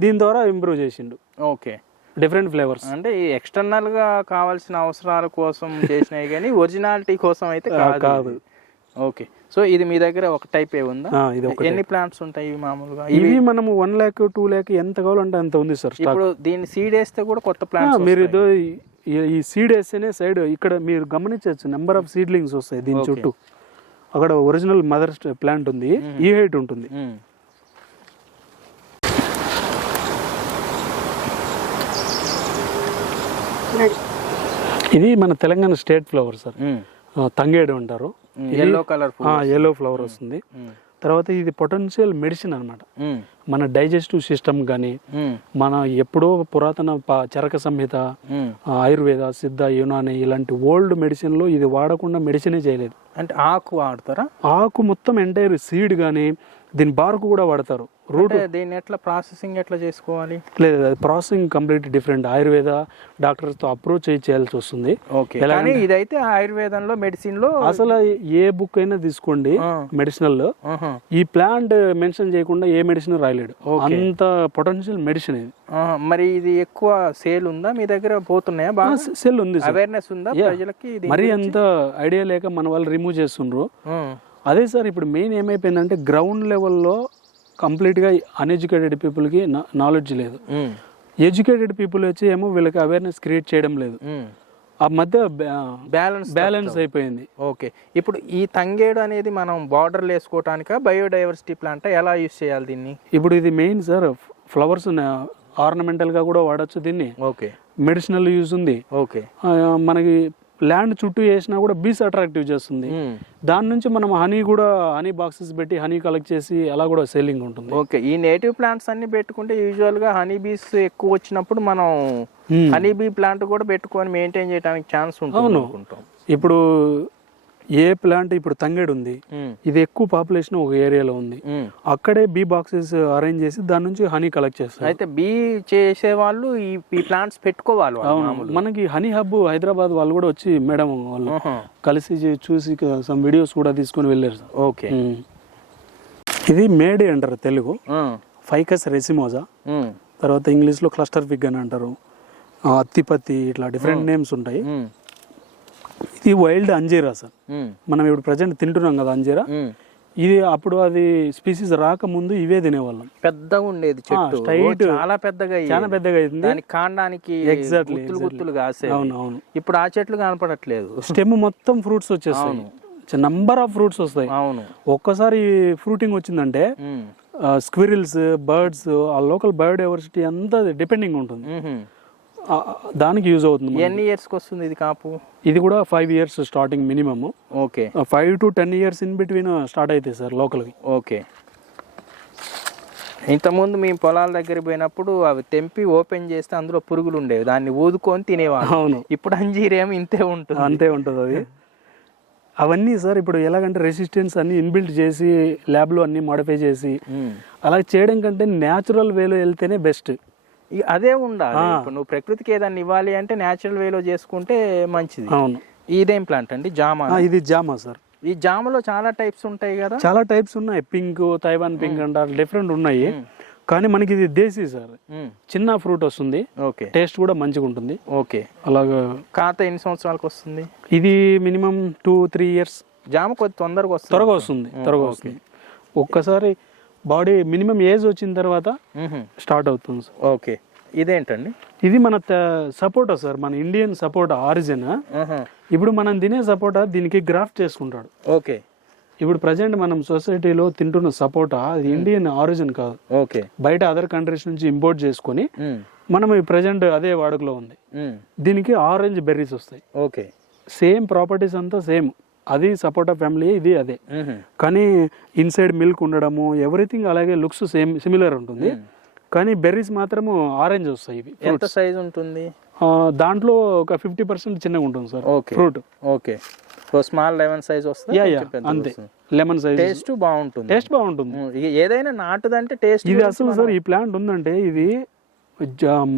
దీని ద్వారా ఇంప్రూవ్ చేసిండు. Okay, different flavours. అంటే ఈ ఎక్స్టర్నల్ గా కావాల్సిన అవసరాల కోసం చేసినాయి కానీ ఒరిజినాలిటీ కోసం అయితే కాదు. ఓకే, సో ఇది మీ దగ్గర ఒక టైప్ ఏ ఉందా? ఎన్ని ప్లాంట్స్ ఉంటాయి మామూలుగా? ఇవి మనము 1 lakh 2 lakh ఎంత కావాలంటే అంత ఉంది సార్. ఇప్పుడు దీన్ని సీడ్ వేస్తే కూడా కొత్త ప్లాంట్స్ మీరు ఈ సీడ్ వేస్తేనే సైడ్ ఇక్కడ మీరు గమనించవచ్చు, నెంబర్ ఆఫ్ సీడ్లింగ్స్ వస్తాయి దీని చుట్టూ. అక్కడ ఒరిజినల్ మదర్ ప్లాంట్ ఉంది, ఈ హైట్ ఉంటుంది. ఇది మన తెలంగాణ స్టేట్ ఫ్లవర్ సార్, తంగేడు అంటారు. ఎల్లో ఫ్లవర్ వస్తుంది. తర్వాత ఇది పొటెన్షియల్ మెడిసిన్ అన్నమాట. మన డైజెస్టివ్ సిస్టమ్ కానీ, మన ఎప్పుడో పురాతన చరక సంహిత, ఆయుర్వేద, సిద్ధ, యునాని ఇలాంటి ఓల్డ్ మెడిసిన్ లో ఇది వాడకుండా మెడిసినే చేయలేదు. అంటే ఆకు వాడతారా? ఆకు మొత్తం ఎంటైర్ సీడ్ కానీ దీని బార్కు కూడా వాడతారు. రూట్ దీన్ని ఎట్లా ప్రాసెసింగ్ ఎట్లా చేసుకోవాలి? లేదు, అది processing complete different. Ayurveda doctors తో అప్రోచ్ చేయాల్సి వస్తుంది. కానీ ఇదైతే ఆయుర్వేదంలో మెడిసిన్ లో అసలు ఏ బుక్ అయినా తీసుకోండి మెడిసినల్ లో ఈ ప్లాంట్ మెన్షన్ చేయకుండా ఏ మెడిసిన్ రాయలేడు. అంత పొటెన్షియల్ మెడిసిన్ ఇది. మరి ఇది ఎక్కువ సేల్ ఉందా మీ దగ్గర? పోతున్నాయా? బాగా సేల్ ఉంది, అవేర్నెస్ ఉందా ప్రజలకి? మరి అంత ఐడియా లేక మన వాళ్ళు రిమూవ్ చేస్తుండ్రు. అదే సార్, ఇప్పుడు మెయిన్ ఏమైపోయిందంటే గ్రౌండ్ లెవెల్లో కంప్లీట్గా అన్ఎడ్యుకేటెడ్ పీపుల్కి నాలెడ్జ్ లేదు. ఎడ్యుకేటెడ్ పీపుల్ వచ్చి ఏమో వీళ్ళకి అవేర్నెస్ క్రియేట్ చేయడం లేదు. ఆ మధ్య బ్యాలెన్స్ అయిపోయింది. ఓకే, ఇప్పుడు ఈ తంగేడు అనేది మనం బార్డర్లు వేసుకోవటానిక బయోడైవర్సిటీ ప్లాంట్ ఎలా యూజ్ చేయాలి దీన్ని? ఇప్పుడు ఇది మెయిన్ సార్, ఫ్లవర్స్ ఆర్నమెంటల్ గా కూడా వాడచ్చు దీన్ని. ఓకే, మెడిసినల్ యూజ్ ఉంది. ఓకే, మనకి ల్యాండ్ చుట్టూ వేసినా కూడా బీస్ అట్రాక్టివ్ చేస్తుంది. దాని నుంచి మనం హనీ బాక్సెస్ పెట్టి హనీ కలెక్ట్ చేసి అలా కూడా సెల్లింగ్ ఉంటుంది. ఓకే, ఈ నేటివ్ ప్లాంట్స్ అన్ని పెట్టుకుంటే యూజువల్ గా హనీ బీస్ ఎక్కువ వచ్చినప్పుడు మనం హనీ బీ ప్లాంట్ కూడా పెట్టుకొని మెయింటైన్ చేయడానికి ఛాన్స్ ఉంటుంది. ఇప్పుడు ఏ ప్లాంట్, ఇప్పుడు తంగేడు ఉంది, ఇది ఎక్కువ పాపులేషన్ ఒక ఏరియాలో ఉంది, అక్కడే బీ బాక్సెస్ అరేంజ్ చేసి దాని నుంచి హనీ కలెక్ట్ చేస్తారు. అయితే బీ చేసే వాళ్ళు ఈ ప్లాంట్స్ పెట్టుకోవాలి. మనకి హనీ హబ్ హైదరాబాద్ వాళ్ళు కూడా వచ్చి మేడం వాళ్ళు కలిసి చూసి సమ్ వీడియోస్ కూడా తీసుకొని వెళ్ళారు. ఓకే, ఇది మేడే అంటారు తెలుగు, ఫైకస్ రెసిమోజా, తర్వాత ఇంగ్లీష్ లో క్లస్టర్ ఫిగ్ అని అంటారు, అత్తిపత్తి, ఇట్లా డిఫరెంట్ నేమ్స్ ఉంటాయి. ఇది వైల్డ్ అంజీరా సార్, మనం ఇప్పుడు ప్రజెంట్ తింటున్నాం కదా అంజీరా. ఇది అప్పుడు అది స్పీసీస్ రాకముందు ఇవే తినేవాళ్ళం. పెద్దగా ఉండేది చెట్టు, చాలా పెద్దగా అయింది, దానికి కాండానికి గుత్తులు కాసే. అవునవును, ఇప్పుడు ఆ చెట్లు కనపడట్లేదు, స్టెమ్ మొత్తం ఫ్రూట్స్ వచ్చేస్తాయి. నంబర్ ఆఫ్ ఫ్రూట్స్ వస్తాయి. అవును. ఒక్కసారి ఫ్రూటింగ్ వచ్చిందంటే స్క్విరిల్స్, బర్డ్స్, ఆ లోకల్ బయోడైవర్సిటీ అంతా డిపెండింగ్ ఉంటుంది, దానికి యూజ్ అవుతుంది. ఎన్ని ఇయర్స్కి వస్తుంది ఇది కాపు? ఇది కూడా 5 years starting minimum. Okay. 5 to 10 years in between start అవుతాయి సార్ లోకల్వి. ఓకే. ఇంతకుముందు మేము పొలాల దగ్గర పోయినప్పుడు అవి తెంపి ఓపెన్ చేస్తే అందులో పురుగులు ఉండేవి, దాన్ని ఊదుకొని తినేవాళ్ళు. అవును. ఇప్పుడు అంజీరేమో ఇంతే ఉంటుంది. అంతే ఉంటుంది అది. అవన్నీ సార్ ఇప్పుడు ఎలాగంటే రెసిస్టెన్స్ అన్ని ఇన్బిల్ట్ చేసి ల్యాబ్లో అన్ని మాడిఫై చేసి అలా చేయడం కంటే న్యాచురల్ వేలో వెళ్తేనే బెస్ట్. అదే ఉండాలి. ఇప్పుడు నువ్వు ప్రకృతికి ఏదన్నా ఇవ్వాలి అంటే న్యాచురల్ వేలో చేసుకుంటే మంచిది. అవును. ఇదేం ప్లాంట్ అండి? జామా. ఇది జామా సార్. ఈ జామలో చాలా టైప్స్ ఉంటాయి కదా? చాలా టైప్స్ ఉన్నాయి. పింక్, తైవాన్ పింక్ అంటారు, డిఫరెంట్ ఉన్నాయి. కానీ మనకి ఇది దేశీ సార్, చిన్న ఫ్రూట్ వస్తుంది. ఓకే. టేస్ట్ కూడా మంచిగా ఉంటుంది. ఓకే. అలాగా. ఖాతా ఎన్ని సంవత్సరాలకు వస్తుంది? ఇది మినిమం 2-3 years. జామ కొద్ది త్వరగా వస్తుంది. ఒక్కసారి బాడీ మినిమం ఏజ్ వచ్చిన తర్వాత స్టార్ట్ అవుతుంది సార్. ఓకే. ఇదేంటండి? ఇది మన సపోటా సార్, మన ఇండియన్ సపోటా ఆరిజిన్. ఇప్పుడు మనం తినే సపోటా దీనికి గ్రాఫ్ట్ చేసుకుంటాడు. ఓకే. ఇప్పుడు ప్రజెంట్ మనం సొసైటీలో తింటున్న సపోటా అది ఇండియన్ ఆరిజిన్ కాదు. ఓకే. బయట అదర్ కంట్రీస్ నుంచి ఇంపోర్ట్ చేసుకుని మనం ప్రజెంట్ అదే వాడుకలో ఉంది. దీనికి ఆరెంజ్ బెర్రీస్ వస్తాయి. ఓకే. సేమ్ ప్రాపర్టీస్ అంతా సేమ్. అది సపోటా ఫ్యామిలీ, ఇది అదే. కానీ ఇన్సైడ్ మిల్క్ ఉండడము ఎవ్రీథింగ్ అలాగే లుక్స్ సేమ్ సిమిలర్ ఉంటుంది. కానీ బెర్రీస్ మాత్రము ఆరెంజ్ వస్తాయి. ఇవి ఎంత సైజ్ ఉంటుంది? దాంట్లో ఒక 50% చిన్నగా ఉంటుంది sir fruit. Okay. So small lemon size వస్తుంది. అంతే, లెమన్ సైజ్. టేస్ట్ బాగుంటుంది. ఏదైనా నాటుదంటే టేస్ట్. ఇది అసలు సార్ ఈ ప్లాంట్ ఉందంటే ఇది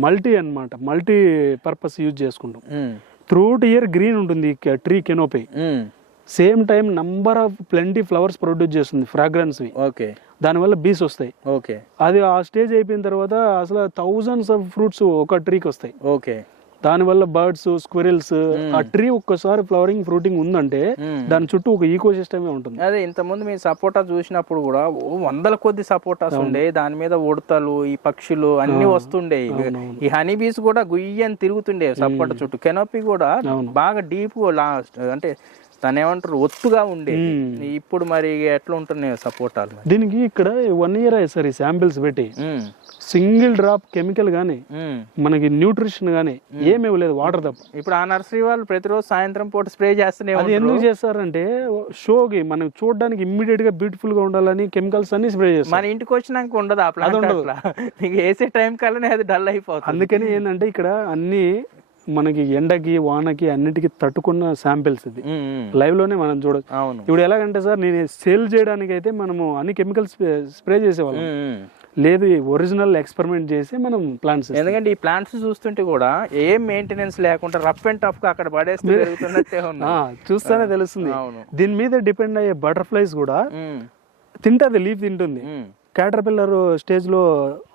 మల్టీ అన్నమాట, మల్టీ పర్పస్ యూజ్ చేసుకుంటాం. త్రూట్ ఇయర్ గ్రీన్ ఉంటుంది tree canopy. Same time number of plenty flowers produce చేస్తుంది, ఫ్రాగ్రెన్స్. ఓకే. దానివల్ల బీస్ వస్తాయి. ఓకే. అది ఆ స్టేజ్ అయిపోయిన తర్వాత అసలు thousands ఆఫ్ ఫ్రూట్స్ ఒక ట్రీకి వస్తాయి. ఓకే. దానివల్ల బర్డ్స్, స్క్విరిల్స్, ఆ ట్రీ ఒక్కసారి ఫ్లవరింగ్ ఫ్రూటింగ్ ఉందంటే దాని చుట్టూ ఒక ఈకో సిస్టమే ఉంటుంది. అదే ఇంతకుముందు మీరు సపోటా చూసినప్పుడు కూడా వందల కొద్ది సపోటాస్ ఉండే, దాని మీద ఉడతలు, ఈ పక్షులు అన్ని వస్తుండే. ఈ హనీ బీస్ కూడా గుయ్యని తిరుగుతుండే సపోటా చుట్టూ. కెనోపీ కూడా బాగా డీప్ అంటే దాని ఏమంటారు ఒత్తుగా ఉండే. ఇప్పుడు మరి ఎట్లా ఉంటున్నాయి సపోటాలు? దీనికి ఇక్కడ 1 year సార్ ఈ శాంపిల్స్ పెట్టి సింగిల్ డ్రాప్ కెమికల్ గానీ మనకి న్యూట్రిషన్ గానీ ఏమి ఇవ్వలేదు, వాటర్ తప్ప. ఇప్పుడు ఆ నర్సరీ వాళ్ళు ప్రతిరోజు సాయంత్రం పూట స్ప్రే చేస్తూనే. అది ఎందుకు చేస్తారంటే షోకి మనం చూడడానికి ఇమ్మీడియట్ గా బ్యూటిఫుల్ గా ఉండాలని కెమికల్స్ అన్ని స్ప్రే చేస్తారు. మన ఇంటికి వచ్చినాక ఉండదు ఆ ప్లాంట్, వేసే టైం కల్లా అది డల్ అయిపోతుంది. అందుకని ఏంటంటే ఇక్కడ అన్ని మనకి ఎండకి వానకి అన్నిటికీ తట్టుకున్న శాంపిల్స్. ఇది లైవ్ లోనే మనం చూడొచ్చు. ఇప్పుడు ఎలాగంటే సార్ నేను సేల్ చేయడానికి అయితే మనము అన్ని కెమికల్స్ స్ప్రే చేసేవాళ్ళం, లేదు ఒరిజినల్ ఎక్స్పెరిమెంట్ చేసి మనం ప్లాంట్స్. ఎందుకంటే ఈ ప్లాంట్స్ చూస్తుంటే కూడా ఏం మెయింటెనెన్స్ లేకుండా రఫ్ అండ్ టఫ్ గా అక్కడ పడేస్తే పెరుగుతున్నట్టే ఉన్నా, చూస్తేనే తెలుస్తుంది. దీని మీద డిపెండ్ అయ్యే బటర్ఫ్లైస్ కూడా తింటది, లీఫ్ తింటుంది. క్యాటర్పిల్లర్ స్టేజ్ లో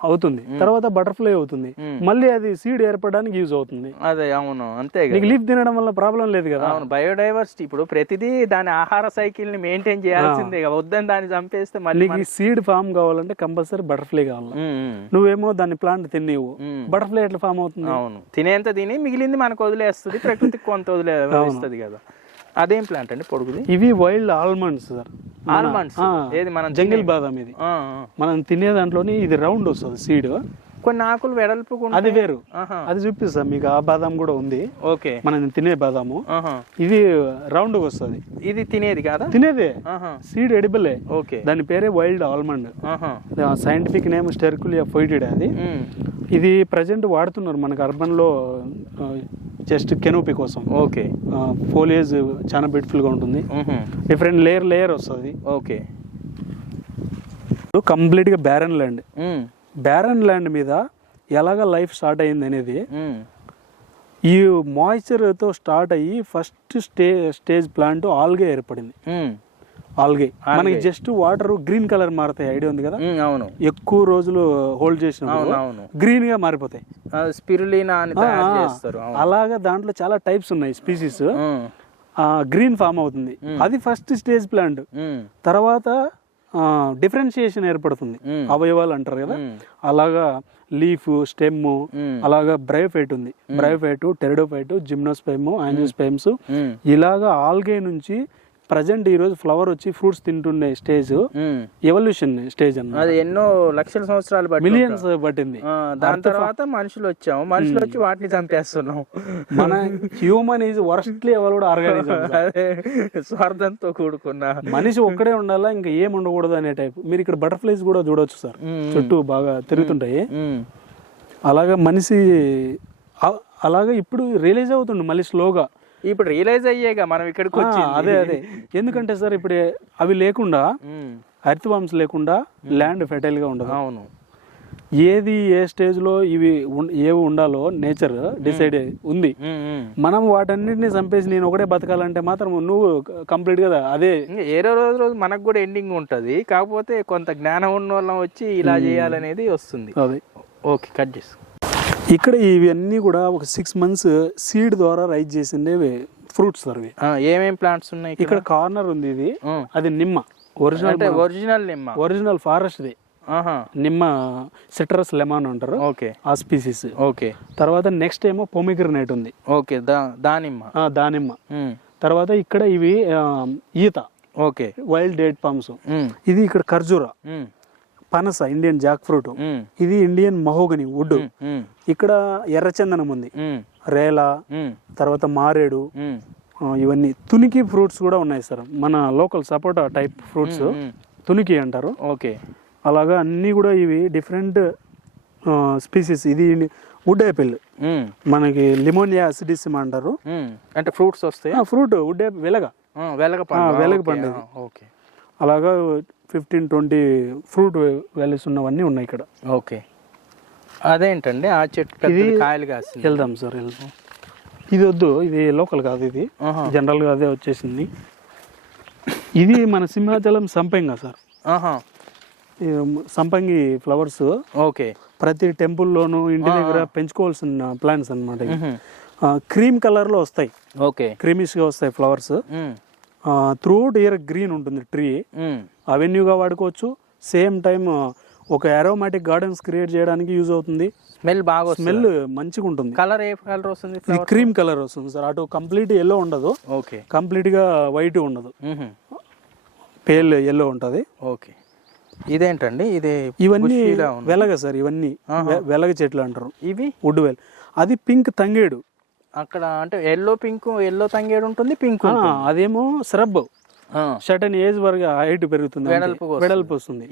అవుతుంది, తర్వాత బటర్ఫ్లై అవుతుంది, మళ్ళీ అది సీడ్ ఏర్పడడానికి యూజ్ అవుతుంది. అదే అవును, అంతే. లీఫ్ తినడం వల్ల ప్రాబ్లం లేదు కదా. అవును, బయోడైవర్సిటీ ఇప్పుడు ప్రతిదీ దాని ఆహార సైకిల్ ని మెయింటైన్ చేయాల్సిందే. వద్దని దాన్ని చంపేస్తే మళ్ళీ సీడ్ ఫామ్ కావాలంటే కంపల్సరీ బటర్ఫ్లై కావాలి. నువ్వేమో దాన్ని ప్లాంట్ తినేవు, బటర్ఫ్లై ఎట్లా ఫామ్ అవుతుంది? అవును, తినేంత తిని మిగిలింది మనకు వదిలేస్తుంది, ప్రకృతికి కొంత వదిలేస్తుంది కదా. అదేం ప్లాంట్ అండి పొడుగుది? ఇవి వైల్డ్ ఆల్మండ్స్ సార్. ఆల్మండ్స్ ఏది మనం జంగిల్ బాదాం. ఇది మనం తినే దాంట్లోని ఇది రౌండ్ వస్తుంది సీడ్, కొన్ని ఆకులు వెడల్పు. అది వేరు, అది చూపిస్తా మీకు. ఆ బాదాం కూడా ఉంది. ఓకే. మనం తినే బాదాము ఇది రౌండ్ వస్తుంది. ఇది తినేది కాదా? తినేదే, సీడ్ ఎడిబులే. ఓకే. దాని పేరే wild almond. Scientific name Sterculia foetida. అది ఇది ప్రజెంట్ వాడుతున్నారు మనకు అర్బన్ లో జస్ట్ కెనోపీ కోసం. ఓకే. ఫోలియేజ్ చాలా బ్యూటిఫుల్ గా ఉంటుంది, డిఫరెంట్ లేయర్ వస్తుంది. ఓకే. కంప్లీట్ గా బ్యారన్ ల్యాండ్. బ్యారన్ ల్యాండ్ మీద ఎలాగ లైఫ్ స్టార్ట్ అయింది అనేది, ఈ మాయిశ్చర్ తో స్టార్ట్ అయ్యి ఫస్ట్ స్టేజ్ ప్లాంట్ ఆల్గే ఏర్పడింది. ఆల్గే మనకి జస్ట్ వాటర్ గ్రీన్ కలర్ మారుతాయి, ఐడియా ఉంది కదా. అవును, ఎక్కువ రోజులు హోల్డ్ చేసిన గ్రీన్ గా మారిపోతాయి. స్పిరులినా అని తయారు చేస్తారు. అలాగా దాంట్లో చాలా టైప్స్ ఉన్నాయి, స్పీసీస్. గ్రీన్ ఫామ్ అవుతుంది, అది ఫస్ట్ స్టేజ్ ప్లాంట్. తర్వాత డిఫరెన్షియేషన్ ఏర్పడుతుంది, అవయవాలు అంటారు కదా. అలాగా లీఫ్, స్టెమ్, అలాగా బ్రైఫైట్ ఉంది, బ్రైఫైట్, టెరిడోఫైట్, జిమ్నోస్పెర్మ్, యాంజియోస్పెర్మ్స్, ఇలాగా ఆల్గే నుంచి ప్రజెంట్ ఈ రోజు ఫ్లవర్ వచ్చి ఫ్రూట్స్ తింటుండే స్టేజ్ ఎవల్యూషన్ స్టేజ్ అన్న. అది ఎన్నో లక్షల సంవత్సరాలు బట్టి మిలియన్స్ పట్టింది. దాని తర్వాత మనుషులు వచ్చాము, మనుషులు వచ్చి వాటిని చంపేస్తున్నాం. మన హ్యూమన్ ఈజ్ వర్స్ట్లీ ఎవరు ఆర్గానిజం. అదే స్వార్థంతో కూడుకున్న మనిషి ఒక్కడే ఉండాలా, ఇంకా ఏం ఉండకూడదు అనే టైప్. మీరు ఇక్కడ బటర్ఫ్లైస్ కూడా చూడొచ్చు సార్, చుట్టూ బాగా తిరుగుతుంటాయి. అలాగా మనిషి అలాగా ఇప్పుడు రియలైజ్ అవుతుండు మళ్ళీ స్లోగా. ఇప్పుడు రియలైజ్ అయ్యేగా మనం ఇక్కడికి వచ్చి. అదే ఎందుకంటే సార్ ఇప్పుడు అవి లేకుండా, ఎర్త్ వామ్స్ లేకుండా ల్యాండ్ ఫెర్టైల్ గా ఉండదు. అవును, ఏది ఏ స్టేజ్ లో ఇవి ఏవి ఉండాలో నేచర్ డిసైడ్ ఉంది. మనం వాటన్నిటిని చంపేసి నేను ఒకటే బతకాలంటే మాత్రం నువ్వు కంప్లీట్ గా అదే ఏ రోజు రోజు మనకు కూడా ఎండింగ్ ఉంటది. కాకపోతే కొంత జ్ఞానం ఉన్న వాళ్ళం వచ్చి ఇలా చేయాలనేది వస్తుంది. అదే ఓకే, కట్ చేసు. ఇక్కడ ఇవన్నీ కూడా ఒక 6 months సీడ్ ద్వారా రైజ్ చేసిండేవి ఫ్రూట్స్ అవి. ఏమేం ప్లాంట్స్ ఉన్నాయి ఇక్కడ? కార్నర్ ఉంది, ఇది అది నిమ్మ, ఒరిజినల్ ఫారెస్ట్ ది నిమ్మ, సిట్రస్ లెమన్ అంటారు. ఓకే, ఆ స్పీసీస్. ఓకే, తర్వాత నెక్స్ట్ ఏమో పొమిగ్రనేట్ ఉంది. ఓకే, దానిమ్మ. తర్వాత ఇక్కడ ఇవి ఈత, ఓకే, వైల్డ్ డేట్ పామ్స్. ఇది ఇక్కడ ఖర్జూరా, పనస, ఇండియన్ జాక్ ఫ్రూట్. ఇది ఇండియన్ మహోగని వుడ్. ఇక్కడ ఎర్రచందనం ఉంది, రేలా, తర్వాత మారేడు, ఇవన్నీ. తునికి ఫ్రూట్స్ కూడా ఉన్నాయి సార్, మన లోకల్ సపోటా టైప్ ఫ్రూట్స్, తునికి అంటారు. ఓకే, అలాగా అన్ని కూడా ఇవి డిఫరెంట్ స్పీసీస్. ఇది వుడ్ యాపిల్, మనకి లిమోనియా అసిడిసిమ్ అంటారు. అంటే ఫ్రూట్స్ వస్తాయి. ఫ్రూట్ వుడ్ వెలగ పండు. ఓకే, అలాగా 15-20 ఫ్రూట్ వ్యాలీస్ ఉన్నవన్నీ ఉన్నాయి ఇక్కడ. ఓకే, అదేంటండి ఆ చెట్టు కాయలు కాసి? వెళ్దాం సార్, వెళ్దాం. ఇది వద్దు, ఇది లోకల్ కాదు, ఇది జనరల్ గా అదే వచ్చేసింది. ఇది మన సింహాచలం సంపంగి సార్, సంపంగి ఫ్లవర్స్. ఓకే, ప్రతి టెంపుల్లోను ఇంటి దగ్గర పెంచుకోవాల్సిన ప్లాంట్స్ అన్నమాట. క్రీమ్ కలర్ లో వస్తాయి. ఓకే, క్రీమిష్ గా వస్తాయి ఫ్లవర్స్. త్రూఅవుట్ ఇయర్ గ్రీన్ ఉంటుంది ట్రీ. అవెన్యూగా వాడుకోవచ్చు. సేమ్ టైం ఒక అరోమాటిక్ గార్డెన్స్ క్రియేట్ చేయడానికి యూజ్ అవుతుంది. స్మెల్ మంచిగా ఉంటుంది. కలర్ ఏ కలర్ వస్తుంది? ఇది క్రీమ్ కలర్ వస్తుంది సార్. అటు కంప్లీట్ ఎల్లో ఉండదు, ఓకే, కంప్లీట్ గా వైట్ ఉండదు, పేల్ ఎల్లో ఉంటది. ఓకే, ఇదేంటండి? ఇవన్నీ వెలగ సార్, ఇవన్నీ వెలగ చెట్లు అంటారు. ఇవి వుడ్ వెల్. అది పింక్ తంగేడు. అక్కడ అంటే ఎల్లో తంగేడు ఉంటుంది, పింక్. అదేమో శ్రబ్, సర్టన్ ఏజ్ వరకు హైట్ పెరుగుతుంది, వెడల్పు వస్తుంది.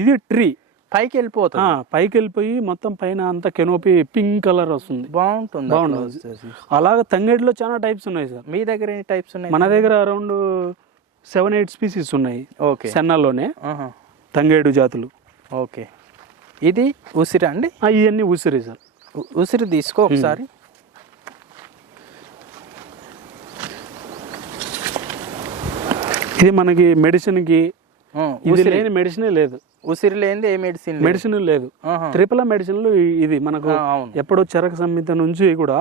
ఇది ట్రీ పైకి వెళ్ళిపోతుంది. పైకి వెళ్ళిపోయి మొత్తం పైన అంతా కెనోపీ పింక్ కలర్ వస్తుంది. బాగుంటుంది. అలాగే తంగేడులో చాలా టైప్స్ ఉన్నాయి సార్. మీ దగ్గర ఎన్ని టైప్స్ ఉన్నాయి? మన దగ్గర అరౌండ్ 7-8 స్పీసీస్ ఉన్నాయి. ఓకే, సెన్నాల్లోనే తంగేడు జాతులు. ఓకే, ఇది ఉసిరి అండి? ఇవన్నీ ఉసిరి సార్. ఉసిరి తీసుకో ఒకసారి. ఇది మనకి మెడిసిన్ కి, ఇది లేని మెడిసినే లేదు. ఉసిరి లేని ఏ మెడిసిన్ లేదు. త్రిపల మెడిసిన్లు ఇది మనకు ఎప్పుడో చరక సంహిత నుంచి కూడా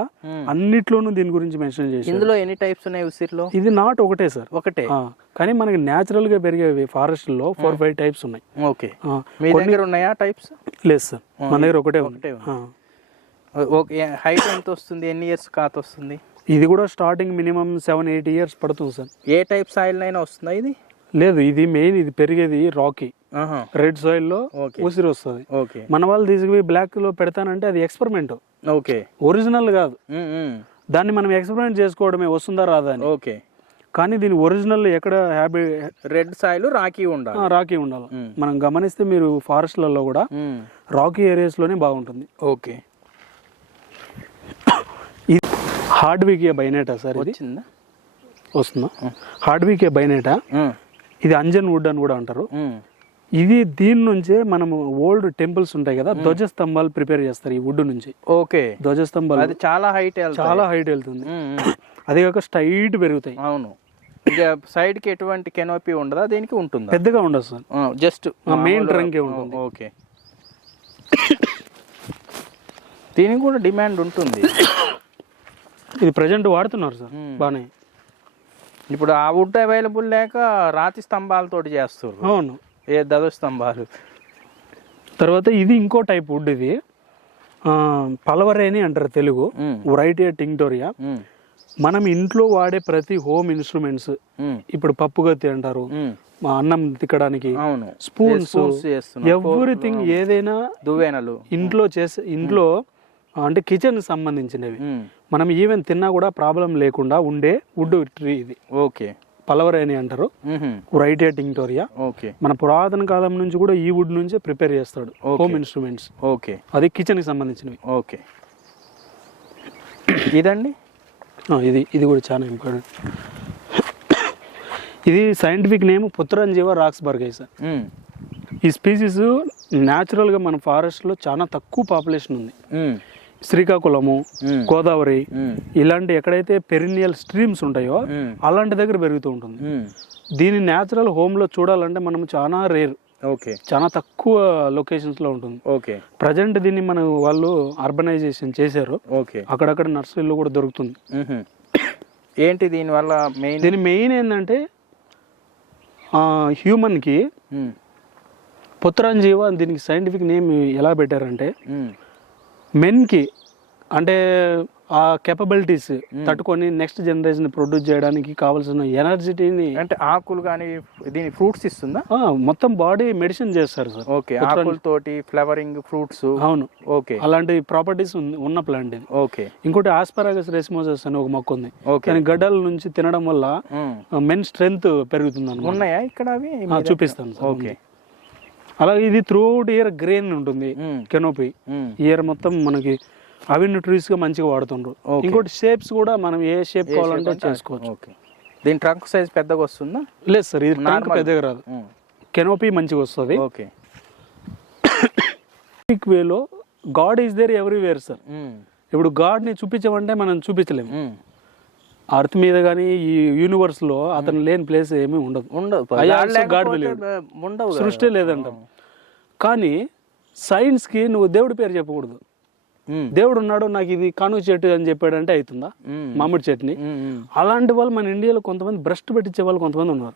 అన్నిట్లోనూ దీని గురించి మెన్షన్ చేసి. ఇందులో ఎన్ని టైప్స్ ఉన్నాయి ఉసిరిలో? ఇది నాట్ ఒకటే సార్, ఒకటే. కానీ మనకి నేచురల్ గా పెరిగేవి ఫారెస్ట్ లో 4-5 టైప్స్ ఉన్నాయి. ఓకే, మీ దగ్గర ఉన్నాయా టైప్స్? లేదు సార్, మన దగ్గర ఒకటే. హైట్ ఎంత వస్తుంది? ఎన్ని ఇయర్స్ కాత వస్తుంది? ఇది కూడా స్టార్టింగ్ మినిమం 7-8 years పడుతుంది సార్. ఏ టైప్ సాయిల్ అయినా వస్తుందా ఇది? లేదు, ఇది మెయిన్, ఇది పెరిగేది రాకీ రెడ్ సాయిల్ లో ఉసిరి వస్తుంది. మన వాళ్ళు తీసుకుపోయి బ్లాక్ లో పెడతానంటే అది ఎక్స్పెరిమెంట్, ఒరిజినల్ కాదు. దాన్ని మనం ఎక్స్పెరిమెంట్ చేసుకోవడమే, వస్తుందా రాదా అని. ఓకే, కానీ దీని ఒరిజినల్ ఎక్కడ రెడ్ సాయిల్ రాకీ ఉండాలి. మనం గమనిస్తే మీరు ఫారెస్ట్లలో కూడా రాకీ ఏరియాస్ లోనే బాగుంటుంది. ఓకే, హార్డ్వికియా బైనేటా సార్, ఇది వస్తుందా? హార్డ్వికియా బైనేటా, ఇది అంజన్ వుడ్ అని కూడా అంటారు. ఇది దీని నుంచే మనము ఓల్డ్ టెంపుల్స్ ఉంటాయి కదా, ధ్వజస్తంభాలు ప్రిపేర్ చేస్తారు ఈ వుడ్ నుంచి. ఓకే, ధ్వజస్తంభాలు అది చాలా హైట్ వెళ్తుంది. అదే కాక స్ట్రైట్ పెరుగుతాయి. అవును, సైడ్ కి ఎటువంటి కెనోపీ ఉండదా? దీనికి ఉంటుంది? పెద్దగా ఉండదు సార్, జస్ట్ మెయిన్ ట్రంకే ఉంటుంది. ఓకే, దీనికి కూడా డిమాండ్ ఉంటుంది. ఇది ప్రజెంట్ వాడుతున్నారు సార్ బానే. ఇప్పుడు ఆ వుడ్ అవైలబుల్ లేక రాతి స్తంభాలతోటి చేస్తారు. అవును, ధ్వజస్తంభాలు. తర్వాత ఇది ఇంకో టైప్ వుడ్, ఇది పలవరేని అంటారు తెలుగు, వెరైటీ టింక్టోరియా. మనం ఇంట్లో వాడే ప్రతి హోమ్ ఇన్స్ట్రుమెంట్స్, ఇప్పుడు పప్పు గత్తి అంటారు, మా అన్నం తిక్కడానికి స్పూన్స్, ఎవ్రీథింగ్ ఏదైనా దువ్వెనలు ఇంట్లో అంటే కిచెన్ సంబంధించినవి మనం ఈవెన్ తిన్నా కూడా ప్రాబ్లం లేకుండా ఉండే వుడ్ ట్రీ ఇది. ఓకే, పలవరేని అంటారు, రైటియా టింక్టోరియా. మన పురాతన కాలం నుంచి కూడా ఈ వుడ్ నుంచే ప్రిపేర్ చేస్తాడు హోమ్ ఇన్స్ట్రుమెంట్స్. ఓకే, అది కిచెన్ కి సంబంధించినవి. ఓకే, ఇదండి ఇది కూడా చాలా ఇంపార్టెంట్. ఇది సైంటిఫిక్ నేమ్ పుత్రంజీవ రాక్స్బర్గై సార్. ఈ స్పీసీస్ న్యాచురల్గా మన ఫారెస్ట్లో చాలా తక్కువ పాపులేషన్ ఉంది. శ్రీకాకుళము, గోదావరి ఇలాంటి ఎక్కడైతే పెరినియల్ స్ట్రీమ్స్ ఉంటాయో అలాంటి దగ్గర పెరుగుతూ ఉంటుంది. దీని న్యాచురల్ హోమ్లో చూడాలంటే మనం చాలా రేర్, చాలా తక్కువ లొకేషన్స్ లో ఉంటుంది. ప్రజెంట్ దీన్ని మన వాళ్ళు అర్బనైజేషన్ చేశారు, అక్కడక్కడ నర్సరీలో కూడా దొరుకుతుంది. ఏంటి దీని వల్ల మెయిన్? దీని మెయిన్ ఏంటంటే హ్యూమన్ కి పుత్రాంజీవ దీనికి సైంటిఫిక్ నేమ్ ఎలా పెట్టారంటే మెన్ కి అంటే ఆ కేపబిలిటీస్ తట్టుకొని నెక్స్ట్ జనరేషన్ ప్రొడ్యూస్ చేయడానికి కావాల్సిన ఎనర్జీని, అంటే ఆకులు కానీ దీని ఫ్రూట్స్ ఇస్తుందా? మొత్తం బాడీ మెడిసిన్ చేస్తారు సార్. ఓకే, ఆకులతోటి ఫ్లవరింగ్ ఫ్రూట్స్. అవును, ఓకే, అలాంటి ప్రాపర్టీస్ ఉన్న ప్లాంట్ ఇది. ఓకే, ఇంకోటి ఆస్పరాగస్ రెసిమోసస్ అని ఒక మొక్క ఉంది. కానీ గడ్డల నుంచి తినడం వల్ల మెన్ స్ట్రెంగ్త్ పెరుగుతుంది అన్నమాట. ఉన్నాయా ఇక్కడ అవి? చూపిస్తాను సార్. ఓకే, అలాగే ఇది త్రూ అవుట్ ఇయర్ గ్రెయిన్ ఉంటుంది, కెనోపీ ఇయర్ మొత్తం మనకి అవెన్యూ ట్రీస్ గా మంచిగా వాడుతుండ్రు. ఇంకోటి షేప్స్ కూడా మనం ఏ షేప్ కావాలంటే చేసుకోవచ్చు. దీని ట్రంక్ సైజ్ పెద్దగా వస్తుందా? లేదు సార్, ఇది ట్రంక్ పెద్దగా రాదు, కెనోపీ మంచిగా వస్తుంది. ఓకే, వేలో god is there everywhere sir. ఇప్పుడు గాడ్ ని చూపించమంటే మనం చూపించలేము. అర్త్ మీద కానీ ఈ యూనివర్స్ లో అతను లేని ప్లేస్ ఏమీ ఉండదు. సృష్టి లేదంటాం. కానీ సైన్స్ కి నువ్వు దేవుడి పేరు చెప్పకూడదు. దేవుడు ఉన్నాడు, నాకు ఇది కాను చెట్టు అని చెప్పాడంటే అవుతుందా? మామిడి చెట్టుని. అలాంటి వాళ్ళు మన ఇండియాలో కొంతమంది భ్రష్టు పెట్టించే వాళ్ళు కొంతమంది ఉన్నారు.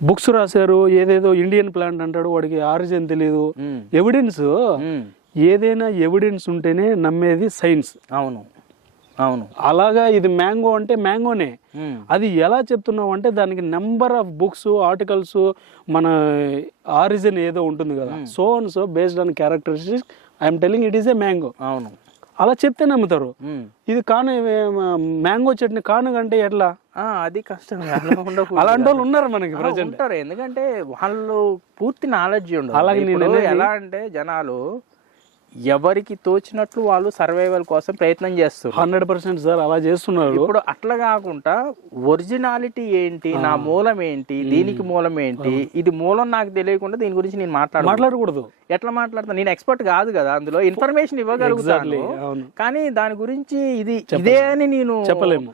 బుక్స్ రాశారు, ఏదేదో ఇండియన్ ప్లాంట్ అంటాడు, వాడికి ఆరిజిన్ తెలియదు. ఎవిడెన్స్, ఏదైనా ఎవిడెన్స్ ఉంటేనే నమ్మేది సైన్స్. అవును అవును. అలాగా ఇది మ్యాంగో అంటే మ్యాంగోనే. అది ఎలా చెప్తున్నావు అంటే దానికి నెంబర్ ఆఫ్ బుక్స్, ఆర్టికల్స్, మన ఆరిజిన్ ఏదో ఉంటుంది కదా, so and so based on characteristics I'm telling it is a mango. అవును, అలా చెప్తే నమ్ముతారు. ఇది కాను మ్యాంగో చట్నీ కానుగంటే ఎట్లా? అది కష్టం. అలాంటి వాళ్ళు ఉన్నారు మనకి ప్రజెంట్. ఎందుకంటే వాళ్ళు పూర్తి నాలెడ్జ్ ఉండదు. అలాగే ఎలా అంటే జనాలు ఎవరికి తోచినట్లు వాళ్ళు సర్వైవల్ కోసం ప్రయత్నం చేస్తారు. 100% సార్, అలా చేస్తున్నారు. ఇప్పుడు అట్లా కాకుండా ఒరిజినాలిటీ ఏంటి, నా మూలం ఏంటి, దీనికి మూలం ఏంటి, ఇది మూలం నాకు తెలియకుండా దీని గురించి నేను మాట్లాడకూడదు. ఎట్లా మాట్లాడతాను? నేను ఎక్స్పర్ట్ కాదు కదా, అందులో ఇన్ఫర్మేషన్ ఇవ్వగలుగుతాను, కానీ దాని గురించి ఇదే అని నేను చెప్పలేము.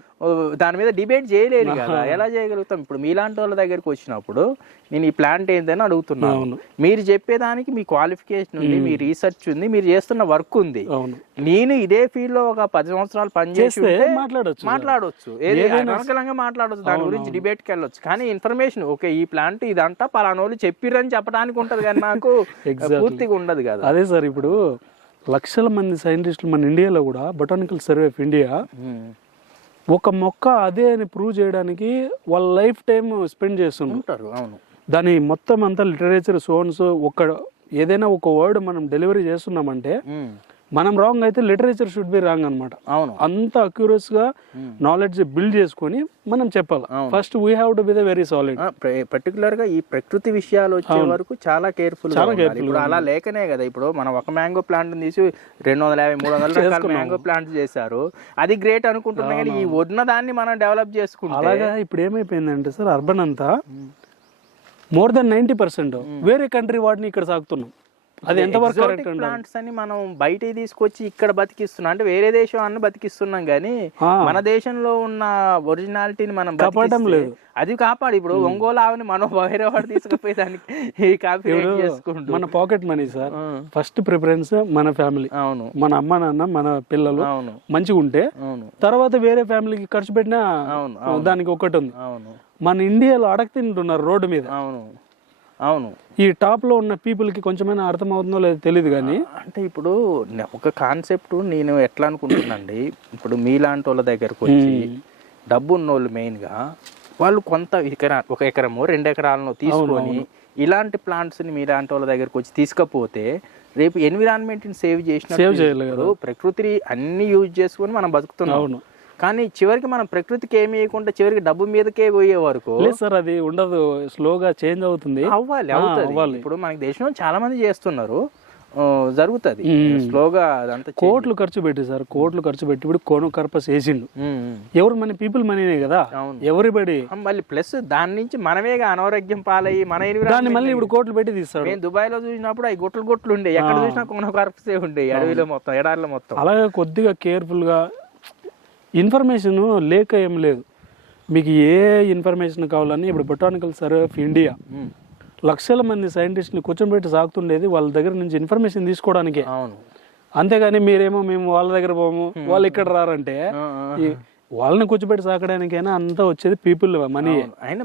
దాని మీద డిబేట్ చేయలేదు కదా, ఎలా చేయగలుగుతాం? ఇప్పుడు మీలాంటి వాళ్ళ దగ్గరికి వచ్చినప్పుడు నేను ఈ ప్లాంట్ ఏంటని అడుగుతున్నాను. మీరు చెప్పేదానికి మీ క్వాలిఫికేషన్ ఉంది, మీ రీసెర్చ్ ఉంది, మీరు చేస్తున్న వర్క్ ఉంది. నేను ఇదే ఫీల్డ్ లో ఒక 10 సంవత్సరాలు పనిచేసి మాట్లాడవచ్చు, అనుకూలంగా మాట్లాడవచ్చు, దాని గురించి డిబేట్ కి వెళ్ళొచ్చు. కానీ ఇన్ఫర్మేషన్ ఓకే ఈ ప్లాంట్ ఇదంతా పలానోళ్ళు చెప్పిర్రని చెప్పడానికి ఉంటది, కానీ నాకు పూర్తిగా ఉండదు కదా. అదే సార్, ఇప్పుడు లక్షల మంది సైంటిస్టులు మన ఇండియాలో కూడా బొటానికల్ సర్వే ఆఫ్ ఇండియా ఒక మొక్క అదే అని ప్రూవ్ చేయడానికి వాళ్ళ లైఫ్ టైం స్పెండ్ చేస్తుంటారు. అవును, దాని మొత్తం అంతా లిటరేచర్ సోన్స్, ఏదైనా ఒక వర్డ్ మనం డెలివరీ చేస్తున్నామంటే మనం రాంగ్ అయితే లిటరేచర్ షుడ్ బి రాంగ్ అనమాట. అవును, అంత అక్యూరస్ గా నాలెడ్జ్ బిల్డ్ చేసుకొని మనం చెప్పాలి. First we have to be the very solid. Particular గా ఈ ప్రకృతి విషయాలు వచ్చే వరకు చాలా కేర్ఫుల్. ఇప్పుడు అలా లేకనే కదా ఇప్పుడు మనం ఒక మ్యాంగో ప్లాంట్ తీసి 250-300 రకాల మ్యాంగో ప్లాంట్ చేశారు. అది గ్రేట్ అనుకుంటున్నా, కానీ ఈ ఉన్న దాన్ని మనం డెవలప్ చేసుకుంటాం. అలాగా ఇప్పుడు ఏమైపోయిందంటే సార్, అర్బన్ అంతా మోర్ దెన్ 90% వేరే కంట్రీ వాటిని ఇక్కడ సాగుతున్నాం. అది ఎంతవరకు కరెక్ట్? ప్లాంట్స్ అని మనం బయట తీసుకొచ్చి ఇక్కడ బతికిస్తున్నాం, అంటే వేరే దేశం అన్న బతికిస్తున్నాం, కానీ మన దేశంలో ఉన్న ఒరిజినాలిటీని మనం కాపాడడం లేదు. అది కాపాడు. ఇప్పుడు ఒంగోలు ఆవుని మనం వేరే వాడు తీసుకుపోయి దానికి మన pocket money sir. First preference మన ఫ్యామిలీ. అవును, మన అమ్మ నాన్న మన పిల్లలు మంచిగా ఉంటే తర్వాత వేరే ఫ్యామిలీకి ఖర్చు పెట్టినా దానికి ఒకటి ఉంది. మన ఇండియాలో అడగ తింటున్నారు రోడ్డు మీద. అవును, అవును. ఈ టాప్ లో ఉన్న పీపుల్ కి కొంచెమైనా అర్థం అవుతుందో లేదో తెలియదు కానీ అంటే ఇప్పుడు ఒక కాన్సెప్ట్ నేను ఎట్లా అనుకుంటున్నాండి, ఇప్పుడు మీలాంటి వాళ్ళ దగ్గరకు వచ్చి డబ్బు ఉన్నోళ్ళు మెయిన్గా వాళ్ళు కొంత ఒక ఎకరమో 2 ఎకరాలను తీసుకొని ఇలాంటి ప్లాంట్స్ని మీలాంటి వాళ్ళ దగ్గరకు వచ్చి తీసుకపోతే రేపు ఎన్విరాన్మెంట్ని సేవ్ చేసినప్పుడు ప్రకృతి అన్ని యూజ్ చేసుకొని మనం బతుకుతున్నాం. కానీ చివరికి మనం ప్రకృతికి ఏమి వేయకుండా చివరికి డబ్బు మీదకే పోయే వరకు లేదు సార్, అది ఉండదు, స్లోగా చేంజ్ అవుతుంది. అవుతుంది. ఇప్పుడు మనకి దేశంలో చాలా మంది చేస్తున్నారు, జరుగుతుంది స్లోగా. అదంతా కోట్లు ఖర్చు పెట్టి సార్, కోట్లు ఖర్చు పెట్టి ఇప్పుడు కోను కర్పస్ వేసిండు. ఎవరు మన పీపుల్ మనీనే కదా, ఎవరిబడి. మళ్ళీ ప్లస్ దాని నుంచి మనమేగా అనారోగ్యం పాలయ్యి మన దాన్ని మళ్ళీ ఇప్పుడు కోట్లు పెట్టి తీస్తాడు. నేను దుబాయ్ లో చూసినప్పుడు అవి గుట్లు ఉండే, ఎక్కడ చూసినా కోన కర్పసే ఉండే, అడవిలో మొత్తం, ఎడారిలో మొత్తం. అలాగే కొద్దిగా కేర్ఫుల్ గా, ఇన్ఫర్మేషన్ లేక ఏం లేదు. మీకు ఏ ఇన్ఫర్మేషన్ కావాలని ఇప్పుడు బొటానికల్ సర్వే ఆఫ్ ఇండియా లక్షల మంది సైంటిస్ట్ని కూర్చోబెట్టి సాగుతుండేది వాళ్ళ దగ్గర నుంచి ఇన్ఫర్మేషన్ తీసుకోవడానికే. అంతేగాని మీరేమో మేము వాళ్ళ దగ్గర పోము, వాళ్ళు ఇక్కడ రారంటే వాళ్ళని కూర్చోబెట్టి సాకడానికైనా అంతా వచ్చేది పీపుల్ మనీ. అయినా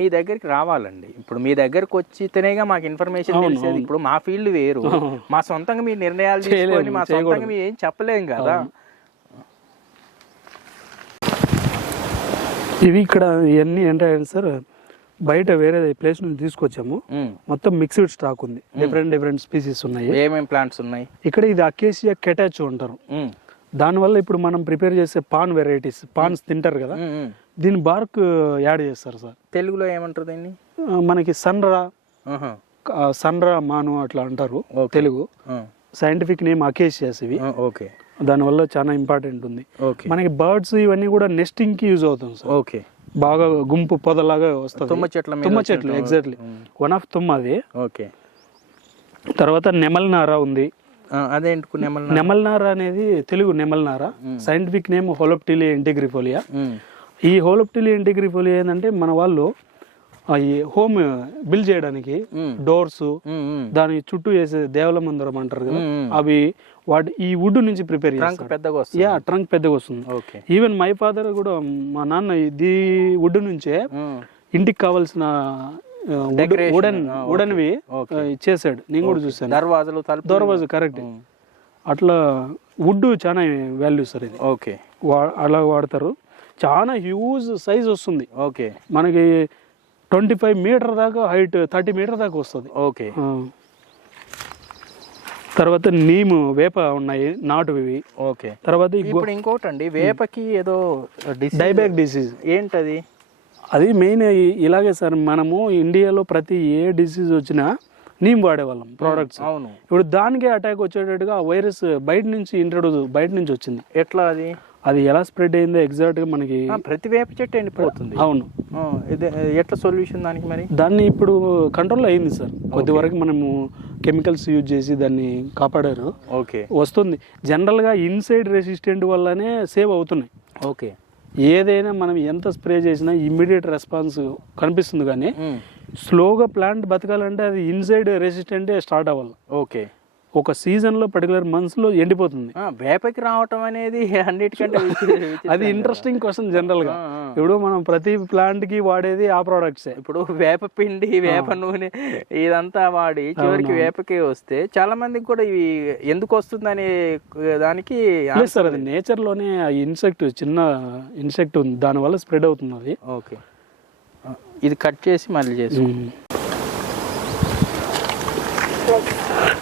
మీ దగ్గరికి రావాలండి. ఇప్పుడు మీ దగ్గరకు వచ్చితేనేగా మాకు ఇన్ఫర్మేషన్ తెలిసేది. ఇప్పుడు మా ఫీల్డ్ వేరు, మా సొంతంగా మీ నిర్ణయాలు తీసుకొని మా సొంతంగా మేము ఏం చెప్పలేం కదా. ఇవి ఇక్కడ ఇవన్నీ ఏంటంటే సార్, బయట వేరే ప్లేస్ నుంచి తీసుకొచ్చాము. మొత్తం మిక్స్డ్ స్టాక్ ఉంది, డిఫరెంట్ స్పీసీస్ ఉన్నాయి. ఏమేమి ప్లాంట్స్ ఉన్నాయి ఇక్కడ? ఇది అకేసియా కెటాచో అంటారు. దానివల్ల ఇప్పుడు మనం ప్రిపేర్ చేసే పాన్ వెరైటీస్, పాన్స్ తింటారు కదా, దీని బార్క్ యాడ్ చేస్తారు సార్. తెలుగులో ఏమంటారు దీన్ని? మనకి సన్రా మాను అట్లా అంటారు తెలుగు. సైంటిఫిక్ నేమ్ అకేసియాస్ ఇవి. దానివల్ల చాలా ఇంపార్టెంట్ ఉంది. మనకి బర్డ్స్ ఇవన్నీ కూడా నెస్టింగ్ కి యూజ్ అవుతుంది సార్. బాగా గుంపు పొదలాగా వస్తుంది. తుమ్మ చెట్లు ఎగ్జాక్ట్లీ వన్ ఆఫ్ తుమ్మ అది. తర్వాత నెమల్నార ఉంది. నెమల్నార అనేది తెలుగు నెమల్నార, సైంటిఫిక్ నేమ్ హోలోప్టిలియా ఇంటిగ్రిఫోలియా. ఈ హోలోప్టిలియా ఇంటిగ్రిఫోలియా ఏంటంటే మన వాళ్ళు ఈ హోమ్ బిల్డ్ చేయడానికి డోర్స్, దాని చుట్టూ వేసే దేవల మందిరం అంటారు కదా, అవి వాటి ఈ వుడ్ నుంచి ప్రిపేర్ చేస్తారు. ట్రంక్ పెద్దగా వస్తుంది. ఈవెన్ మై ఫాదర్ కూడా, మా నాన్న ఇది వుడ్ నుంచే ఇంటికి కావాల్సిన వుడన్వి చేసాడు. నేను కూడా చూసాను. దర్వాజు కరెక్ట్. అట్లా వుడ్ చాలా వాల్యూ సార్ ఇది. అలా వాడతారు. చాలా హ్యూజ్ సైజ్ వస్తుంది. మనకి 25 మీటర్ దాకా హైట్, 30 మీటర్ దాకా వస్తుంది. తర్వాత నీము వేప ఉన్నాయి, నాటువి. తర్వాత ఇంకోటి అండి, వేపకి ఏదో డైబ్యాక్ డిసీజ్. ఏంటది? అది మెయిన్ ఇలాగే సార్, మనము ఇండియాలో ప్రతి ఏ డిసీజ్ వచ్చినా నీమ్ వాడేవాళ్ళం ప్రోడక్ట్స్. ఇప్పుడు దానికే అటాక్ వచ్చేటట్టుగా వైరస్ బయట నుంచి వచ్చింది. ఎట్లా అది ఎలా స్ప్రెడ్ అయిందో ఎగ్జాక్ట్ గా మనకి ప్రతి వేప చెట్టు ఎండిపోతుంది. అవును. ఎట్లా సొల్యూషన్ దానికి? మరి దాన్ని ఇప్పుడు కంట్రోల్ అయింది సార్. కొద్ది వరకు మనము కెమికల్స్ యూజ్ చేసి దాన్ని కాపాడారు. వస్తుంది. జనరల్ గా ఇన్సైడ్ రెసిస్టెంట్ వల్లనే సేవ్ అవుతున్నాయి. ఏదైనా మనం ఎంత స్ప్రే చేసినా ఇమ్మీడియట్ రెస్పాన్స్ కనిపిస్తుంది, కానీ స్లోగా ప్లాంట్ బతకాలంటే అది ఇన్సైడ్ రెసిస్టెంటే స్టార్ట్ అవ్వాలి. ఒక సీజన్ లో పర్టికులర్ మంత్స్ లో ఎండిపోతుంది. వేపకి రావటం అనేది అన్నిటికంటే అది ఇంట్రెస్టింగ్ క్వశ్చన్. జనరల్ గా ఇప్పుడు మనం ప్రతి ప్లాంట్ కి వాడేది ఆ ప్రోడక్ట్స్. ఇప్పుడు వేప పిండి, వేప నూనె ఇదంతా వాడి చివరికి వేపకి వస్తే చాలా మందికి కూడా ఇవి ఎందుకు వస్తుందని దానికి సార్, అది నేచర్ లోనే చిన్న ఇన్సెక్ట్ ఉంది, దాని వల్ల స్ప్రెడ్ అవుతుంది అది. ఇది కట్ చేసి మళ్ళీ చేసి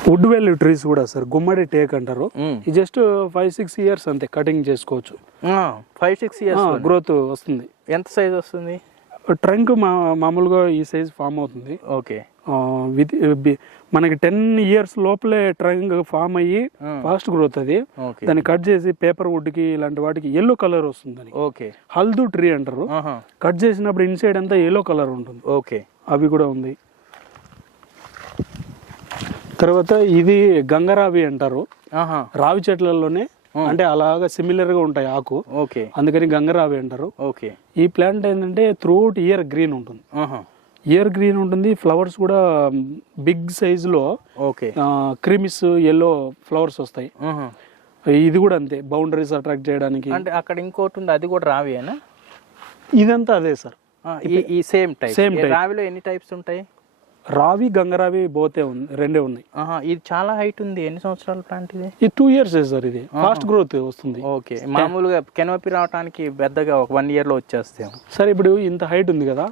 వుడ్ వాల్యూ ట్రీస్ కూడా సార్, గుమ్మడి టేక్ అంటారు. ఇది జస్ట్ 5-6 ఇయర్స్ అంతే, కటింగ్ చేసుకోవచ్చు. 5-6 ఇయర్స్ గ్రోత్ వస్తుంది. ఎంత సైజ్ వస్తుంది? ట్రంక్ మామూలుగా ఈ సైజ్ ఫామ్ అవుతుంది. మనకి 10 ఇయర్స్ లోపలే ట్రంక్ ఫామ్ అయ్యి ఫాస్ట్ గ్రోత్ అది. దాన్ని కట్ చేసి పేపర్ వుడ్ కి ఇలాంటి వాటికి ఎల్లో కలర్ వస్తుంది. హల్దు ట్రీ అంటారు. కట్ చేసినప్పుడు ఇన్సైడ్ అంతా ఎల్లో కలర్ ఉంటుంది. అవి కూడా ఉంది. తర్వాత ఇది గంగరావి అంటారు. రావి చెట్లలోనే అంటే అలాగా సిమిలర్ గా ఉంటాయి ఆకు, అందుకని గంగరావి అంటారు. ఈ ప్లాంట్ ఏంటంటే త్రూఅవుట్ ఇయర్ గ్రీన్ ఉంటుంది. ఫ్లవర్స్ కూడా బిగ్ సైజ్ లో క్రీమిస్ ఎల్లో ఫ్లవర్స్ వస్తాయి. ఇది కూడా అంతే, బౌండరీస్ అట్రాక్ట్ చేయడానికి. అంటే అక్కడ ఇంకోటి ఉంది, అది కూడా రావియేనా? ఇదంతా అదే సార్, ఈ సేమ్ టైప్. రావిలో ఎన్ని టైప్స్ ఉంటాయి? రావి గంగరావి బోతే ఉంది, రెండే ఉన్నాయి. ఇది చాలా హైట్ ఉంది. ఎన్ని సంవత్సరాల ప్లాంట్ ఇది? ఇది 2 years సార్. ఇది ఫాస్ట్ గ్రోత్ వస్తుంది. ఓకే, మామూలుగా కెనోపీ రావడానికి పెద్దగా ఒక 1 year లో వచ్చేస్తాం సార్. ఇప్పుడు ఇంత హైట్ ఉంది కదా,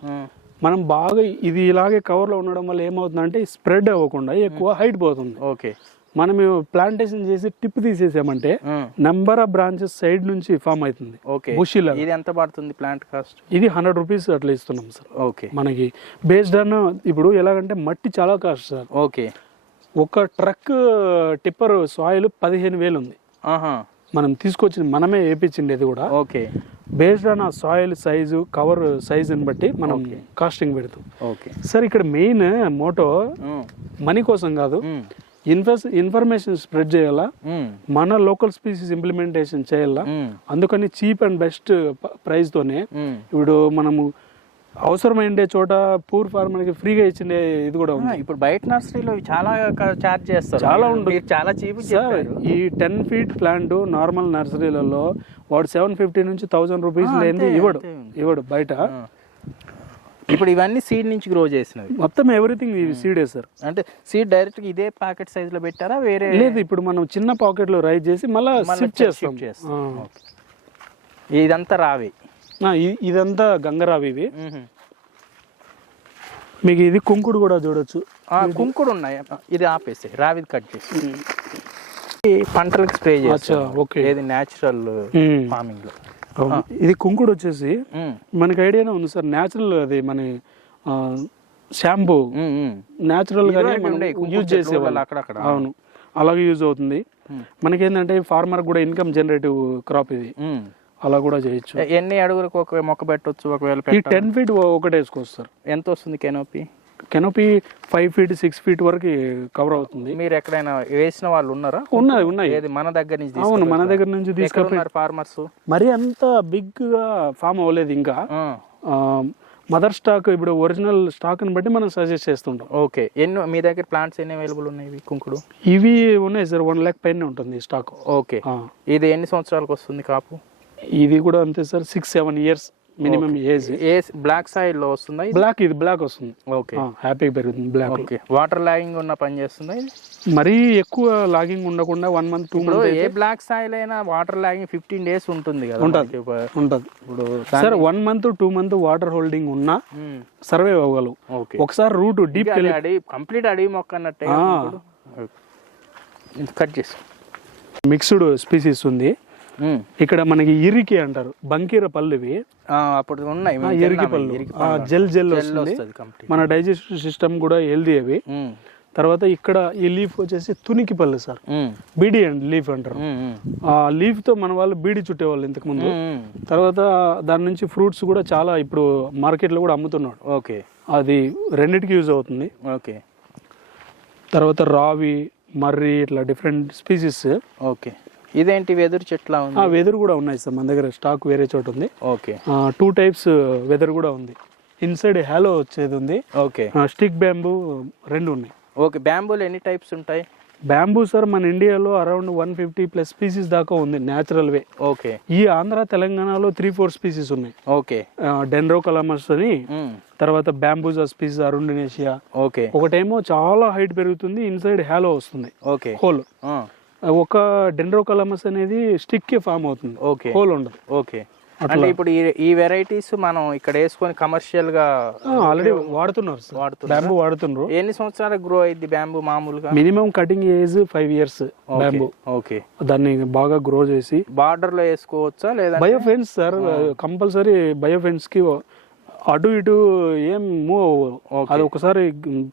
మనం బాగా ఇది ఇలాగే కవర్ లో ఉండడం వల్ల ఏమవుతుందంటే స్ప్రెడ్ అవ్వకుండా ఎక్కువ హైట్ పోతుంది. ఓకే, మనం ప్లాంటేషన్ చేసి టిప్ తీసేసామంటే నెంబర్ ఆఫ్ బ్రాంచెస్ సైడ్ నుంచి ఫామ్ అవుతుంది. ఓకే, బుషిలా. ఇది ఎంత పడుతుంది ప్లాంట్ కాస్ట్? ఇది 100 rupees అట్లా ఇస్తున్నాం సార్. ఓకే, మనకి బేస్డ్ ఆన్ ఇప్పుడు ఎలాగంటే మట్టి చాలా కాస్ట్ సార్. ఓకే, ఒక ట్రక్ టిప్పర్ సాయిల్ 15,000 ఉంది. మనం తీసుకొచ్చింది మనమే వేయించిండేది కూడా. ఓకే, బేస్డ్ ఆన్ ఆ సాయిల్ సైజు కవర్ సైజుని బట్టి మనం కాస్టింగ్ పెడతాం. ఓకే సార్, ఇక్కడ మెయిన్ మోటో మనీ కోసం కాదు, ఇన్ఫర్మేషన్ స్ప్రెడ్ చేయాలా, మన లోకల్ స్పీసీస్ ఇంప్లిమెంటేషన్ చేయాలా. అందుకని చీప్ అండ్ బెస్ట్ ప్రైస్ తోనే ఇప్పుడు మనము అవసరమైండే చోట పూర్ ఫార్మర్ కి ఫ్రీగా ఇచ్చిండే ఇది కూడా ఉంది. ఇప్పుడు బయట నర్సరీలో చాలా చార్జ్ చేస్తారు, చాలా ఉంటుంది, చాలా చీప్. ఈ 10 feet ప్లాంట్ నార్మల్ నర్సరీలలో వాడు 750 నుంచి 1000 rupees లేని ఇవ్వడు బయట. ఇప్పుడు ఇవన్నీ సీడ్ నుంచి గ్రో చేసినవి మొత్తం ఎవ్రీథింగ్ సీడే సార్. అంటే సీడ్ డైరెక్ట్ గా ఇదే ప్యాకెట్ సైజ్ లో పెట్టారా వేరే? లేదు, ఇప్పుడు మనం చిన్న పాకెట్ లో రైజ్ చేసి మళ్ళీ షిఫ్ట్ చేస్తాం. ఇదంతా రావి, ఇదంతా గంగరావి. ఇవి మీకు ఇది కుంకుడు కూడా చూడొచ్చు. కుంకుడు ఉన్నాయి. ఇది ఆపేసి రావి కట్ చేసి పంటలకు స్ప్రే చేస్తాం. ఇది న్యాచురల్ ఫార్మింగ్ లో. ఇది కుంకుడు వచ్చేసి మనకి ఐడియానే ఉంది సార్. న్యాచురల్ అది మన షాంపూ న్యాచురల్ గానే యూజ్ చేసేవాళ్ళు అక్కడక్కడ. అవును, అలాగే యూజ్ అవుతుంది. మనకేంటంటే ఫార్మర్ కూడా ఇన్కమ్ జనరేటివ్ క్రాప్ ఇది, అలా కూడా చేయొచ్చు. ఎన్ని అడుగులకు ఒక మొక్క పెట్టవచ్చు? ఒకవేళ ఈ 10 feet ఒకటి వేసుకోవచ్చు సార్. ఎంత వస్తుంది కెనోపీ? 5 feet 6 feet వరకు కవర్ అవుతుంది. మీరు ఎక్కడైనా వేసిన వాళ్ళు ఉన్నారా? ఉన్నాయి. మన దగ్గర నుంచి? అవును, మన దగ్గర నుంచి తీసుకున్నారు ఫార్మర్స్. మరి అంత బిగ్ గా ఫామ్ అవ్వలేదు ఇంకా. మదర్ స్టాక్ ఇప్పుడు ఒరిజినల్ స్టాక్ ని బట్టి మనం సజెస్ట్ చేస్తుంటాం. ఓకే, మీ దగ్గర ప్లాంట్స్ ఎన్ని అవైలబుల్ ఉన్నాయి కుంకుడు? ఇవి ఉన్నాయి సార్, 1 lakh పైన ఉంటుంది స్టాక్. ఓకే, ఇది ఎన్ని సంవత్సరాలకు వస్తుంది కాపు? ఇది కూడా అంతే sir, 6-7 years minimum age. Black soil లో వస్తుందా? ఇది బ్లాక్ వస్తుంది. ఓకే, హ్యాపీగా పెరుగుతుంది బ్లాక్. ఓకే, వాటర్ లాగింగ్ ఉన్న పని చేస్తుందా? మరీ ఎక్కువ లాగింగ్ ఉండకుండా 1 month 2 months. ఏ బ్లాక్ సాయిల్ అయినా వాటర్ లాగింగ్ 15 days ఉంటుంది కదా? ఉంటుంది. ఇప్పుడు sir 1 month 2 months water holding ఉన్నా సర్వైవ్ అవ్వగలవు. ఒకసారి రూట్ డీప్ కంప్లీట్ అడవి మొక్క అన్నట్టే. కట్ చేసి మిక్స్డ్ స్పీసీస్ ఉంది ఇక్కడ. మనకి ఇరికి అంటారు, బంకీర పళ్ళు ఇవి. అప్పుడు ఉన్నాయి ఇరికి పళ్ళు, జెల్ వస్తుంది. మన డైజెస్టివ్ సిస్టమ్ కూడా హెల్దీ అవి. తర్వాత ఇక్కడ ఈ లీఫ్ వచ్చేసి తునికి పళ్ళు సార్, బీడి అండ్ లీఫ్ అంటారు. ఆ లీఫ్ తో మన వాళ్ళు బీడి చుట్టేవాళ్ళు ఇంతకు ముందు. తర్వాత దాని నుంచి ఫ్రూట్స్ కూడా చాలా ఇప్పుడు మార్కెట్ లో కూడా అమ్ముతున్నాడు. ఓకే, అది రెండిటికి యూజ్ అవుతుంది. ఓకే, తర్వాత రావి, మర్రి, ఇట్లా డిఫరెంట్ స్పీసీస్. ఓకే, ఇదేంటి వెదురు చెట్ల? వెదురు కూడా ఉన్నాయి సార్ మన దగ్గర, స్టాక్ వేరే చోట ఉంది. ఓకే, 2 types వెదురు కూడా ఉంది. ఇన్సైడ్ హ్యాలో వచ్చేది ఉంది. ఓకే, స్టిక్ బ్యాంబూ 2 ఉన్నాయి. ఓకే, బ్యాంబూలు ఎన్ని టైప్స్ ఉంటాయి? బ్యాంబూ సార్ మన ఇండియాలో అరౌండ్ 150+ స్పీసీస్ దాకా ఉంది న్యాచురల్ వే. ఓకే, ఈ ఆంధ్ర తెలంగాణలో 3-4 స్పీసీస్ ఉన్నాయి. ఓకే, డెండ్రోకలమస్ అని, తర్వాత బ్యాంబూజా స్పీసీస్ అరుండినేషియా. ఓకే, ఒకటేమో చాలా హైట్ పెరుగుతుంది, ఇన్సైడ్ హ్యాలో వస్తుంది. Okay, whole. ఒక డెండ్రోకలమస్ అనేది స్టిక్ కి ఫామ్ అవుతుంది. ఓకే, హోల్ ఉండదు. ఓకే, అంటే ఇప్పుడు ఈ వెరైటీస్ మనం ఇక్కడ వేసుకొని కమర్షియల్ గా ఆల్రెడీ వాడుతున్నారు, బ్యాంబూ వాడుతున్నారు. ఎన్ని సంవత్సరాలకు గ్రో అయింది బ్యాంబూ మామూలుగా? Minimum cutting age 5 years bamboo. Okay, దాన్ని బాగా గ్రో చేసి బార్డర్ లో వేసుకోవచ్చా లేదా? బయోఫెన్స్ సార్, కంపల్సరీ బయోఫెన్స్ కి అటు ఇటు ఏం మూవ్ అవ్వదు. అది ఒకసారి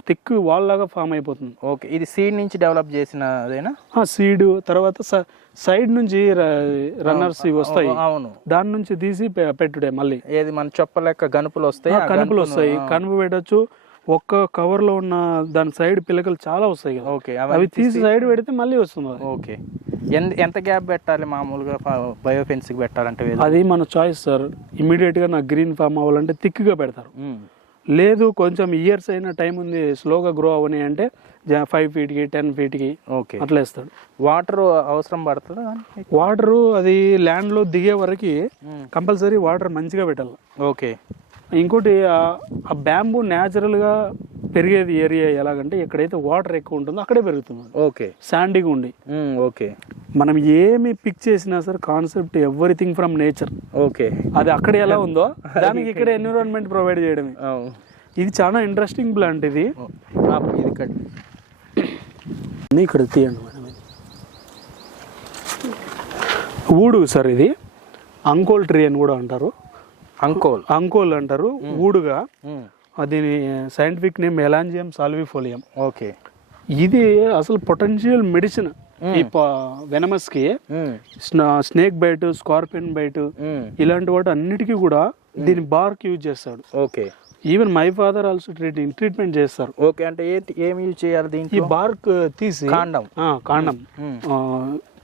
థిక్ వాల్ లాగా ఫామ్ అయిపోతుంది. ఓకే, ఇది సీడ్ నుంచి డెవలప్ చేసినదేనా? సీడ్ తర్వాత సైడ్ నుంచి రన్నర్స్ వస్తాయి. అవును, దాని నుంచి తీసి పెట్టుడే మళ్ళీ. ఏది మన చొప్ప లెక్క గనుపులు వస్తాయి. కనుపు పెట్టచ్చు. ఒక్క కవర్ లో ఉన్న దాని సైడ్ పిల్లకలు చాలా వస్తాయి కదా. ఓకే, అవి తీసి సైడ్ పెడితే మళ్ళీ వస్తుంది. ఓకే, ఎంత గ్యాప్ పెట్టాలి మామూలుగా బయోఫెన్స్ కి పెట్టాలంటే? అది మన చాయిస్ సార్. ఇమీడియట్ గా నాకు గ్రీన్ ఫామ్ అవ్వాలంటే థిక్ గా పెడతారు. లేదు కొంచెం ఇయర్స్ అయినా టైం ఉంది స్లోగా గ్రో అవని అంటే 5 feet కి 10 feet కి అట్లా వేస్తాడు. వాటర్ అవసరం పడుతుందా? వాటర్ అది ల్యాండ్ లో దిగే వరకు కంపల్సరీ వాటర్ మంచిగా పెట్టాలి. ఓకే, ఇంకోటి ఆ బ్యాంబూ న్యాచురల్ గా పెరిగేది ఏరియా ఎలాగంటే ఎక్కడైతే వాటర్ ఎక్కువ ఉంటుందో అక్కడే పెరుగుతుంది. ఓకే, శాండీగా ఉండి. ఓకే, మనం ఏమి పిక్ చేసినా సరే concept everything from nature. Okay, అది అక్కడ ఎలా ఉందో దానికి ఇక్కడ ఎన్విరాన్మెంట్ ప్రొవైడ్ చేయడమే. ఇది చాలా ఇంట్రెస్టింగ్ ప్లాంట్. ఇది ఇక్కడ తీయండి మేడం. ఊడు సార్, ఇది అంకోల్ ట్రీ అని కూడా అంటారు. అంకోల్ అంటారు ఊడుగా. దీని సైంటిఫిక్ నేమ్ ఎలాంజియం సాల్విఫోలియం. ఓకే, ఇది అసలు పొటెన్షియల్ మెడిసిన్. ఈ వెనమస్ కి, స్నేక్ బైట్, స్కార్పియన్ బైట్, ఇలాంటి వాటి అన్నిటికీ కూడా దీని బార్క్ యూజ్ చేస్తాడు. Okay, even my father also treatment చేస్తారు. ఓకే, అంటే ఏమి యూజ్ చేయాలి దీనికి? ఈ బార్క్ తీసి కాండం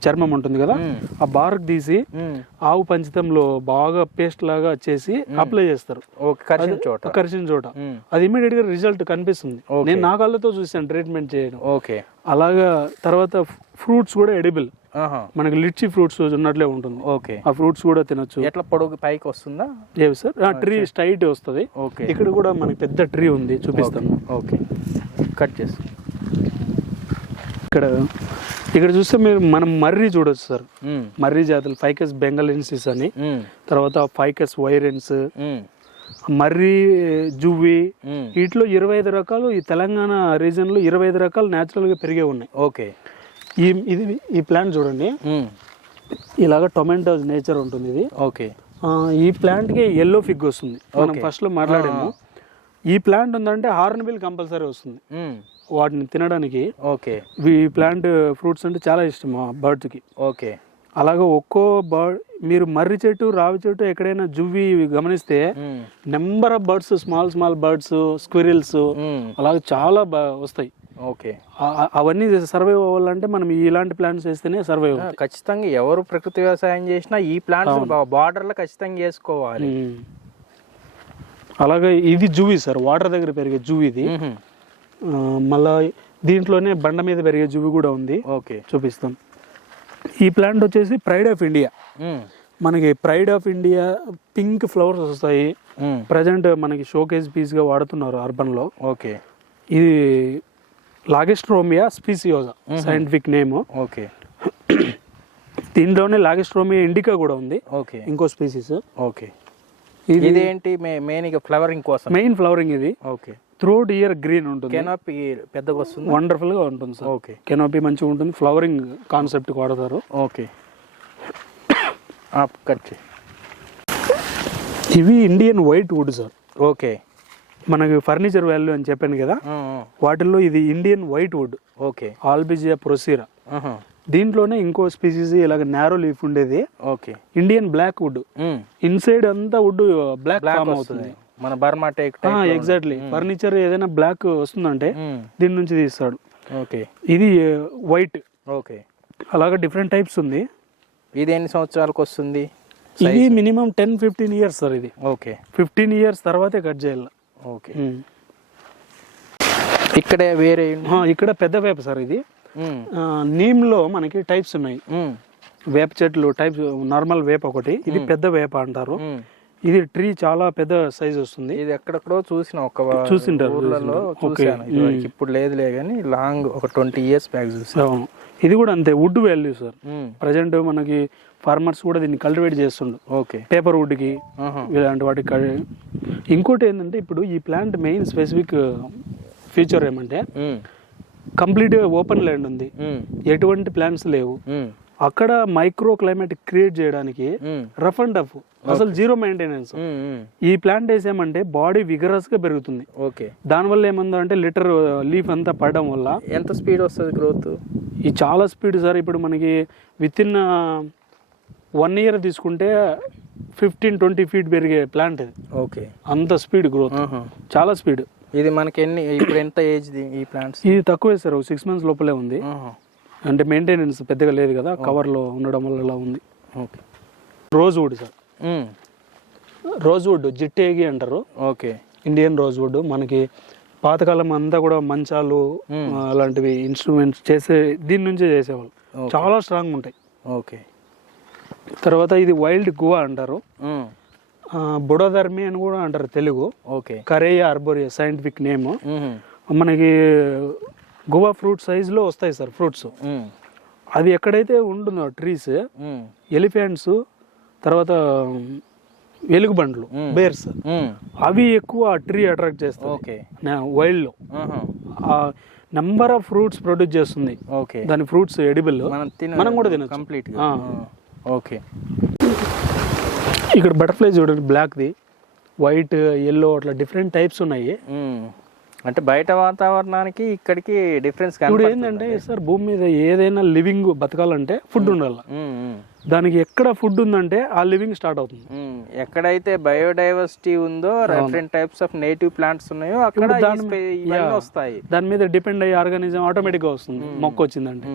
చర్మం ఉంటుంది కదా, ఆ బార్క్ తీసి ఆవు పంచితంలో బాగా పేస్ట్ లాగా చేసి అప్లై చేస్తారు కరిచిన చోట. అది ఇమీడియట్ గా రిజల్ట్ కనిపిస్తుంది. నేను నా కళ్ళతో చూసాను ట్రీట్మెంట్ చేయడం. ఓకే, అలాగా. తర్వాత ఫ్రూట్స్ కూడా ఎడిబుల్, మనకి లిచ్చి ఫ్రూట్స్ ఉన్నట్లే ఉంటుంది. ఓకే, ఆ ఫ్రూట్స్ కూడా తినొచ్చు. ఎట్లా పొడుగు పైకి వస్తుందా? ఏవి సార్, ట్రీ స్ట్రైట్ వస్తుంది. ఇక్కడ కూడా మనకి పెద్ద ట్రీ ఉంది, చూపిస్తాను. ఓకే, కట్ చేసి ఇక్కడ చూస్తే మనం మర్రి చూడొచ్చు సార్. మర్రి జాతులు ఫైకస్ బెంగలెన్సిస్ అని, తర్వాత ఫైకస్ వైరెన్స్, మర్రి, జువ్వి, వీటిలో 25 రకాలు ఈ తెలంగాణ రీజన్ లో 25 రకాలు న్యాచురల్ గా పెరిగే ఉన్నాయి. ఓకే, ఈ ప్లాంట్ చూడండి, ఇలాగా టొమాటోస్ నేచర్ ఉంటుంది ఇది. ఓకే, ఈ ప్లాంట్ కి ఎల్లో ఫిగ్ వస్తుంది. మనం ఫస్ట్ లో మాట్లాడాము. ఈ ప్లాంట్ ఉందంటే హార్న్బిల్ కంపల్సరీ వస్తుంది వాటిని తినడానికి. ఓకే, ఈ ప్లాంట్ ఫ్రూట్స్ అంటే చాలా ఇష్టం బర్డ్స్ కి. ఓకే, అలాగే ఒక్కో బర్డ్, మీరు మర్రి చెట్టు, రావి చెట్టు ఎక్కడైనా జువ్వి గమనిస్తే number of birds, small birds, squirrels, అలాగే చాలా వస్తాయి. ఓకే, అవన్నీ సర్వైవ్ అవ్వాలంటే మనం ఇలాంటి ప్లాంట్స్ వేస్తేనే సర్వైవ్. ఖచ్చితంగా ఎవరు ప్రకృతి వ్యవసాయం చేసినా ఈ ప్లాంట్స్ బార్డర్ లో ఖచ్చితంగా వేసుకోవాలి. అలాగే ఇది జువ్వి సార్, వాటర్ దగ్గర పెరిగే జువ్వి ఇది. మళ్ళా దీంట్లోనే బండ మీద పెరిగే జువ్వి కూడా ఉంది. ఓకే, చూపిస్తాం. ఈ ప్లాంట్ వచ్చేసి ప్రైడ్ ఆఫ్ ఇండియా. మనకి pride of India pink flowers వస్తాయి. ప్రజెంట్ మనకి షోకేజ్ పీస్ గా వాడుతున్నారు అర్బన్ లో. ఓకే, ఇది లాగెస్ట్రోమియా స్పీసియోజా సైంటిఫిక్ నేమ్. ఓకే, దీంట్లోనే లాగెస్ట్రోమియా ఇండికా కూడా ఉంది. ఓకే, ఇంకో స్పీసీస్. ఓకే, ఇదేంటి మెయిన్ ఫ్లవరింగ్ ఇది. ఓకే, త్రూఅవుట్ ఇయర్ గ్రీన్ ఉంటుంది. కెనోపీ పెద్దగా వస్తుంది, వండర్ఫుల్ గా ఉంటుంది సార్. ఓకే, కెనోపీ మంచిగా ఉంటుంది, ఫ్లవరింగ్ కాన్సెప్ట్ వాడతారు. Okay, cut. ఇవి Indian white wood sir. Okay, మనకి ఫర్నిచర్ వాల్యూ అని చెప్పాను కదా, వాటిల్లో ఇది Indian white wood. Okay, Albizia procera. దీంట్లోనే ఇంకో స్పీసీస్ ఇలాగ నారో లీఫ్ ఉండేది. Okay, Indian black wood. Inside అంతా వుడ్ బ్లాక్ ఫామ్ అవుతుంది. మన బర్మా టేక్. ఎగ్జాక్ట్లీ. ఫర్నిచర్ ఏదైనా బ్లాక్ వస్తుందంటే దీని నుంచి తీస్తాడు. ఓకే, ఇది వైట్. ఓకే, అలాగే డిఫరెంట్ టైప్స్ ఉంది. ఇది ఎన్ని సంవత్సరాలకు వస్తుంది? ఇది మినిమం 10-15 ఇయర్స్ సార్. ఇది ఓకే, 15 ఇయర్స్ తర్వాతే కట్ చేయాలి. ఓకే, ఇక్కడ వేరే ఇక్కడ పెద్ద వేప సార్. ఇది నీమ్ లో మనకి టైప్స్ ఉన్నాయి. వేప చెట్లు టైప్స్, నార్మల్ వేప ఒకటి, ఇది పెద్ద వేప అంటారు. ఇది ట్రీ చాలా పెద్ద సైజ్ వస్తుంది. ఇది ఎక్కడెక్కడో చూసింటారు. ఇప్పుడు లేదులే కానీ లాంగ్ ఒక 20 years బ్యాక్ చూసాను. ఇది కూడా అంతే, వుడ్ వాల్యూ సార్. ప్రజెంట్ మనకి ఫార్మర్స్ కూడా దీన్ని కల్టివేట్ చేస్తుండ్రు. ఓకే, పేపర్ వుడ్ కి, ఇలాంటి వాటికి. ఇంకోటి ఏంటంటే ఇప్పుడు ఈ ప్లాంట్ మెయిన్ స్పెసిఫిక్ ఫీచర్ ఏమంటే కంప్లీట్ గా ఓపెన్ ల్యాండ్ ఉంది, ఎటువంటి ప్లాంట్స్ లేవు. అక్కడ మైక్రో క్లైమేట్ క్రియేట్ చేయడానికి రఫ్ అండ్ టఫ్, అసలు జీరో మెయింటెనెన్స్. ఈ ప్లాంట్ వేసామంటే బాడీ విగరస్ గా పెరుగుతుంది. ఓకే, దానివల్ల ఏమందంటే లీటర్ లీఫ్ అంతా పడడం వల్ల ఎంత స్పీడ్ వస్తుంది గ్రోత్? ఇది చాలా స్పీడ్ సార్. ఇప్పుడు మనకి విత్ ఇన్ 1 year తీసుకుంటే 15-20 feet పెరిగే ప్లాంట్ ఇది. ఓకే, అంత స్పీడ్ గ్రోత్, చాలా స్పీడ్. ఇది మనకి ఇప్పుడు ఎంత ఏజ్ ఈ ప్లాంట్స్? ఇది తక్కువే సార్, 6 months లోపలే ఉంది. అంటే మెయింటెనెన్స్ పెద్దగా లేదు కదా, కవర్ లో ఉండడం వల్ల ఇలా ఉంది. Okay, rosewood sir. Rosewood జిట్టేగి అంటారు. Okay, Indian rosewood. మనకి పాతకాలం అంతా కూడా మంచాలు అలాంటివి ఇన్స్ట్రుమెంట్స్ చేసే దీని నుంచే చేసేవాళ్ళు. చాలా స్ట్రాంగ్ ఉంటాయి. ఓకే, తర్వాత ఇది వైల్డ్ గువా అంటారు, బుడోధర్మి అని కూడా అంటారు Telugu. Okay, Careya arborea scientific name. మనకి గువా ఫ్రూట్ సైజులో వస్తాయి సార్ ఫ్రూట్స్. అది ఎక్కడైతే ఉంటుందో ట్రీస్, ఎలిఫెంట్స్, తర్వాత ఎలుగుబండ్లు, బేర్స్, అవి ఎక్కువ ట్రీ అట్రాక్ట్ చేస్తాయి వైల్డ్ లో. నెంబర్ ఆఫ్ ఫ్రూట్స్ ప్రొడ్యూస్ చేస్తుంది. దాని ఫ్రూట్స్ ఎడిబుల్, మనం కూడా తినచ్చు కంప్లీట్. ఓకే, ఇక్కడ బటర్ఫ్లై చూడండి, బ్లాక్ ది, వైట్, ఎల్లో, అట్లా డిఫరెంట్ టైప్స్ ఉన్నాయి. అంటే బయట వాతావరణానికి ఇక్కడికి డిఫరెన్స్. ఇప్పుడు ఏంటంటే సార్, భూమి మీద ఏదైనా లివింగ్ బతకాలంటే ఫుడ్ ఉండాలి. దానికి ఎక్కడ ఫుడ్ ఉందంటే ఆ లివింగ్ స్టార్ట్ అవుతుంది. ఎక్కడైతే బయోడైవర్సిటీ ఉందో, different types of native plants ఉన్నాయో అక్కడ వస్తాయి. దాని మీద డిపెండ్ అయ్యే ఆర్గానిజం ఆటోమేటిక్ గా వస్తుంది మొక్క వచ్చిందంటే.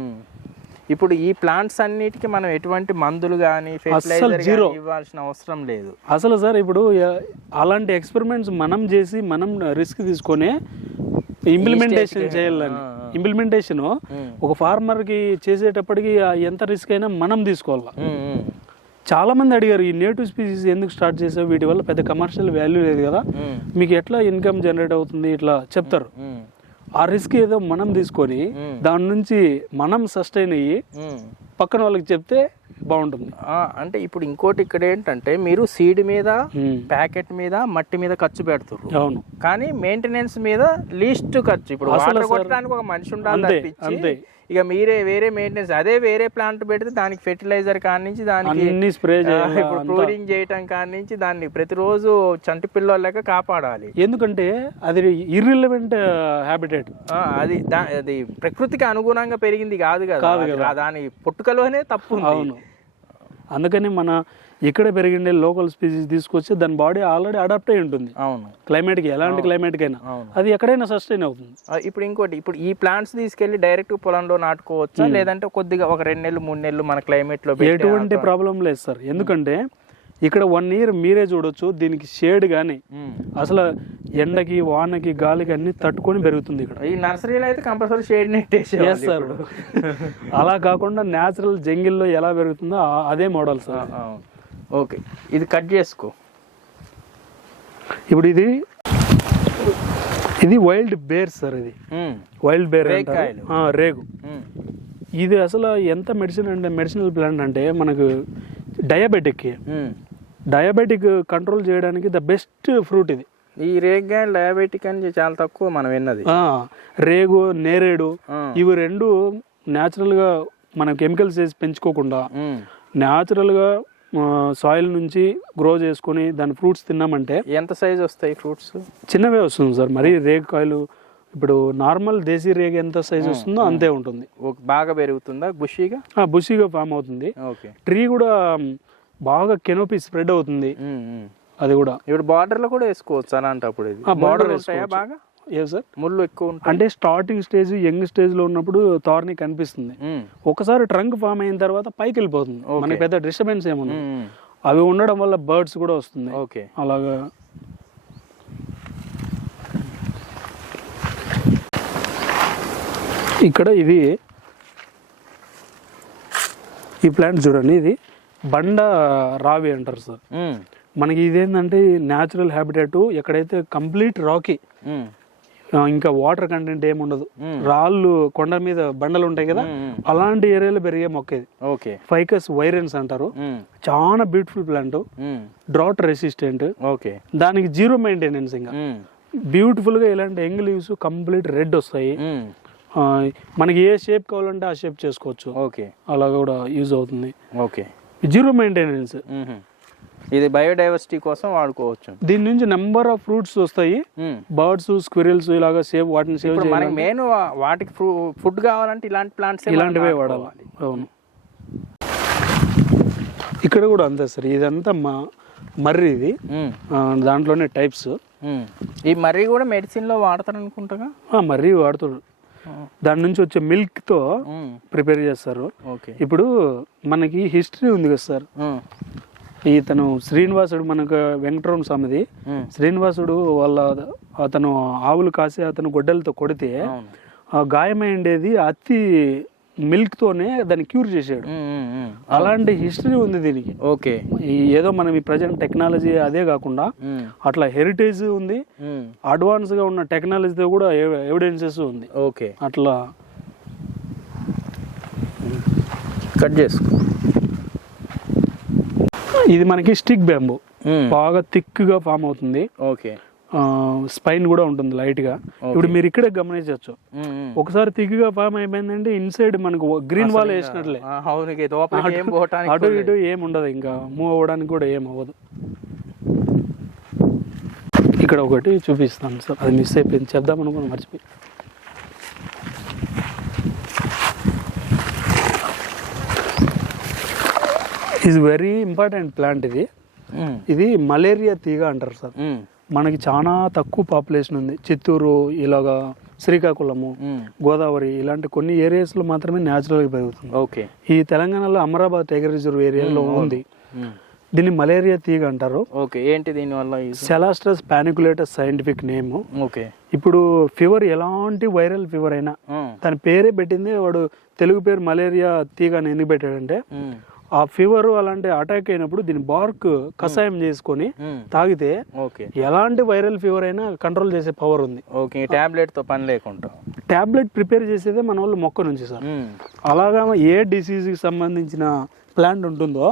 ఇప్పుడు ఈ ప్లాంట్స్ అన్నిటికీ మనం ఎటువంటి మందులు కానీ ఫెర్టిలైజర్ ఇవ్వాల్సిన అవసరం లేదు అసలు సార్. ఇప్పుడు అలాంటి ఎక్స్పెరిమెంట్స్ మనం చేసి మనం రిస్క్ తీసుకొని ఇంప్లిమెంటేషన్ చేయాలని, ఇంప్లిమెంటేషన్ ఒక ఫార్మర్ కి చేసేటప్పటికి ఎంత రిస్క్ అయినా మనం తీసుకోవాలి. చాలా మంది అడిగారు, ఈ నేటివ్ స్పీసీస్ ఎందుకు స్టార్ట్ చేసావు, వీటి వల్ల పెద్ద కమర్షియల్ వాల్యూ లేదు కదా, మీకు ఎట్లా ఇన్కమ్ జనరేట్ అవుతుంది, ఇట్లా చెప్తారు. ఆ రిస్క్ ఏదో మనం తీసుకొని దాని నుంచి మనం సస్టైన్ అయ్యి పక్కన వాళ్ళకి చెప్తే బాగుంటుంది. అంటే ఇప్పుడు ఇంకోటి ఇక్కడ ఏంటంటే, మీరు సీడ్ మీద, ప్యాకెట్ మీద, మట్టి మీద ఖర్చు పెడుతున్నారు. అవును, కానీ మెయింటెనెన్స్ మీద లీస్ట్ ఖర్చు. ఇప్పుడు వాటర్ కొట్టడానికి ఒక మనిషి ఉండాలి, అంతే. ఇక మీరే వేరే మెయింటెనెన్స్, అదే వేరే ప్లాంట్ పెడితే దానికి ఫెర్టిలైజర్ కానించి, దానికి స్ప్రే ఇప్పుడు ప్రూనింగ్ చేయటం కానించి, దాన్ని ప్రతిరోజు చంటి పిల్లల లెక్క కాపాడాలి. ఎందుకంటే అది ఇర్రిలవెంట్ హ్యాబిటేట్. అది ప్రకృతికి అనుగుణంగా పెరిగింది కాదు కదా, దాని పుట్టుకలోనే తప్పు. అవును, అందుకని మన ఇక్కడ పెరిగిండే లోకల్ స్పీసీస్ తీసుకొచ్చి దాని బాడీ ఆల్రెడీ అడాప్ట్ అయి ఉంటుంది. అవును, క్లైమేట్ కి, ఎలాంటి క్లైమేట్ కైనా అది ఎక్కడైనా సస్టైన్ అవుతుంది. ఇప్పుడు ఇంకోటి, ఇప్పుడు ఈ ప్లాంట్స్ తీసుకెళ్లి డైరెక్ట్ పొలంలో నాటుకోవచ్చా, లేదంటే కొద్దిగా ఒక 2 నెలలు 3 నెలలు మన క్లైమేట్ లో? ఎటువంటి ప్రాబ్లం లేదు సార్, ఎందుకంటే ఇక్కడ 1 year మీరే చూడొచ్చు. దీనికి షేడ్ గానీ అసలు ఎండకి, వానకి, గాలికి అన్ని తట్టుకొని పెరుగుతుంది. ఇక్కడ ఈ నర్సరీలో అయితే కంపల్సరీ షేడ్ నెట్ సార్. అలా కాకుండా న్యాచురల్ జంగిల్లో ఎలా పెరుగుతుందో అదే మోడల్ సార్. ఓకే, ఇది కట్ చేసుకో. ఇప్పుడు ఇది వైల్డ్ బేర్ సార్. ఇది వైల్డ్ బేర్, రేగు. ఇది అసలు ఎంత మెడిసినల్ ప్లాంట్ అంటే, మనకు డయాబెటిక్ కంట్రోల్ చేయడానికి ద బెస్ట్ ఫ్రూట్ ఇది. ఈ రేగు కానీ డయాబెటిక్ అని చాలా తక్కువ మనం విన్నది. రేగు, నేరేడు, ఇవి రెండు న్యాచురల్ గా మనం కెమికల్స్ వేసి పెంచుకోకుండా న్యాచురల్ గా సాయిల్ నుంచి గ్రో చేసుకుని దాని ఫ్రూట్స్ తిన్నామంటే ఎంత సైజ్ వస్తాయి ఫ్రూట్స్? చిన్నవే వస్తుంది సార్. మరి రేగు కాయలు ఇప్పుడు నార్మల్ దేశీ రేగు ఎంత సైజ్ వస్తుందో అంతే ఉంటుంది. బాగా పెరుగుతుందా? బుషీగా ఫామ్ అవుతుంది. ట్రీ కూడా బాగా కెనోపీ స్ప్రెడ్ అవుతుంది. అది కూడా ఇప్పుడు బార్డర్ లో కూడా వేసుకోవచ్చు అలాంటప్పుడు. బార్డర్ బాగా సార్ ముళ్ళు ఎక్కువ అంటే స్టార్టింగ్ స్టేజ్, యంగ్ స్టేజ్ లో ఉన్నప్పుడు తార్ని కనిపిస్తుంది. ఒకసారి ట్రంక్ ఫామ్ అయిన తర్వాత పైకి వెళ్ళిపోతుంది. మనకి పెద్ద డిస్టర్బెన్స్ ఏముంది. అవి ఉండడం వల్ల బర్డ్స్ కూడా వస్తుంది. ఓకే, అలాగా. ఇక్కడ ఈ ప్లాంట్ చూడండి, ఇది బండ రావి అంటారు సార్. మనకి ఇదేంటంటే న్యాచురల్ హ్యాబిటేట్. ఎక్కడైతే కంప్లీట్ రాకీ, ఇంకా వాటర్ కంటెంట్ ఏముండదు, రాళ్ళు, కొండ మీద బండలు ఉంటాయి కదా, అలాంటి ఏరియాలో పెరిగే మొక్క ఇది. ఫైకస్ వైరెన్స్ అంటారు. చాలా బ్యూటిఫుల్ ప్లాంట్, డ్రాట్ రెసిస్టెంట్. దానికి 0 మెయింటెనెన్స్. ఇంకా బ్యూటిఫుల్ గా ఇలాంటి యంగ్ లీవ్స్ కంప్లీట్ రెడ్ వస్తాయి. మనకి ఏ షేప్ కావాలంటే ఆ షేప్ చేసుకోవచ్చు. అలా కూడా యూజ్ అవుతుంది. 0 మెయింటెనెన్స్. ఇది బయోడైవర్సిటీ కోసం వాడుకోవచ్చు. దీని నుంచి నెంబర్ ఆఫ్ ఫ్రూట్స్ వస్తాయి. బర్డ్స్, స్క్విరిల్స్ ఇలాగా వాటిని సేవ్ చేయాలి. మెయిన్ వాటికి ఫుడ్ కావాలంటే ఇలాంటి ప్లాంట్స్, ఇలాంటివే వాడాలి. అవును, ఇక్కడ కూడా అంతే సార్. ఇదంతా మర్రి. ఇది దాంట్లోనే టైప్స్. ఈ మర్రి కూడా మెడిసిన్ లో వాడతారు అనుకుంటా. మర్రి వాడుతారు. దాని నుంచి వచ్చే మిల్క్ తో ప్రిపేర్ చేస్తారు. ఇప్పుడు మనకి హిస్టరీ ఉంది కదా సార్. ఇతను శ్రీనివాసుడు, మనకు వెంకటరమణ స్వామిది. శ్రీనివాసుడు అతను ఆవులు కాసి అతను గొడ్డలతో కొడితే ఆ గాయమైండేది అతి మిల్క్ తోనే దాన్ని క్యూర్ చేసాడు. అలాంటి హిస్టరీ ఉంది దీనికి. ఓకే, ఏదో మనం ఈ ప్రజెంట్ టెక్నాలజీ అదే కాకుండా అట్లా హెరిటేజ్ ఉంది, అడ్వాన్స్ గా ఉన్న టెక్నాలజీతో కూడా ఎవిడెన్సెస్ ఉంది. ఓకే, అట్లా కట్ చేసుకో. ఇది మనకి స్టిక్ బ్యాంబూ, బాగా థిక్ గా ఫామ్ అవుతుంది. ఓకే, స్పైన్ కూడా ఉంటుంది లైట్ గా. ఇప్పుడు మీరు ఇక్కడే గమనించవచ్చు, ఒకసారి థిక్ గా ఫామ్ అయిపోయిందంటే ఇన్సైడ్ మనకు గ్రీన్ వాల్ వేసినట్లే, అటు ఇటు ఏం ఉండదు, ఇంకా మూవ్ అవ్వడానికి కూడా ఏం అవ్వదు. ఇక్కడ ఒకటి చూపిస్తాను సార్, అది మిస్ అయిపోయింది, చెప్దాం అనుకుని మర్చిపోయి. ఇది వెరీ ఇంపార్టెంట్ ప్లాంట్. ఇది మలేరియా తీగ అంటారు సార్. మనకి చాలా తక్కువ పాపులేషన్ ఉంది. చిత్తూరు, ఇలాగా శ్రీకాకుళము, గోదావరి ఇలాంటి కొన్ని ఏరియాస్ లో మాత్రమే న్యాచురల్ గా పెరుగుతుంది. ఓకే, ఈ తెలంగాణలో అమరాబాద్ టైగర్ రిజర్వ్ ఏరియాలో ఉంది. దీన్ని మలేరియా తీగ అంటారు. ఓకే, ఏంటి దీని వల్ల? సెలాస్ట్రస్ పానికులేటస్ సైంటిఫిక్ నేమ్. ఓకే, ఇప్పుడు ఫీవర్, ఎలాంటి వైరల్ ఫీవర్ అయినా తన పేరే పెట్టింది. వాడు తెలుగు పేరు మలేరియా తీగ అని ఎందుకు పెట్టాడంటే, ఆ ఫీవర్ అలాంటి అటాక్ అయినప్పుడు దీని బార్క్ కషాయం చేసుకొని తాగితే ఎలాంటి వైరల్ ఫీవర్ అయినా కంట్రోల్ చేసే పవర్ ఉంది. ఓకే, టాబ్లెట్ తో పని లేకుండా టాబ్లెట్ ప్రిపేర్ చేసేదే మన వాళ్ళు మొక్క నుంచి సార్. అలాగా ఏ డిసీజ్ కి సంబంధించిన ప్లాంట్ ఉంటుందో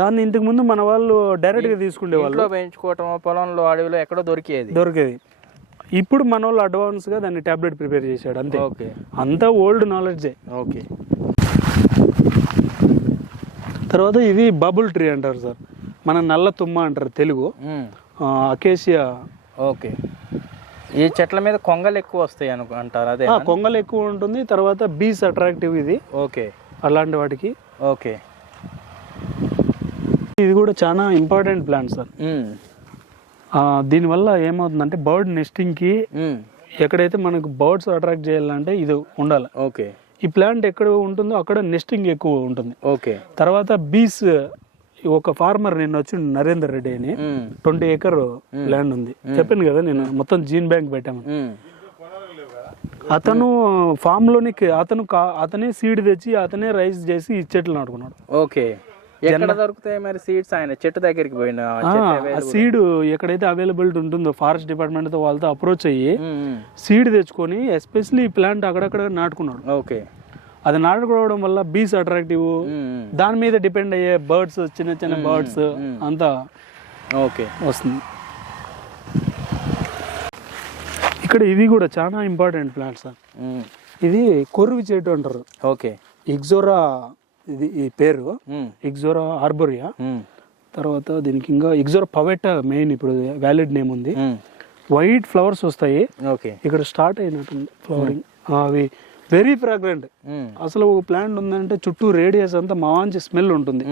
దాన్ని ఇంతకు ముందు మన వాళ్ళు డైరెక్ట్ గా తీసుకునే వాళ్ళు, పెంచుకోవటం పొలంలో, అడవిలో ఎక్కడో దొరికేది. ఇప్పుడు మన వాళ్ళు అడ్వాన్స్ గా దాన్ని టాబ్లెట్ ప్రిపేర్ చేశాడు అంతే. అంతా ఓల్డ్ నాలెడ్జే. ఓకే, తర్వాత ఇది బబుల్ ట్రీ అంటారు సార్, మన నల్ల తుమ్మ అంటారు తెలుగు, అకేసియా. ఓకే, ఈ చెట్ల మీద కొంగలు ఎక్కువ వస్తాయి అంటారు, అదే కొంగలు ఎక్కువ ఉంటుంది. తర్వాత బీస్ అట్రాక్టివ్ ఇది. ఓకే, అలాంటి వాటికి. ఓకే, ఇది కూడా చాలా ఇంపార్టెంట్ ప్లాంట్ సార్. దీనివల్ల ఏమవుతుందంటే బర్డ్ నెస్టింగ్ కి, ఎక్కడైతే మనకు బర్డ్స్ అట్రాక్ట్ చేయాలంటే ఇది ఉండాలి. ఓకే, ఈ ప్లాంట్ ఎక్కడ ఉంటుందో అక్కడ నెస్టింగ్ ఎక్కువ ఉంటుంది. ఓకే, తర్వాత బీస్, ఒక ఫార్మర్ నిన్న వచ్చి నరేందర్ రెడ్డి అని 20 acre ల్యాండ్ ఉంది, చెప్పాను కదా నేను, మొత్తం జీన్ బ్యాంక్ పెట్టాము. అతను ఫామ్ లోని అతనే సీడ్ తెచ్చి అతనే రైస్ చేసి ఈ చెట్లు నాటుకున్నాడు. ఓకే, ఎక్కడ దొరుకుతాయి మరి సీడ్స్? ఆయన చెట్టు దగ్గరికి పోయిన సీడ్ ఎక్కడైతే అవైలబిలిటీ ఉంటుందో ఫారెస్ట్ డిపార్ట్మెంట్ తో వాళ్ళతో అప్రోచ్ అయ్యి సీడ్ తెచ్చుకొని ఎస్పెషల్లీ ఈ ప్లాంట్ అక్కడక్కడ నాటుకున్నాడు. ఓకే, అది నాటుకోవడం వల్ల బీస్ అట్రాక్టివ్, దాని మీద డిపెండ్ అయ్యే బర్డ్స్, చిన్న చిన్న బర్డ్స్ అంతా ఓకే వస్తుంది. ఇక్కడ ఇది కూడా చాలా ఇంపార్టెంట్ ప్లాంట్ సార్. ఇది కొర్వి చెట్టు అంటారు. ఓకే, ఇగ్జోరా ఇది ఈ పేరు, ఇగ్జోరా ఆర్బోరియా. తర్వాత దీనికి ఇంకా ఇగ్జోరా పవెటా మెయిన్ ఇప్పుడు వ్యాలిడ్ నేమ్ ఉంది. వైట్ ఫ్లవర్స్ వస్తాయి. ఓకే, ఇక్కడ స్టార్ట్ అయినట్టుంది ఫ్లవరింగ్. అవి వెరీ ఫ్రాగ్రెంట్. అసలు ఒక ప్లాంట్ ఉందంటే చుట్టూ రేడియస్ అంతా మంచి స్మెల్ ఉంటుంది.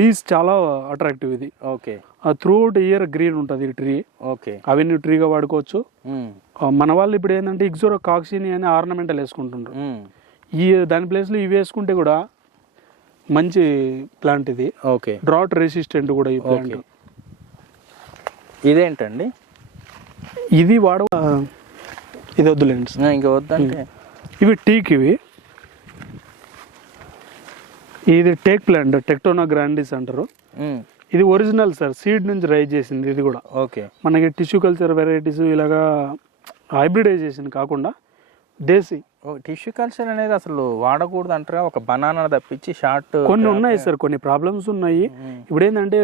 బీస్ చాలా అట్రాక్టివ్ ఇది. ఓకే, త్రూఅవుట్ ఇయర్ గ్రీన్ ఉంటుంది ఈ ట్రీ. ఓకే, అవెన్యూ ట్రీగా వాడుకోవచ్చు. మన వాళ్ళు ఇప్పుడు ఏంటంటే ఇగ్జోరా కాక్సిని అని ఆర్నమెంటల్ వేసుకుంటుండ్రు. ఈ దాని ప్లేస్ లో ఇవి వేసుకుంటే కూడా మంచి ప్లాంట్ ఇది. ఓకే, డ్రాట్ రెసిస్టెంట్ కూడా ఈ ప్లాంట్. ఇదేంటండి? ఇది ఇది వద్దులేండి, ఇంకా వద్దంటే. ఇవి టీక్, ఇది టేక్ ప్లాంట్, టెక్టోనా గ్రాండిస్ అంటారు. ఇది ఒరిజినల్ సార్, సీడ్ నుంచి రైజ్ చేసింది ఇది కూడా. ఓకే, మనకి టిష్యూ కల్చర్ వెరైటీస్ ఇలాగా హైబ్రిడైజేషన్ కాకుండా దేశీ. టిష్యూ కల్చర్ అనేది అసలు వాడకూడదు అంటారా? ఒక బనానా తప్పించి షార్ట్ కొన్ని ఉన్నాయి సార్, కొన్ని ప్రాబ్లమ్స్ ఉన్నాయి. ఇప్పుడు ఏంటంటే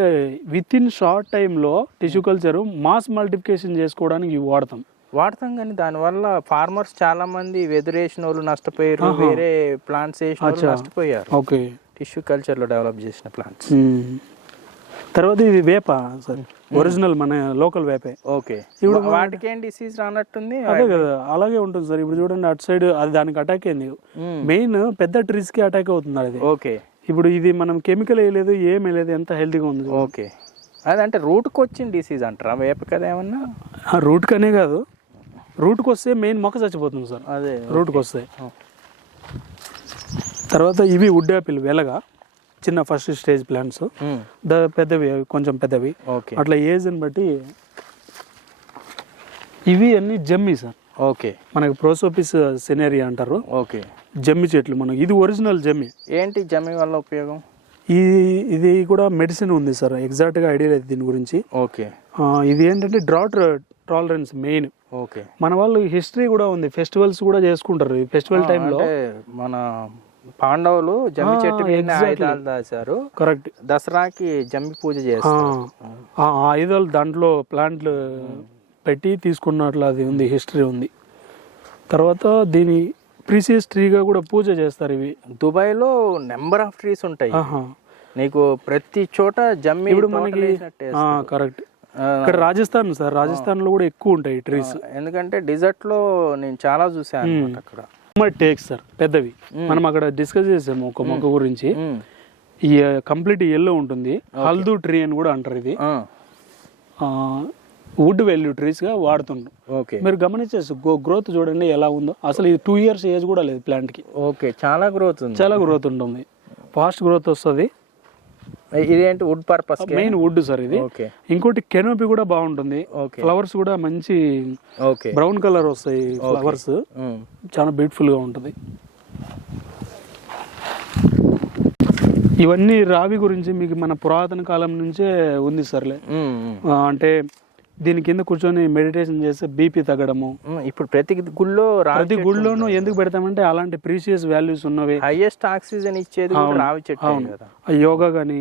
విత్ ఇన్ షార్ట్ టైంలో టిష్యూ కల్చర్ మాస్ మల్టిప్లికేషన్ చేసుకోవడానికి వాడతాం కానీ దానివల్ల ఫార్మర్స్ చాలా మంది వెదురేసిన వాళ్ళు నష్టపోయారు, వేరే ప్లాంట్స్ వేసిన వాళ్ళు నష్టపోయారు. ఓకే, టిష్యూ కల్చర్ లో డెవలప్ చేసిన ప్లాంట్స్. తర్వాత ఇది వేప సార్, ఒరిజినల్ మన లోకల్ వేపే. ఓకే, ఇప్పుడు వాటికి ఏం డిసీజ్ రానట్టుంది. అదే కదా, అలాగే ఉంటుంది సార్. ఇప్పుడు చూడండి అటు సైడ్ అది దానికి అటాక్ అయింది. మెయిన్ పెద్ద ట్రీస్ కి అటాక్ అవుతుంది అది. ఓకే, ఇప్పుడు ఇది మనం కెమికల్ వేయలేదు, ఏం వేయలేదు, ఎంత హెల్తీగా ఉంది. ఓకే, అదంటే రూట్ కి వచ్చిన డిసీజ్ అంటారా వేప కదా? ఏమన్నా రూట్ కనే కాదు, రూట్కి వస్తే మెయిన్ మొక్క చచ్చిపోతుంది సార్. అదే రూట్కి వస్తే. తర్వాత ఇవి వుడ్ యాపిల్ వెలగా, చిన్న ఫస్ట్ స్టేజ్ ప్లాంట్స్, పెద్దవి కొంచెం పెద్దవి. అట్లా ఏజ్ అని బట్టి ఇవి అన్ని జమ్మి సార్. ఓకే, మనకి ప్రోసోపిస్ సెనేరియా అంటారు. ఓకే, జమ్మి చెట్లు మనకి, ఇది ఒరిజినల్ జమ్మి. ఏంటి జమ్మి వల్ల ఉపయోగం? ఇది కూడా మెడిసిన్ ఉంది సార్, ఎగ్జాక్ట్గా ఐడియా లేదు దీని గురించి. ఓకే. ఇది ఏంటంటే డ్రాట్ టాలరెన్స్ మెయిన్. ఓకే. మన వాళ్ళు హిస్టరీ కూడా ఉంది, ఫెస్టివల్స్ కూడా చేసుకుంటారు ఈ ఫెస్టివల్ టైంలో. మన పాండవులు జమ్మి చెట్టు మీద ఆయుధాలు దాచారు. కరెక్ట్. దసరాకి జమ్మి పూజ చేస్తారు. ఆ ఆయుధాలు దాంట్లో ప్లాంట్లు పెట్టి తీసుకున్నట్లు అది ఉంది, హిస్టరీ ఉంది. తర్వాత దీని ప్రీసియస్ ట్రీగా కూడా పూజ చేస్తారు. ఇవి దుబాయ్లో నెంబర్ ఆఫ్ ట్రీస్ ఉంటాయి. నీకు ప్రతి చోట జమ్మి. ఇప్పుడు మనకి కరెక్ట్. ఇక్కడ రాజస్థాన్ సార్, రాజస్థాన్ లో కూడా ఎక్కువ ఉంటాయి ట్రీస్. ఎందుకంటే డిజర్ట్ లో నేను చాలా చూసాను అక్కడ. టేక్స్ సార్ పెద్దవి, మనం అక్కడ డిస్కస్ చేసాము ఒక మొక్క గురించి. ఈ కంప్లీట్ ఎల్లో ఉంటుంది, హల్దూ ట్రీ అని కూడా అంటారు. ఇది వుడ్ వాల్యూ ట్రీస్ గా వాడుతుంటాం. మీరు గమనించేసి గ్రోత్ చూడండి ఎలా ఉందో. అసలు ఇది 2 years ఏజ్ కూడా లేదు ప్లాంట్ కి. ఓకే, చాలా గ్రోత్ ఉంది. చాలా గ్రోత్ ఉంటుంది, ఫాస్ట్ గ్రోత్ వస్తుంది. ఇదేంటి wood purpose? Main wood sir ఇది. ఇంకోటి కెనోపీ కూడా బాగుంటుంది, ఫ్లవర్స్ కూడా మంచి బ్రౌన్ కలర్ వస్తాయి ఫ్లవర్స్, చాలా బ్యూటిఫుల్ గా ఉంటుంది. ఇవన్నీ రావి గురించి మీకు మన పురాతన కాలం నుంచే ఉంది సర్లే. అంటే దీని కింద కూర్చొని మెడిటేషన్ చేస్తే బీపీ తగ్గడము. ఇప్పుడు ప్రతి గుళ్ళోనూ ఎందుకు పెడతామంటే అలాంటి ప్రీషియస్ వాల్యూస్ ఉన్నవి. హైయెస్ట్ ఆక్సిజన్ ఇచ్చేది రావి చెట్టు కదా. యోగా గానీ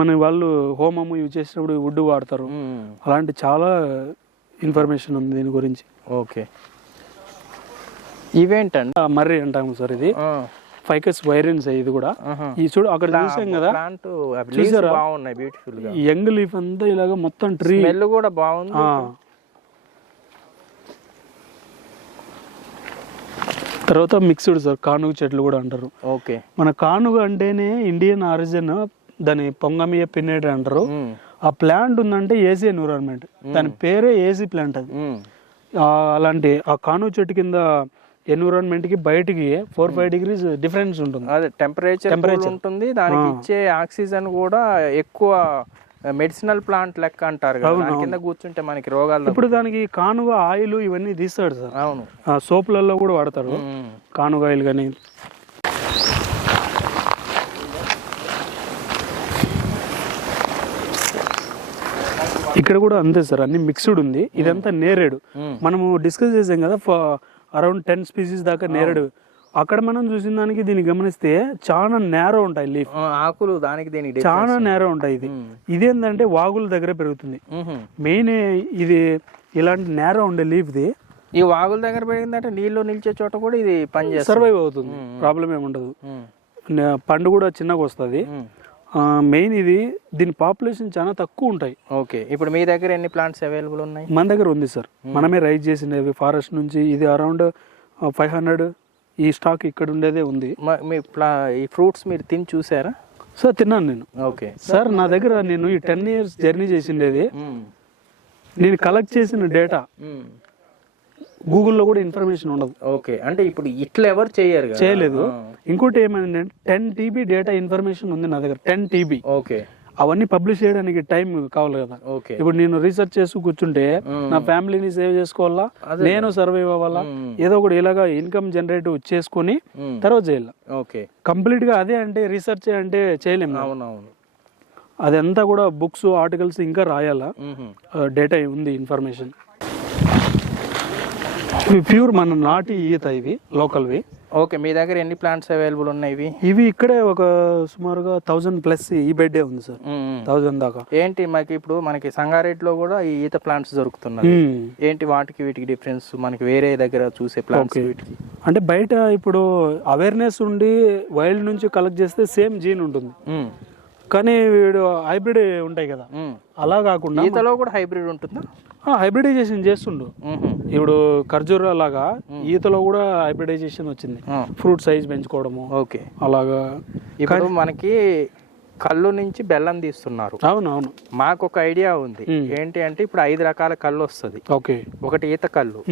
మన వాళ్ళు హోమము ఇవి చేసినప్పుడు వుడ్ వాడతారు. అలాంటి చాలా ఇన్ఫర్మేషన్ ఉంది దీని గురించి. ఓకే. ఇవేంటండి? మర్రి అంటాము సార్, ఇది ఫైకస్ వైరెన్స్. ఇది కూడా ఈ చూడు అక్కడ చూసాం కదా, చూసారా బ్యూటిఫుల్ గా యంగ్ లీఫ్ అంతా ఇలాగా మొత్తం ట్రీ స్మెల్ కూడా బాగుంది. తర్వాత మిక్స్డ్ సార్ కానుగ చెట్లు కూడా అంటారు. ఓకే. మన కానుగ అంటేనే ఇండియన్ ఆరిజిన్, దాని పొంగమియ పిన్నేట్ అంటారు. ఆ ప్లాంట్ ఉందంటే ఏసీ ఎన్విరాన్మెంట్, దాని పేరే ఏసీ ప్లాంట్. అది అలాంటి ఆ కానుగ చెట్టు కింద ఎన్విరాన్మెంట్ కి బయటికి 4-5 degrees డిఫరెన్స్ ఉంటుంది. అదే టెంపరేచర్ ఉంటుంది. దానికి ఇచ్చే ఆక్సిజన్ కూడా ఎక్కువ. మెడిసినల్ ప్లాంట్ లెక్క అంటారు కదా, కింద కూర్చుంటే మనకి రోగాలు. ఇప్పుడు దానికి కానుగ ఆయిల్ ఇవన్నీ తీస్తాడు సార్. అవును, సోప్లలో కూడా వాడతారు కానుగ ఆయిల్. కానీ ఇక్కడ కూడా అంతే సార్, అన్ని మిక్స్డ్ ఉంది. ఇదంతా నేరేడు. మనము డిస్కస్ చేసాం కదా, అరౌండ్ 10 species దాకా నేరేడు. అక్కడ మనం చూసిన దానికి దీన్ని గమనిస్తే చాలా నేరో ఉంటాయి లీఫ్, ఆకులు. దానికి దీనికి చాలా నేరో ఉంటాయి. ఇదేంటంటే వాగుల దగ్గర పెరుగుతుంది మెయిన్. ఇది ఇలాంటి నేరో ఉండే లీఫ్ ది. ఈ వాగుల దగ్గర పెరిగిందంటే నీళ్లు నిలిచే చోట కూడా ఇది పని సర్వైవ్ అవుతుంది, ప్రాబ్లం ఏముండదు. పండు కూడా చిన్నగా వస్తుంది. మెయిన్ ఇది, దీని పాపులేషన్ చాలా తక్కువ ఉంటాయి. ఓకే. ఇప్పుడు మీ దగ్గర ఎన్ని ప్లాంట్స్ అవైలబుల్ ఉన్నాయి? మన దగ్గర ఉంది సార్, మనమే రైజ్ చేసినవి ఫారెస్ట్ నుంచి. ఇది అరౌండ్ 500 ఈ స్టాక్ ఇక్కడ ఉండేదే ఉంది. ఈ ఫ్రూట్స్ మీరు తిని చూసారా సార్? తిన్నాను నేను. ఓకే సార్, నా దగ్గర నేను ఈ 10 years జర్నీ చేసిండేది. నేను కలెక్ట్ చేసిన డేటా గూగుల్లో కూడా ఇన్ఫర్మేషన్ ఉండదు. ఓకే. అంటే ఇప్పుడు ఇట్లా ఎవరు చేయలేదు. ఇంకోటి ఏమైందంటే 10 TB డేటా ఇన్ఫర్మేషన్ ఉంది నా దగ్గర, 10 TB. ఓకే. అవన్నీ పబ్లిష్ చేయడానికి టైం కావాలి కదా. ఇప్పుడు నేను రీసెర్చ్ చేసి కూర్చుంటే నా ఫ్యామిలీని సేవ్ చేసుకోవాలా, నేను సర్వైవ్ అవ్వాలా, ఏదో ఒకటి ఇలాగా ఇన్కమ్ జనరేట్ చేసుకుని తర్వాత చేయాలి. ఓకే. కంప్లీట్ గా అదే అంటే రీసెర్చ్ అంటే చేయలేము. అదంతా కూడా బుక్స్ ఆర్టికల్స్ ఇంకా రాయాలా, డేటా ఉంది ఇన్ఫర్మేషన్. ప్యూర్ మన నాటి ఈత ఇవి, లోకల్వి. ఓకే. మీ దగ్గర ఎన్ని ప్లాంట్స్ అవైలబుల్ ఉన్నాయి? ఇవి ఇక్కడే ఒక సుమారుగా 1000+ ఈ బెడ్డే ఉంది సార్, 1000 దాకా. ఏంటి మనకి ఇప్పుడు మనకి సంగారెడ్డిలో కూడా ఈ ఈత ప్లాంట్స్ దొరుకుతున్నాయి. ఏంటి వాటికి వీటికి డిఫరెన్స్? మనకి వేరే దగ్గర చూసే ప్లాంట్స్ వీటికి అంటే బయట ఇప్పుడు అవేర్నెస్ ఉండి వైల్డ్ నుంచి కలెక్ట్ చేస్తే సేమ్ జీన్ ఉంటుంది, కానీ వీడు హైబ్రిడ్ ఉంటాయి కదా, అలా కాకుండా. ఈతలో కూడా హైబ్రిడ్ ఉంటుందా? హైబ్రిడైజేషన్ చేస్తుండు. ఇప్పుడు ఖర్జూర లాగా ఈతలో కూడా హైబ్రిడైజేషన్ వచ్చింది, ఫ్రూట్ సైజ్ పెంచుకోవడము. ఓకే. అలాగా ఇప్పుడు మనకి కళ్ళు నుంచి బెల్లం తీస్తున్నారు. అవునవును. మాకు ఒక ఐడియా ఉంది. ఏంటి అంటే ఇప్పుడు 5 రకాల కళ్ళు వస్తుంది. ఓకే. ఒకటి ఈత కళ్ళు,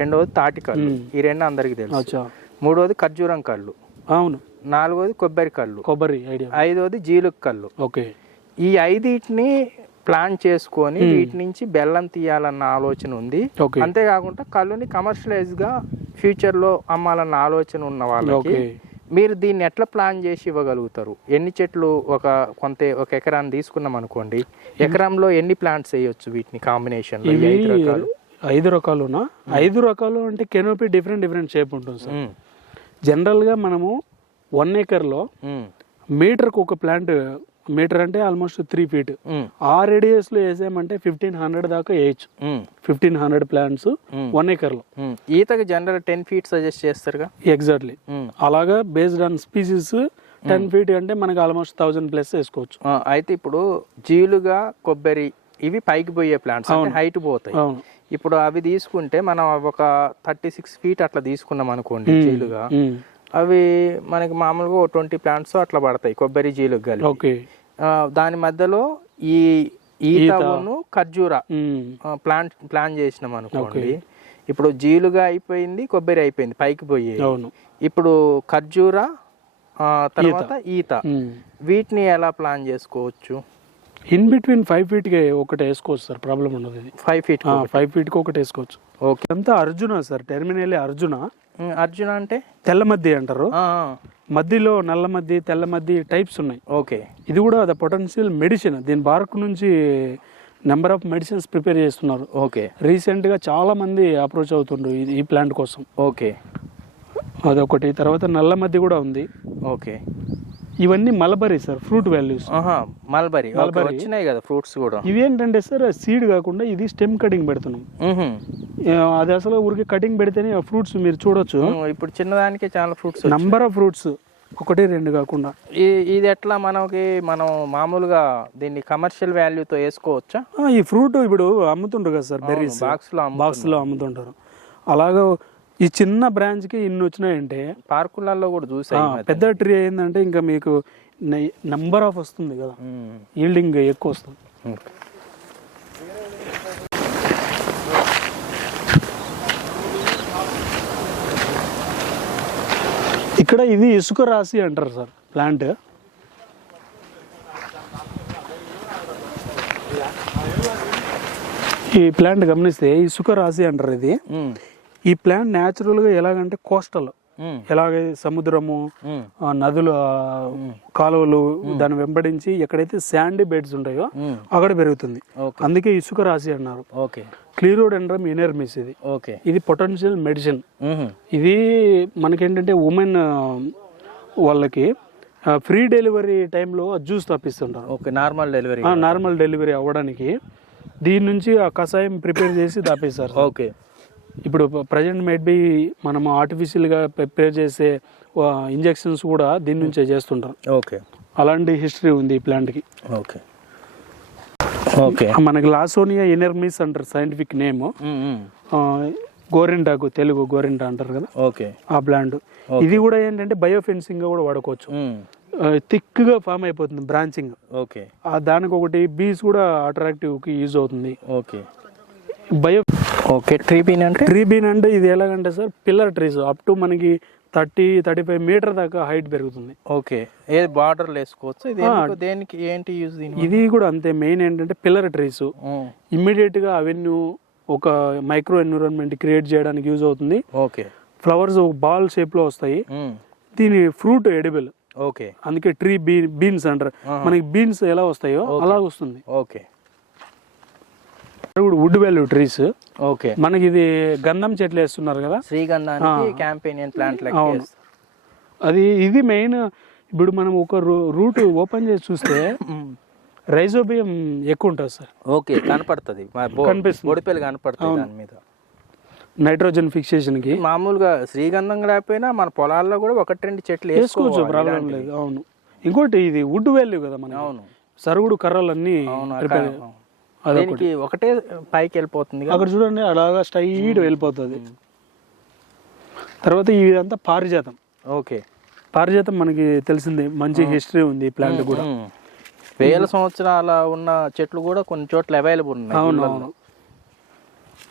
రెండోది తాటి కళ్ళు, ఈ 2 అందరికి తెలుసు. మూడోది ఖర్జూరం కళ్ళు, అవును. నాలుగోది కొబ్బరి కళ్ళు, కొబ్బరి ఐడియా. 5వది జీలుక్ కళ్ళు. ఓకే. ఈ 5టిని ప్లాన్ చేసుకొని వీటి నుంచి బెల్లం తీయాలన్న ఆలోచన ఉంది. అంతేకాకుండా కళ్ళుని కమర్షియలైజ్ గా ఫ్యూచర్ లో అమ్మాలన్న ఆలోచన ఉన్న వాళ్ళకి మీరు దీన్ని ఎట్లా ప్లాన్ చేసి ఇవ్వగలుగుతారు? ఎన్ని చెట్లు ఒక ఎకరాన్ని తీసుకున్నాం అనుకోండి, ఎకరంలో ఎన్ని ప్లాంట్స్ వేయొచ్చు వీటిని కాంబినేషన్? 5 రకాలునా? 5 రకాలు అంటే కెనోపీ డిఫరెంట్ షేప్ ఉంటుంది సార్. జనరల్గా మనము 1 ఎకర్లో మీటర్కి ఒక ప్లాంట్, మీటర్ అంటే ఆల్మోస్ట్ 3 feet, ఆ రేడియస్ లో వేసామంటే 1500 దాకా వేయచ్చు. 1500 ప్లాంట్స్ 1 ఎకర్ లో. ఈతకి జనరల్ 10 feet సజెస్ట్ చేస్తారుగా. ఎగ్జాక్ట్లీ అలాగా బేస్డ్ ఆన్ స్పీసీస్ 10 feet అంటే మనకి ఆల్మోస్ట్ 1000+ వేసుకోవచ్చు. అయితే ఇప్పుడు జీలుగా, కొబ్బరి ఇవి పైకి పోయే ప్లాంట్స్, హైట్ పోతాయి. ఇప్పుడు అవి తీసుకుంటే మనం ఒక 36 feet అట్లా తీసుకున్నాం అనుకోండి జీలుగా, అవి మనకి మామూలుగా 20 plants అట్లా పడతాయి కొబ్బరి జీలుగా కలిపి. దాని మధ్యలో ఈ ఈతను ఖర్జూరా ప్లాన్ చేసినాం అనుకోండి. ఇప్పుడు జీలుగా అయిపోయింది, కొబ్బరి అయిపోయింది పైకి పోయి. ఇప్పుడు ఖర్జూరా తర్వాత ఈత, వీటిని ఎలా ప్లాన్ చేసుకోవచ్చు? ఇన్ బిట్వీన్ 5 feet కి ఒకటి వేసుకోవచ్చు సార్, ప్రాబ్లం ఉండదు. ఇది 5 feet 5 feet కి ఒకటి వేసుకోవచ్చు. ఓకే. అంతా అర్జున సార్, టెర్మినల్ అర్జున. అర్జున అంటే తెల్ల మద్ది అంటారు. మద్దిలో నల్ల మద్ది, తెల్ల మద్ది టైప్స్ ఉన్నాయి. ఓకే. ఇది కూడా ద పొటెన్షియల్ మెడిసిన్. దీని బార్క్ నుంచి నెంబర్ ఆఫ్ మెడిసిన్స్ ప్రిపేర్ చేస్తున్నారు. ఓకే. రీసెంట్ గా చాలా మంది అప్రోచ్ అవుతుండ్రు ఈ ప్లాంట్ కోసం. ఓకే. అదొకటి. తర్వాత నల్ల మద్ది కూడా ఉంది. ఓకే. ఇవన్నీ mulberry sir, fruit values. Mulberry వచ్చినాయి కదా ఫ్రూట్స్ కూడా. ఇవేంటంటే సార్ సీడ్ కాకుండా ఇది స్టెమ్ కటింగ్ పెడుతున్నాం. అది అసలు ఊరికి కటింగ్ పెడితేనే ఫ్రూట్స్ మీరు చూడొచ్చు. ఇప్పుడు చిన్నదానికి చాలా ఫ్రూట్స్, నంబర్ ఆఫ్ ఫ్రూట్స్, 1 2 కాకుండా. ఇది ఎట్లా మనం మామూలుగా దీన్ని కమర్షియల్ వాల్యూతో వేసుకోవచ్చా? ఈ ఫ్రూట్ ఇప్పుడు అమ్ముతుంటారు కదా సార్, బెర్రీస్ బాక్స్ లో అమ్ముతుంటారు. అలాగా ఈ చిన్న బ్రాంచ్ కి ఇన్ని వచ్చినాయంటే పార్కులలో కూడా చూసా. పెద్ద ట్రీ అయిందంటే ఇంకా మీకు నంబర్ ఆఫ్ వస్తుంది కదా, ఈల్డింగ్ ఎక్కువ వస్తుంది. ఇక్కడ ఇది ఇసుక రాశి అంటారు సార్ ప్లాంట్. ఈ ప్లాంట్ గమనిస్తే ఇసుక రాశి అంటారు ఇది. ఈ ప్లాంట్ న్యాచురల్ గా ఎలాగంటే కోస్టల్, ఎలాగ సముద్రము, నదులు, కాలువలు దాన్ని వెంబడించి ఎక్కడైతే శాండీ బెడ్స్ ఉంటాయో అక్కడ పెరుగుతుంది. అందుకే ఇసుక రాశి అన్నారు. క్లీరోడెండ్రమ్ ఇనర్మిస్ ఇది. ఇది పొటెన్షియల్ మెడిసిన్. ఇది మనకేంటంటే ఉమెన్ వాళ్ళకి ఫ్రీ డెలివరీ టైంలో జ్యూస్ తప్పిస్తుంటారు. నార్మల్ డెలివరీ అవ్వడానికి దీని నుంచి ఆ కషాయం ప్రిపేర్ చేసి తాపిస్తారు. ఇప్పుడు ప్రజెంట్ మేడ్ బి మనం ఆర్టిఫిషియల్గా ప్రిపేర్ చేసే ఇంజెక్షన్స్ కూడా దీని నుంచే చేస్తుంటారు. అలాంటి హిస్టరీ ఉంది ఈ ప్లాంట్కి. మనకి లాసోనియా ఇనర్మిస్ అంటారు సైంటిఫిక్ నేమ్. గోరింటాకు, తెలుగు గోరింటా అంటారు కదా, ఆ ప్లాంట్. ఇది కూడా ఏంటంటే బయోఫెన్సింగ్ గా కూడా వాడుకోవచ్చు. థిక్ గా ఫామ్ అయిపోతుంది బ్రాంచింగ్. దానికి ఒకటి బీస్ కూడా అట్రాక్టివ్ కి యూజ్ అవుతుంది. ట్రీ బీన్ అంటే ఇది ఎలాగంటే sir pillar trees up to మనకి 30-35 మీటర్ దాకా హైట్ పెరుగుతుంది. బార్డర్ వేసుకోవచ్చు. ఇది కూడా అంతే. మెయిన్ ఏంటంటే పిల్లర్ ట్రీస్ ఇమ్మీడియట్ గా అవెన్యూ ఒక మైక్రో ఎన్విరాన్మెంట్ క్రియేట్ చేయడానికి యూజ్ అవుతుంది. ఫ్లవర్స్ బాల్ షేప్ లో వస్తాయి. దీని ఫ్రూట్ ఎడిబుల్. అందుకే ట్రీ బీన్స్ అంటారు. మనకి బీన్స్ ఎలా వస్తాయో అలా వస్తుంది. Wood value trees. మనకి ఇది గంధం చెట్లు వేస్తున్నారు కదా, శ్రీగంధానికి క్యాంపెయిన్ ప్లాంట్. అది ఇది మెయిన్. ఇప్పుడు మనం ఒక రూట్ ఓపెన్ చేసి చూస్తే రైజోబియం ఎక్కువ ఉంటుంది సార్. కనపడుతుంది, నైట్రోజన్ ఫిక్సేషన్ కి. మామూలుగా శ్రీగంధం లేకపోయినా మన పొలాల్లో కూడా 1-2 చెట్లు వేసుకోవచ్చు, ప్రాబ్లం లేదు. అవును. ఇంకోటి ఇది వుడ్ వాల్యూ కదా మన. సరుగుడు కర్రలన్నీ ఒకటే పైకి వెళ్ళిపోతుంది. అక్కడ చూడండి అలాగా స్ట్రైట్ వెళ్ళిపోతుంది. తర్వాత ఇదంతా పారిజాతం. పారిజాతం మనకి తెలిసింది, మంచి హిస్టరీ ఉంది ఈ ప్లాంట్ కూడా. 1000 సంవత్సరాల ఉన్న చెట్లు కూడా కొన్ని చోట్ల అవైలబుల్ ఉన్నాయి. అవునవును.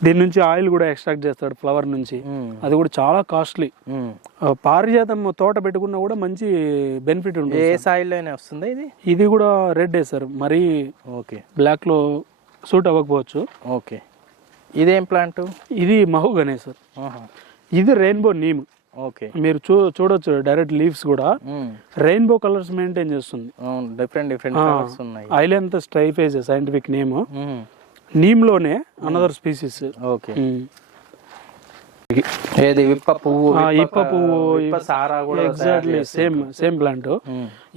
దీని నుంచి ఆయిల్ కూడా ఎక్స్ట్రాక్ట్ చేస్తాడు ఫ్లవర్ నుంచి, అది కూడా చాలా కాస్ట్లీ. పారిజాతం తోట పెట్టుకున్నా కూడా మంచి బెనిఫిట్ ఉంటుంది. ఏ సాయిల్లోనే వస్తుంది ఇది? ఇది కూడా రెడ్ సార్, మరీ ఓకే బ్లాక్ లో సూట్ అవ్వకపోవచ్చు. ఓకే, ఇదేం ప్లాంట్? ఇది మహోగనే సార్. ఇది రెయిన్బో నీమ్. ఓకే, మీరు చూడొచ్చు డైరెక్ట్ లీవ్స్ కూడా రెయిన్బో కలర్స్ మెయింటైన్ చేస్తుంది. డిఫరెంట్ డిఫరెంట్ కలర్స్ ఉన్నాయి. ఐలెంత స్ట్రైఫేజ్ సైంటిఫిక్ నేమ్. నీమ్ లోనే అనదర్ స్పీసీస్. ఓకే, ఏది విప్ప పువ్వు? ఇప్ప పువ్వు, సారా కూడా ఎగ్జాక్ట్లీ సేమ్ ప్లాంట్.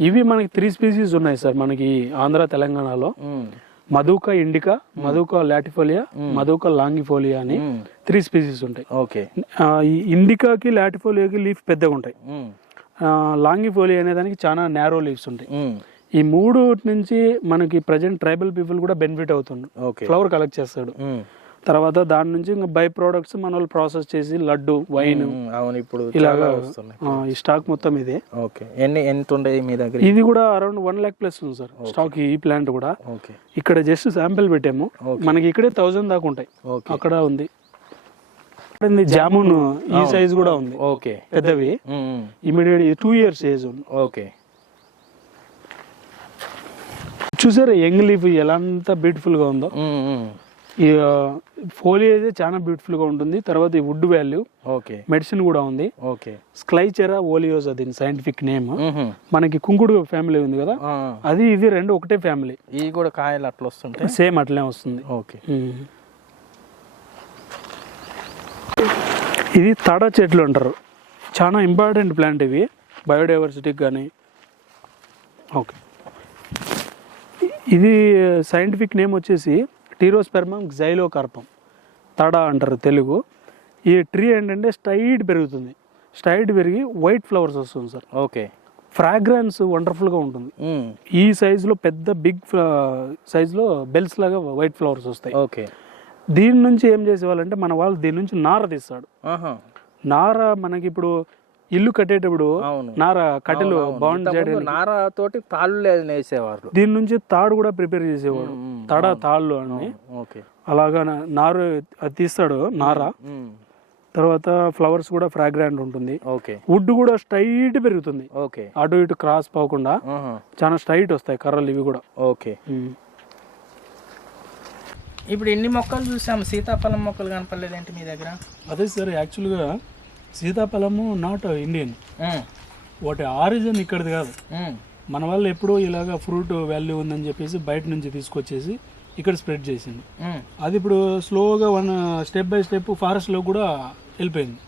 ఇవి మనకి 3 స్పీసీస్ ఉన్నాయి సార్ మనకి ఆంధ్ర తెలంగాణలో. Madhuca indica, madhuca latifolia, madhuca longifolia అని 3 స్పీసీస్ ఉంటాయి. ఓకే, ఈ ఇండికాకి లాటిఫోలియాకి లీఫ్ పెద్దగా ఉంటాయి. లాంగిఫోలియా అనే దానికి చాలా నేరో లీవ్స్ ఉంటాయి. ఈ 3 నుంచి మనకి ప్రజెంట్ ట్రైబల్ పీపుల్ కూడా బెనిఫిట్ అవుతుంది. ఫ్లవర్ కలెక్ట్ చేస్తాడు, తర్వాత దాని నుంచి ఇంకా బై ప్రోడక్ట్స్ మన వాళ్ళు ప్రాసెస్ చేసి లడ్డు, వైన్, ఇప్పుడు ఇలాగా ఈ స్టాక్ మొత్తం ఇదే. ఓకే, ఎంత ఉండేది మీ దగ్గర? ఇది కూడా అరౌండ్ 1 lakh ప్లస్ ఉంది సార్ స్టాక్. ఈ ప్లాంట్ కూడా ఇక్కడ జస్ట్ శాంపిల్ పెట్టాము. మనకి ఇక్కడే 1000 దాకా ఉంటాయి. అక్కడ ఉంది జామున్, ఈ సైజ్ కూడా ఉంది. ఓకే, పెద్దవి ఇమీడియట్ 2 years ఏజ్ ఉంది. ఓకే, చూసారా యంగ్ లీఫ్ ఎలా అంత బ్యూటిఫుల్ గా ఉందో. ఈ ఫోలియేజ్ చాలా బ్యూటిఫుల్ గా ఉంటుంది. తర్వాత ఈ వుడ్ వాల్యూ, మెడిసిన్ కూడా ఉంది. స్క్లైచెరా ఓలియోసా దీని సైంటిఫిక్ నేమ్. మనకి కుంకుడు ఫ్యామిలీ ఉంది కదా, అది ఇది రెండు ఒకటే ఫ్యామిలీ. ఇది కూడా కాయలు అట్లా వస్తుంటాయి, సేమ్ అట్లనే వస్తుంది. ఓకే, ఇది తడ చెట్లు అంటారు, చాలా ఇంపార్టెంట్ ప్లాంట్ ఇవి బయోడైవర్సిటీకి కానీ. ఓకే, ఇది సైంటిఫిక్ నేమ్ వచ్చేసి టీరోస్పెర్మం జైలోకార్పం, తడ అంటారు తెలుగు. ఈ ట్రీ ఏంటంటే స్ట్రైట్ పెరుగుతుంది, స్ట్రైట్ పెరిగి వైట్ ఫ్లవర్స్ వస్తుంది సార్. ఓకే, ఫ్రాగ్రెన్స్ వండర్ఫుల్గా ఉంటుంది. ఈ సైజులో పెద్ద బిగ్ సైజులో బెల్స్ లాగా వైట్ ఫ్లవర్స్ వస్తాయి. ఓకే, దీని నుంచి ఏం చేసేవాళ్ళంటే మన వాళ్ళు దీని నుంచి నార తీస్తాడు. నార మనకి ఇప్పుడు ఇల్లు కట్టేటప్పుడు నార కట్టెలు బాండ్ చేయడం, నార తోటి తాళ్ళు వేసేవారు. దీని నుంచి తాడు కూడా ప్రిపేర్ చేసేవాడు, తాళ్ళు అని. అలాగా నారు అది తీస్తాడు నార. తర్వాత ఫ్లవర్స్ కూడా ఫ్రాగ్రెంట్ ఉంటుంది. వుడ్ కూడా స్ట్రైట్ పెరుగుతుంది, అటు ఇటు క్రాస్ పోకుండా చాలా స్ట్రైట్ వస్తాయి కర్రలు ఇవి కూడా. ఓకే, ఇప్పుడు ఎన్ని మొక్కలు చూసాము, సీతాఫలం మొక్కలు కనపడలేదేంటి మీ దగ్గర? అదే సార్, యాక్చువల్గా సీతాఫలము నాట్ ఇండియన్, వాటి ఆరిజిన్ ఇక్కడిది కాదు. మన వాళ్ళు ఎప్పుడూ ఇలాగా ఫ్రూట్ వాల్యూ ఉందని చెప్పేసి బయట నుంచి తీసుకొచ్చేసి ఇక్కడ స్ప్రెడ్ చేసింది. అది ఇప్పుడు స్లోగా స్టెప్ బై స్టెప్ ఫారెస్ట్లో కూడా వెళ్ళిపోయింది.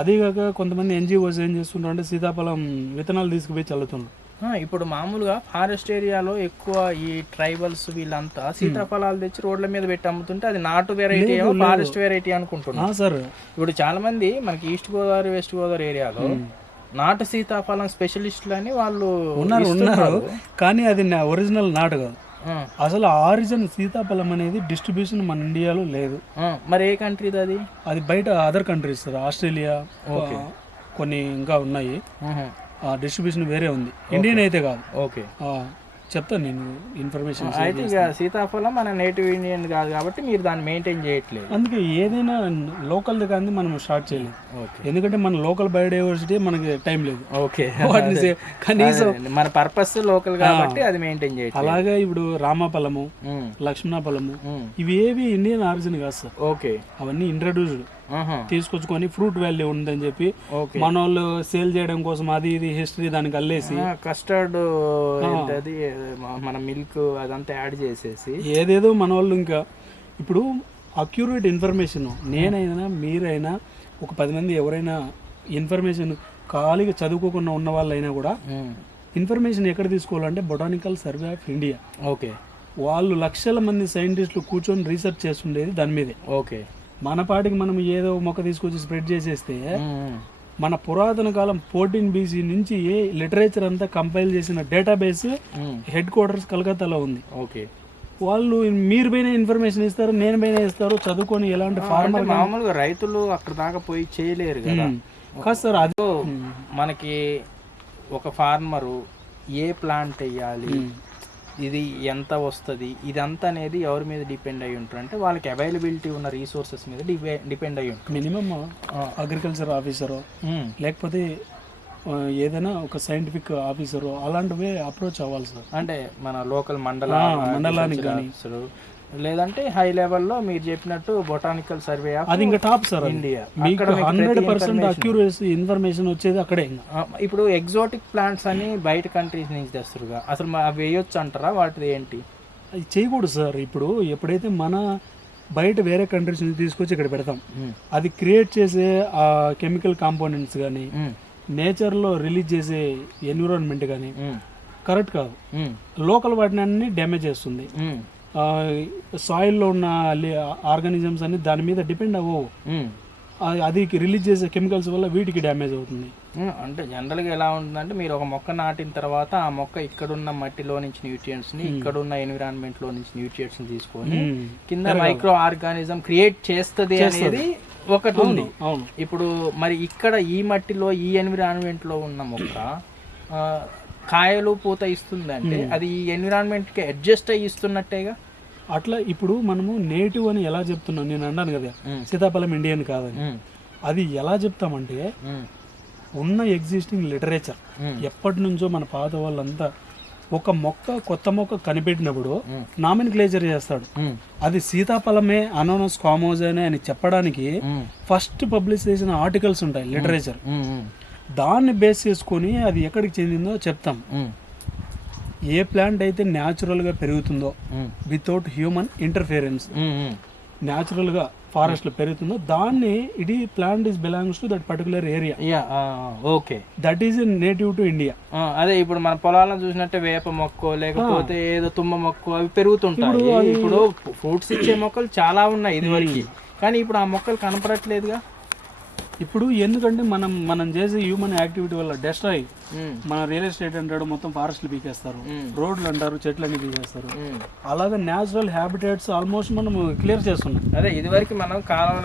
అదేగాక కొంతమంది NGOs ఏం చేస్తుంటారు అంటే సీతాఫలం విత్తనాలు తీసుకుపోయి చల్లుతున్నారు. ఇప్పుడు మామూలుగా ఫారెస్ట్ ఏరియాలో ఎక్కువ ఈ ట్రైబల్స్ వీళ్ళంతా సీతాఫలాలు తెచ్చి రోడ్ల మీద పెట్టి అమ్ముతుంటే అది నాటు వెరైటీ, ఫారెస్ట్ వెరైటీ అనుకుంటున్నారు సార్. ఇప్పుడు చాలా మంది మనకి ఈస్ట్ గోదావరి, వెస్ట్ గోదావరి ఏరియాలో నాటు సీతాఫలం స్పెషలిస్టులు అని వాళ్ళు ఉన్నారు, కానీ అది ఒరిజినల్ నాటు కాదు. అసలు ఆరిజిన్ సీతాఫలం అనేది డిస్ట్రిబ్యూషన్ మన ఇండియాలో లేదు. మరి ఏ కంట్రీది అది? అది బయట అదర్ కంట్రీస్, ఆస్ట్రేలియా కొన్ని ఇంకా ఉన్నాయి, డిస్ట్రిబ్యూషన్ వేరే ఉంది, ఇండియన్ అయితే కాదు. ఓకే, చెప్తాను నేను ఇన్ఫర్మేషన్. అయితే ఇక సీతాఫలం మన నేటివ్ ఇండియన్ కాదు కాబట్టి మీరు దాన్ని మెయింటైన్ చేయట్లేదు. అందుకే ఏదైనా లోకల్ది కానీ మనం స్టార్ట్ చేయలేదు, ఎందుకంటే మన లోకల్ బయోడైవర్సిటీ మనకి టైం లేదు. ఓకే, కనీసం మన పర్పస్ లోకల్ కాబట్టి అది మెయింటైన్ చేయట్లేదు. అలాగే ఇప్పుడు రామఫలము, లక్ష్మణఫలము ఇవి ఏవి ఇండియన్ ఆరిజిన్ కాదు సార్. ఓకే, అవన్నీ ఇంట్రడ్యూస్డ్ తీసుకొచ్చుకొని ఫ్రూట్ వాల్యూ ఉందని చెప్పి మన వాళ్ళు సేల్ చేయడం కోసం అది ఇది హిస్టరీ దానికి అల్లేసి కస్టర్డ్ అది మన మిల్క్ అదంతా యాడ్ చేసేసి ఏదేదో మన వాళ్ళు. ఇంకా ఇప్పుడు అక్యూరేట్ ఇన్ఫర్మేషన్ నేనైనా మీరైనా ఒక 10 మంది ఎవరైనా ఇన్ఫర్మేషన్ ఖాళీగా చదువుకోకుండా ఉన్న వాళ్ళైనా కూడా ఇన్ఫర్మేషన్ ఎక్కడ తీసుకోవాలంటే botanical survey of India. Okay, వాళ్ళు లక్షల మంది సైంటిస్టులు కూర్చొని రీసెర్చ్ చేస్తుండేది దాని మీదే. ఓకే, మన పాటికి మనం ఏదో మొక్క తీసుకొచ్చి స్ప్రెడ్ చేసేస్తే మన పురాతన కాలం 14 BC నుంచి ఏ లిటరేచర్ అంతా కంపైల్ చేసిన డేటాబేస్ హెడ్ క్వార్టర్స్ కలకత్తాలో ఉంది. ఓకే, వాళ్ళు మీరు పైన ఇన్ఫర్మేషన్ ఇస్తారు, నేను పైన ఇస్తారు, చదువుకొని ఎలాంటి ఫార్మర్ మామూలుగా రైతులు అక్కడ దాకా పోయి చేయలేరు కదా. కాదు సార్, అది మనకి ఒక ఫార్మరు ఏ ప్లాంట్ వేయాలి, ఇది ఎంత వస్తుంది ఇదంతా అనేది ఎవరి మీద డిపెండ్ అయి ఉంటారు అంటే వాళ్ళకి అవైలబిలిటీ ఉన్న రీసోర్సెస్ మీద డిపెండ్ అయి ఉంటుంది. మినిమం అగ్రికల్చర్ ఆఫీసరు లేకపోతే ఏదైనా ఒక సైంటిఫిక్ ఆఫీసరు అలాంటివే అప్రోచ్ అవ్వాలి సార్. అంటే మన లోకల్ మండలానికి కానీ లేదంటే హై లెవెల్లో మీరు చెప్పినట్టు బొటానికల్ సర్వే అది ఇంకా టాప్ సార్ ఇండియా. మీకు 100% అక్యురసీ ఇన్ఫర్మేషన్ వచ్చేది అక్కడే. ఇప్పుడు ఎగ్జాటిక్ ప్లాంట్స్ అని బయట కంట్రీస్ నుంచి తెస్తారుగా, అసలు అవి వేయొచ్చు అంటారా? వాటిది ఏంటి? అది చేయకూడదు సార్. ఇప్పుడు ఎప్పుడైతే మన బయట వేరే కంట్రీస్ నుంచి తీసుకొచ్చి ఇక్కడ పెడతాం, అది క్రియేట్ చేసే ఆ కెమికల్ కాంపోనెంట్స్ కానీ నేచర్లో రిలీజ్ చేసే ఎన్విరాన్మెంట్ కానీ కరెక్ట్ కాదు. లోకల్ వాటిని అన్ని డ్యామేజ్ చేస్తుంది. సాయిల్లో ఉన్న ఆర్గానిజమ్స్ అన్ని దాని మీద డిపెండ్ అవ్వవు. అది రిలీజ్ చేసే కెమికల్స్ వల్ల వీటికి డ్యామేజ్ అవుతుంది. అంటే జనరల్గా ఎలా ఉంటుందంటే మీరు ఒక మొక్క నాటిన తర్వాత ఆ మొక్క ఇక్కడున్న మట్టిలో నుంచి న్యూట్రియంట్స్ని ఇక్కడున్న ఎన్విరాన్మెంట్లో నుంచి న్యూట్రియంట్స్ని తీసుకొని కింద మైక్రో ఆర్గానిజం క్రియేట్ చేస్తుంది అనేది ఒకటి ఉంది. ఇప్పుడు మరి ఇక్కడ ఈ మట్టిలో ఈ ఎన్విరాన్మెంట్లో ఉన్న మొక్క కాయలు పూత ఇస్తుంది అంటే అది ఈ ఎన్విరాన్మెంట్కి అడ్జస్ట్ అయ్యి ఇస్తున్నట్టేగా. అట్లా ఇప్పుడు మనము నేటివ్ అని ఎలా చెప్తున్నాం, నేను అన్నాను కదా సీతాఫలం ఇండియన్ కాదని. అది ఎలా చెప్తామంటే ఉన్న ఎగ్జిస్టింగ్ లిటరేచర్ ఎప్పటి నుంచో మన పాత వాళ్ళంతా ఒక మొక్క కొత్త మొక్క కనిపెట్టినప్పుడు నామినిక్లేచర్ చేస్తాడు. అది సీతాఫలమే అనోనస్ కామోజనే అని చెప్పడానికి ఫస్ట్ పబ్లిష్ చేసిన ఆర్టికల్స్ ఉంటాయి లిటరేచర్. దాన్ని బేస్ చేసుకొని అది ఎక్కడికి చెందిందో చెప్తాం. ఏ ప్లాంట్ అయితే న్యాచురల్గా పెరుగుతుందో వితౌట్ హ్యూమన్ ఇంటర్ఫియరెన్స్ న్యాచురల్గా ఫారెస్ట్లో పెరుగుతుందో దాన్ని ఇది plant is belongs to that particular area. Okay, that is native to India. అదే ఇప్పుడు మన పొలాలను చూసినట్టే వేప మొక్క లేకపోతే ఏదో తుమ్మ మొక్క అవి పెరుగుతుంటాయి. ఇప్పుడు ఫ్రూట్స్ ఇచ్చే మొక్కలు చాలా ఉన్నాయి ఇదివరకు, కానీ ఇప్పుడు ఆ మొక్కలు కనపడట్లేదుగా. ఇప్పుడు ఎందుకంటే మనం చేసే హ్యూమన్ యాక్టివిటీ వల్ల డెస్ట్రాయ్, మన రియల్ ఎస్టేట్ అంటాడు మొత్తం ఫారెస్ట్లు పీకేస్తారు, రోడ్లు అంటారు చెట్లన్నీ పీకేస్తారు. అలాగే న్యాచురల్ హ్యాబిటేట్స్ ఆల్మోస్ట్ మనం క్లియర్ చేస్తున్నాం. అదే ఇదివరకు మనం కాలం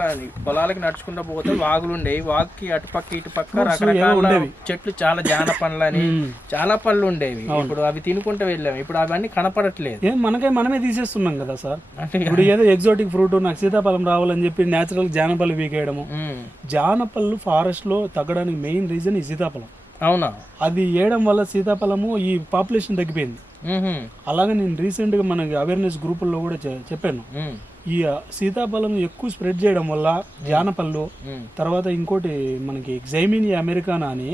పొలాలకి నడుచుకుంటూ పోతే వాగులు ఉండేవి, వాగుకి అటుపక్క ఇటుపక్క రకరకాల చెట్లు చాలా జాన పండ్లని చాలా పళ్ళు ఉండేవి. ఇప్పుడు అవి తినుకుంటూ వెళ్ళాము, ఇప్పుడు అవన్నీ కనపడట్లేదు. మనమే తీసేస్తున్నాం కదా సార్. ఇప్పుడు ఏదో ఎగ్జాటిక్ ఫ్రూట్ నాకు సీతాఫలం రావాలని చెప్పి న్యాచురల్ జానపళ్ళు పీకేయడము. జానపళ్ళు ఫారెస్ట్ లో తగ్గడానికి మెయిన్ రీజన్ ఈ సీతాఫలం. అవునా? అది వేయడం వల్ల సీతాఫలము ఈ పాపులేషన్ తగ్గిపోయింది. అలాగే నేను రీసెంట్గా మనకి అవేర్నెస్ గ్రూపుల్లో కూడా చెప్పాను, ఈ సీతాఫలం ఎక్కువ స్ప్రెడ్ చేయడం వల్ల జానపళ్ళు, తర్వాత ఇంకోటి మనకి జైమినియా అమెరికానా అని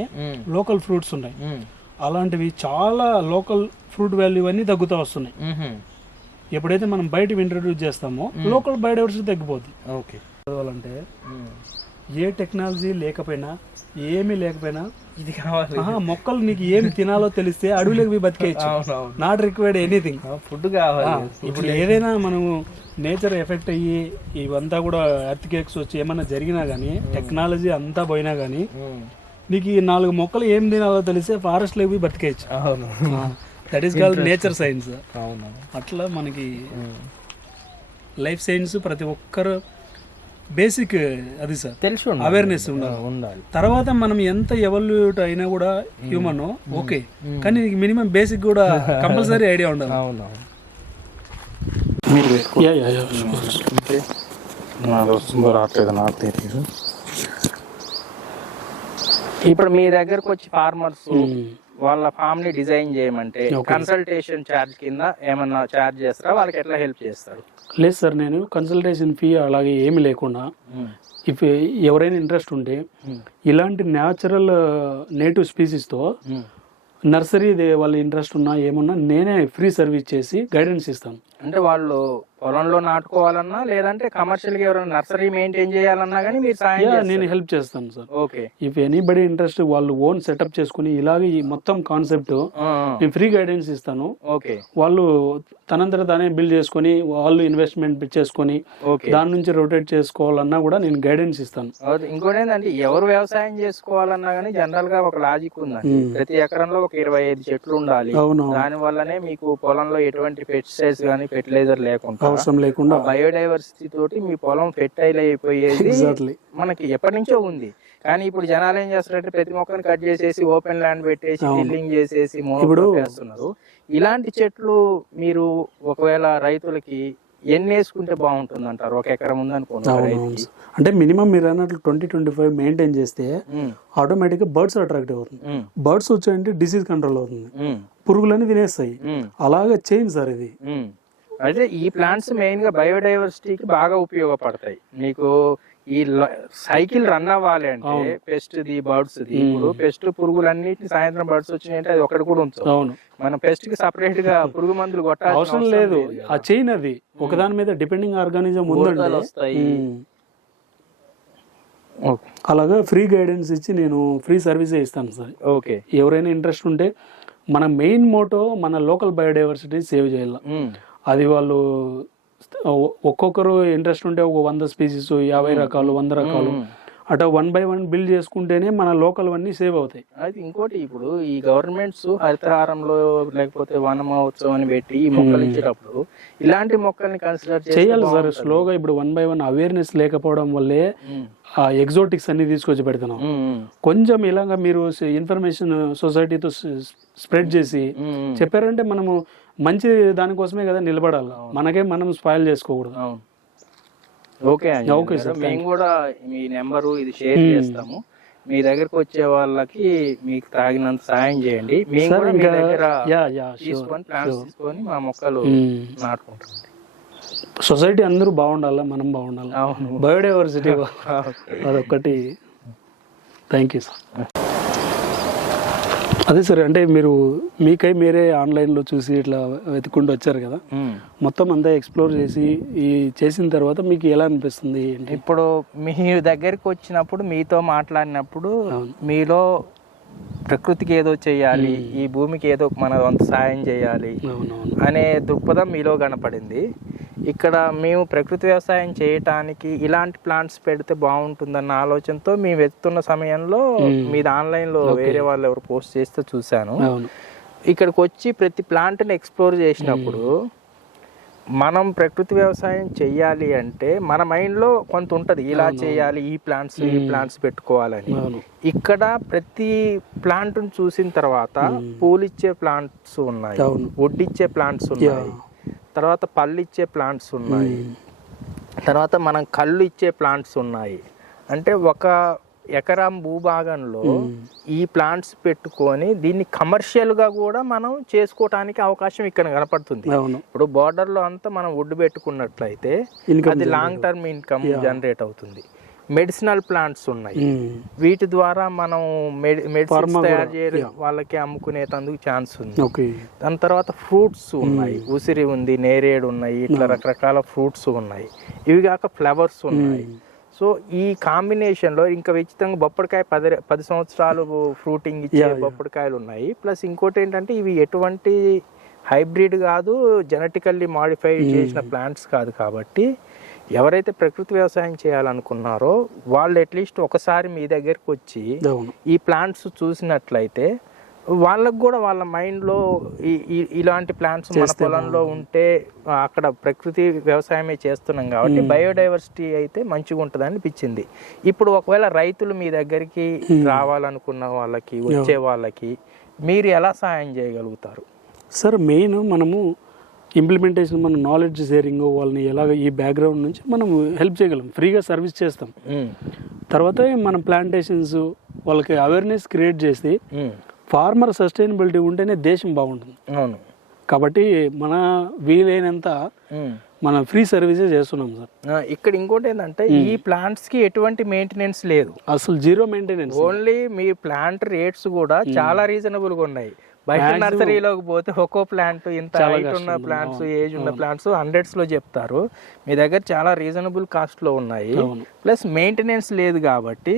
లోకల్ ఫ్రూట్స్ ఉన్నాయి, అలాంటివి చాలా లోకల్ ఫ్రూట్ వాల్యూ అన్ని తగ్గుతూ వస్తున్నాయి. ఎప్పుడైతే మనం బయట ఇంట్రడ్యూస్ చేస్తామో లోకల్ బయోడైవర్సిటీ తగ్గిపోద్ది. ఓకే, అంటే ఏ టెక్నాలజీ లేకపోయినా ఏమీ లేకపోయినా ఇది కావాలి. మొక్కలు నీకు ఏమి తినాలో తెలిస్తే అడవిలోకి బతికేయచ్చు. నాట్ రిక్వైర్డ్ ఎనీథింగ్, ఫుడ్ కావాలి. ఇప్పుడు ఏదైనా మనము నేచర్ ఎఫెక్ట్ అయ్యి ఇవంతా కూడా ఎర్త్ కేక్స్ వచ్చి ఏమన్నా జరిగినా కానీ టెక్నాలజీ అంతా పోయినా కానీ నీకు ఈ 4 మొక్కలు ఏం తినాలో తెలిస్తే ఫారెస్ట్లోకి పోయి బతికేయచ్చు. That is called nature science. అట్లా మనకి లైఫ్ సైన్స్ ప్రతి ఒక్కరు బేసిక్ అది సార్ తెలుసు, అవేర్నెస్ ఉండాలి. తర్వాత మనం ఎంత ఎవల్యూట్ అయినా కూడా హ్యూమన్ ఓకే, కానీ మినిమం బేసిక్ కూడా కంపల్సరీ ఐడియా ఉండాలి. ఇప్పుడు మీ దగ్గరకు వచ్చి ఫార్మర్స్ వాళ్ళ ఫామ్ ని డిజైన్ చేయమంటే కన్సల్టేషన్ ఛార్జ్ కింద ఏమన్నా ఛార్జ్ చేస్తారా? వాళ్ళకి ఎట్లా హెల్ప్ చేస్తారు? లేదు సార్, నేను కన్సల్టేషన్ ఫీ అలాగే ఏమి లేకుండా ఇఫ్ ఎవరైనా ఇంట్రెస్ట్ ఉంటే ఇలాంటి న్యాచురల్ నేటివ్ స్పీసీస్తో నర్సరీ వాళ్ళ ఇంట్రెస్ట్ ఉన్నా ఏమన్నా నేనే ఫ్రీ సర్వీస్ చేసి గైడెన్స్ ఇస్తాను. అంటే వాళ్ళు పొలంలో నాటుకోవాలన్నా లేదంటే కమర్షియల్ గా ఎవరైనా నర్సరీ మెయింటైన్ చేయాలన్నా కానీ మీరు సాయం నేను హెల్ప్ చేస్తాను sir. Okay, if anybody interest వాళ్ళు ఓన్ సెటప్ చేసుకుని ఇలాగే ఈ మొత్తం కాన్సెప్ట్ నేను ఫ్రీ గైడెన్స్ ఇస్తాను. ఓకే, వాళ్ళు తనంతట తానే బిల్డ్ చేసుకుని వాళ్ళు ఇన్వెస్ట్మెంట్ చేసుకుని దాని నుంచి రొటేట్ చేసుకోవాలన్నా కూడా నేను గైడెన్స్ ఇస్తాను. ఇంకోటి ఏంటంటే ఎవరు వ్యవసాయం చేసుకోవాలన్నా కానీ జనరల్ గా ఒక లాజిక్ ఉందండి, ప్రతి ఎకరంలో ఒక 25 చెట్లు ఉండాలి. దాని వల్లనే మీకు పొలంలో ఎటువంటి పెస్టిసైడ్స్ కానీ ఫెర్టిలైజర్ లేకుండా అవసరం లేకుండా బయోడైవర్సిటీ తోటి మీ పొలం ఫెర్టైల్ అయిపోయేది ఎగ్జాక్ట్లీ మనకి ఎప్పటి నుంచో ఉంది. కానీ ఇప్పుడు జనాలు ఏం చేస్తారంటే ప్రతి మొక్కని కట్ చేసేసి ఓపెన్ ల్యాండ్ పెట్టేసి టిల్లింగ్ చేసేసి చేస్తున్నారు. ఇలాంటి చెట్లు మీరు ఒకవేళ రైతులకి ఎన్ని వేసుకుంటే బాగుంటుంది అంటారు? 1 ఎకరం ఉందనుకోండి, అంటే మినిమం మీరు అన్నట్లు 20-25 మెయింటైన్ చేస్తే ఆటోమేటిక్ గా బర్డ్స్ అట్రాక్ట్ అవుతుంది. బర్డ్స్ వచ్చాయంటే డిసీజ్ కంట్రోల్ అవుతుంది, పురుగులని తినేస్తాయి. అలాగే చేయండి సార్ ఇది. అయితే ఈ ప్లాంట్స్ మెయిన్ గా బయోడైవర్సిటీకి బాగా ఉపయోగపడతాయి. మీకు ఈ సైకిల్ రన్ అవ్వాలి అంటే పెస్ట్ ది బర్డ్స్ ది, ఇప్పుడు పెస్ట్ పురుగులన్నిటిని సాయంత్రం బర్డ్స్ వచ్చినాయంటే అది ఒకటి కూడా ఉంచు. మనం పెస్ట్ కి సపరేట్ గా పురుగు మందులు కొట్టాల్సిన అవసరం లేదు. ఆ చైన్ అది ఒకదాని మీద డిపెండింగ్ ఆర్గానిజం ఉందండి వస్తాయి. అలాగా ఫ్రీ గైడెన్స్ ఇచ్చి నేను ఫ్రీ సర్వీసే ఇస్తాను సార్. ఓకే, ఎవరైనా ఇంట్రెస్ట్ ఉంటే మన మెయిన్ మోటో మన లోకల్ బయోడైవర్సిటీ సేవ్ చేయాలి. అది వాళ్ళు ఒక్కొక్కరు ఇంట్రెస్ట్ ఉంటే ఒక 100 స్పీసీస్ 50 రకాలు 100 రకాలు అట్లా 1 by 1 బిల్డ్ చేసుకుంటేనే మన లోకల్ అన్నీ సేవ్ అవుతాయి. అది ఇంకోటి, ఇప్పుడు ఈ గవర్నమెంట్స్ హరితహారంలో లేకపోతే వన మహోత్సవం అని పెట్టి ఈ మొక్కలు ఇచ్చేటప్పుడు ఇలాంటి మొక్కల్ని కన్సిడర్ చేయాలి సార్. స్లోగా ఇప్పుడు 1 by 1 అవేర్నెస్ లేకపోవడం వల్లే ఆ ఎగ్జోటిక్స్ అన్ని తీసుకొచ్చి పెడుతున్నాం. కొంచెం ఇలాగా మీరు ఇన్ఫర్మేషన్ సొసైటీతో స్ప్రెడ్ చేసి చెప్పారంటే మనము మంచి దానికోసమే కదా నిలబడాలి. మనం స్పాయిల్ చేసుకోకూడదు. ఓకే ఓకే సార్, మేము కూడా మీ నెంబరు ఇది షేర్ చేస్తాము. మీ దగ్గరకు వచ్చే వాళ్ళకి మీకు తాగినంత సాయం చేయండి. మేము కూడా మీ దగ్గర తీసుకొని ప్లాంట్స్ తీసుకొని మా మొక్కలు నాటుకుంటాం. సొసైటీ అందరూ బాగుండాలా, మనం బాగుండాలి. బయోడైవర్సిటీ అదొక్కటి. Thank you sir. అదే సార్, అంటే మీకై మీరే ఆన్లైన్లో చూసి ఇట్లా వెతుక్కుంటూ వచ్చారు కదా, మొత్తం అంతా ఎక్స్ప్లోర్ చేసి చేసిన తర్వాత మీకు ఎలా అనిపిస్తుంది? ఇప్పుడు మీ దగ్గరికి వచ్చినప్పుడు మీతో మాట్లాడినప్పుడు మీలో ప్రకృతికి ఏదో చేయాలి, ఈ భూమికి ఏదో మన వంతు సాయం చేయాలి అనే దృక్పథం మీలో కనపడింది. ఇక్కడ మేము ప్రకృతి వ్యవసాయం చేయటానికి ఇలాంటి ప్లాంట్స్ పెడితే బాగుంటుందన్న ఆలోచనతో మేము వెతుకుతున్న సమయంలో మీది ఆన్లైన్లో వేరే వాళ్ళు ఎవరు పోస్ట్ చేస్తే చూశాను. ఇక్కడికి వచ్చి ప్రతి ప్లాంట్ని ఎక్స్ప్లోర్ చేసినప్పుడు మనం ప్రకృతి వ్యవసాయం చెయ్యాలి అంటే మన మైండ్లో కొంత ఉంటుంది, ఇలా చేయాలి, ఈ ప్లాంట్స్ పెట్టుకోవాలని. ఇక్కడ ప్రతి ప్లాంట్ను చూసిన తర్వాత పూలిచ్చే ప్లాంట్స్ ఉన్నాయి, వుడ్ ఇచ్చే ప్లాంట్స్ ఉన్నాయి, తర్వాత పళ్ళు ఇచ్చే ప్లాంట్స్ ఉన్నాయి, తర్వాత మనం కళ్ళు ఇచ్చే ప్లాంట్స్ ఉన్నాయి. అంటే ఒక ఎకరం భూభాగంలో ఈ ప్లాంట్స్ పెట్టుకొని దీన్ని కమర్షియల్గా కూడా మనం చేసుకోవటానికి అవకాశం ఇక్కడ కనపడుతుంది. ఇప్పుడు బోర్డర్లో అంతా మనం వుడ్ పెట్టుకున్నట్లయితే అది లాంగ్ టర్మ్ ఇన్కమ్ జనరేట్ అవుతుంది. మెడిసినల్ ప్లాంట్స్ ఉన్నాయి, వీటి ద్వారా మనం మెడిసిన్స్ తయారు చేయడం వాళ్ళకి అమ్ముకునేందుకు ఛాన్స్ ఉంది. దాని తర్వాత ఫ్రూట్స్ ఉన్నాయి, ఉసిరి ఉంది, నేరేడు ఉన్నాయి, ఇట్లా రకరకాల ఫ్రూట్స్ ఉన్నాయి. ఇవి కాక ఫ్లవర్స్ ఉన్నాయి. సో ఈ కాంబినేషన్లో ఇంకా విచిత్రంగా బొప్పడికాయ 10 సంవత్సరాలు ఫ్రూటింగ్ ఇచ్చే బొప్పడికాయలు ఉన్నాయి. ప్లస్ ఇంకోటి ఏంటంటే ఇవి ఎటువంటి హైబ్రిడ్ కాదు, జెనెటికల్లీ మాడిఫై చేసిన ప్లాంట్స్ కాదు. కాబట్టి ఎవరైతే ప్రకృతి వ్యవసాయం చేయాలనుకున్నారో వాళ్ళు అట్లీస్ట్ ఒకసారి మీ దగ్గరకు వచ్చి ఈ ప్లాంట్స్ చూసినట్లయితే వాళ్ళకు కూడా వాళ్ళ మైండ్లో ఇలాంటి ప్లాంట్స్ మన పొలంలో ఉంటే అక్కడ ప్రకృతి వ్యవసాయమే చేస్తున్నాం కాబట్టి బయోడైవర్సిటీ అయితే మంచిగా ఉంటుందని అనిపించింది. ఇప్పుడు ఒకవేళ రైతులు మీ దగ్గరికి రావాలనుకున్న వాళ్ళకి, వచ్చే వాళ్ళకి మీరు ఎలా సాయం చేయగలుగుతారు? సార్ మెయిన్ మనము ఇంప్లిమెంటేషన్, మన నాలెడ్జ్ షేరింగ్, వాళ్ళని ఎలాగ ఈ బ్యాక్గ్రౌండ్ నుంచి మనం హెల్ప్ చేయగలం, ఫ్రీగా సర్వీస్ చేస్తాం. తర్వాత మన ప్లాంటేషన్స్ వాళ్ళకి అవేర్నెస్ క్రియేట్ చేసి ఫార్మర్ సస్టైనబిలిటీ ఉంటేనే దేశం బాగుంటుంది. అవును, కాబట్టి మన వీలైనంత మనం ఫ్రీ సర్వీసెస్ చేస్తున్నాం సార్. ఇక్కడ ఇంకోటి ఏంటంటే ఈ ప్లాంట్స్ కి ఎటువంటి మెయింటెనెన్స్ లేదు, అసలు జీరో మెయింటెనెన్స్. ఓన్లీ మీ ప్లాంట్ రేట్స్ కూడా చాలా రీజనబుల్ గా ఉన్నాయి. బయట నర్సరీలోకి పోతే ఒక్కో ప్లాంట్ ఇంత హైట్ ఉన్న ప్లాంట్స్, ఏజ్ ఉన్న ప్లాంట్స్ హండ్రెడ్స్ లో చెప్తారు. మీ దగ్గర చాలా రీజనబుల్ కాస్ట్ లో ఉన్నాయి. ప్లస్ మెయింటెనెన్స్ లేదు కాబట్టి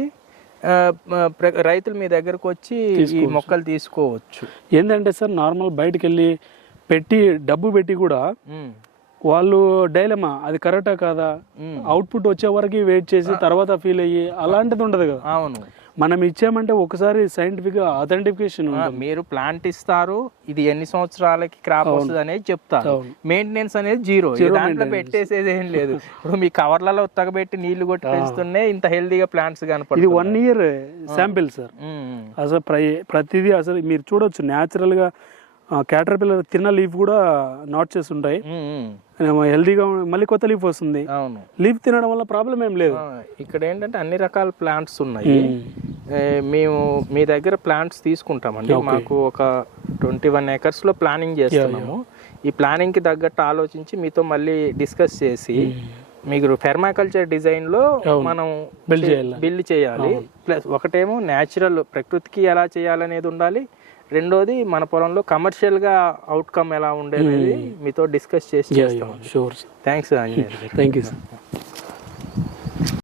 రైతులు మీ దగ్గరకు వచ్చి ఈ మొక్కలు తీసుకోవచ్చు. ఏంటంటే సార్ నార్మల్ బయటకు వెళ్ళి డబ్బు పెట్టి కూడా వాళ్ళు డైలమా, అది కరెక్టా కాదా, అవుట్పుట్ వచ్చే వరకు వెయిట్ చేసి తర్వాత ఫీల్ అయ్యి అలాంటిది ఉండదు కదా. అవును, మనం ఇచ్చామంటే ఒకసారి సైంటిఫిక్ అథెంటిఫికేషన్ మీరు ప్లాంట్ ఇస్తారు, ఇది ఎన్ని సంవత్సరాలకి క్రాప్ వస్తుంది అనేది చెప్తారు. మెయింటెనెన్స్ అనేది జీరో, దాంట్లో పెట్టేసేది ఏం లేదు. ఇప్పుడు మీ కవర్లలో ఉత్తగబెట్టి నీళ్లు కొట్టి పెంచుతున్నాయి, ఇంత హెల్దీగా ప్లాంట్స్ ఇది కనపడుతుంది. 1 year శాంపిల్ సార్. అసలు ప్రతిదీ అసలు మీరు చూడొచ్చు న్యాచురల్ గా క్యాటర్ పిల్లర్ తిన్న లీఫ్ కూడా నాట్ చేసి ఉంటాయి, హెల్దీగా మళ్ళీ కొత్త లీఫ్ వస్తుంది. అవును, లీఫ్ తినడం వల్ల ప్రాబ్లం ఏం లేదు. ఇక్కడ ఏంటంటే అన్ని రకాల ప్లాంట్స్ ఉన్నాయి. మేము మీ దగ్గర ప్లాంట్స్ తీసుకుంటామండి. మాకు ఒక 21 acres లో ప్లానింగ్ చేస్తున్నాము. ఈ ప్లానింగ్ కి తగ్గట్టు ఆలోచించి మీతో మళ్ళీ డిస్కస్ చేసి మీకు పెర్మాకల్చర్ డిజైన్ లో మనం బిల్డ్ చేయాలి. ప్లస్ ఒకటేమో న్యాచురల్ ప్రకృతికి ఎలా చేయాలనేది ఉండాలి, రెండోది మన పొలంలో కమర్షియల్ గా అవుట్కమ్ ఎలా ఉండేది మీతో డిస్కస్ చేసి చేస్తాం. Sure. Thanks Anjaneya. Thank you sir.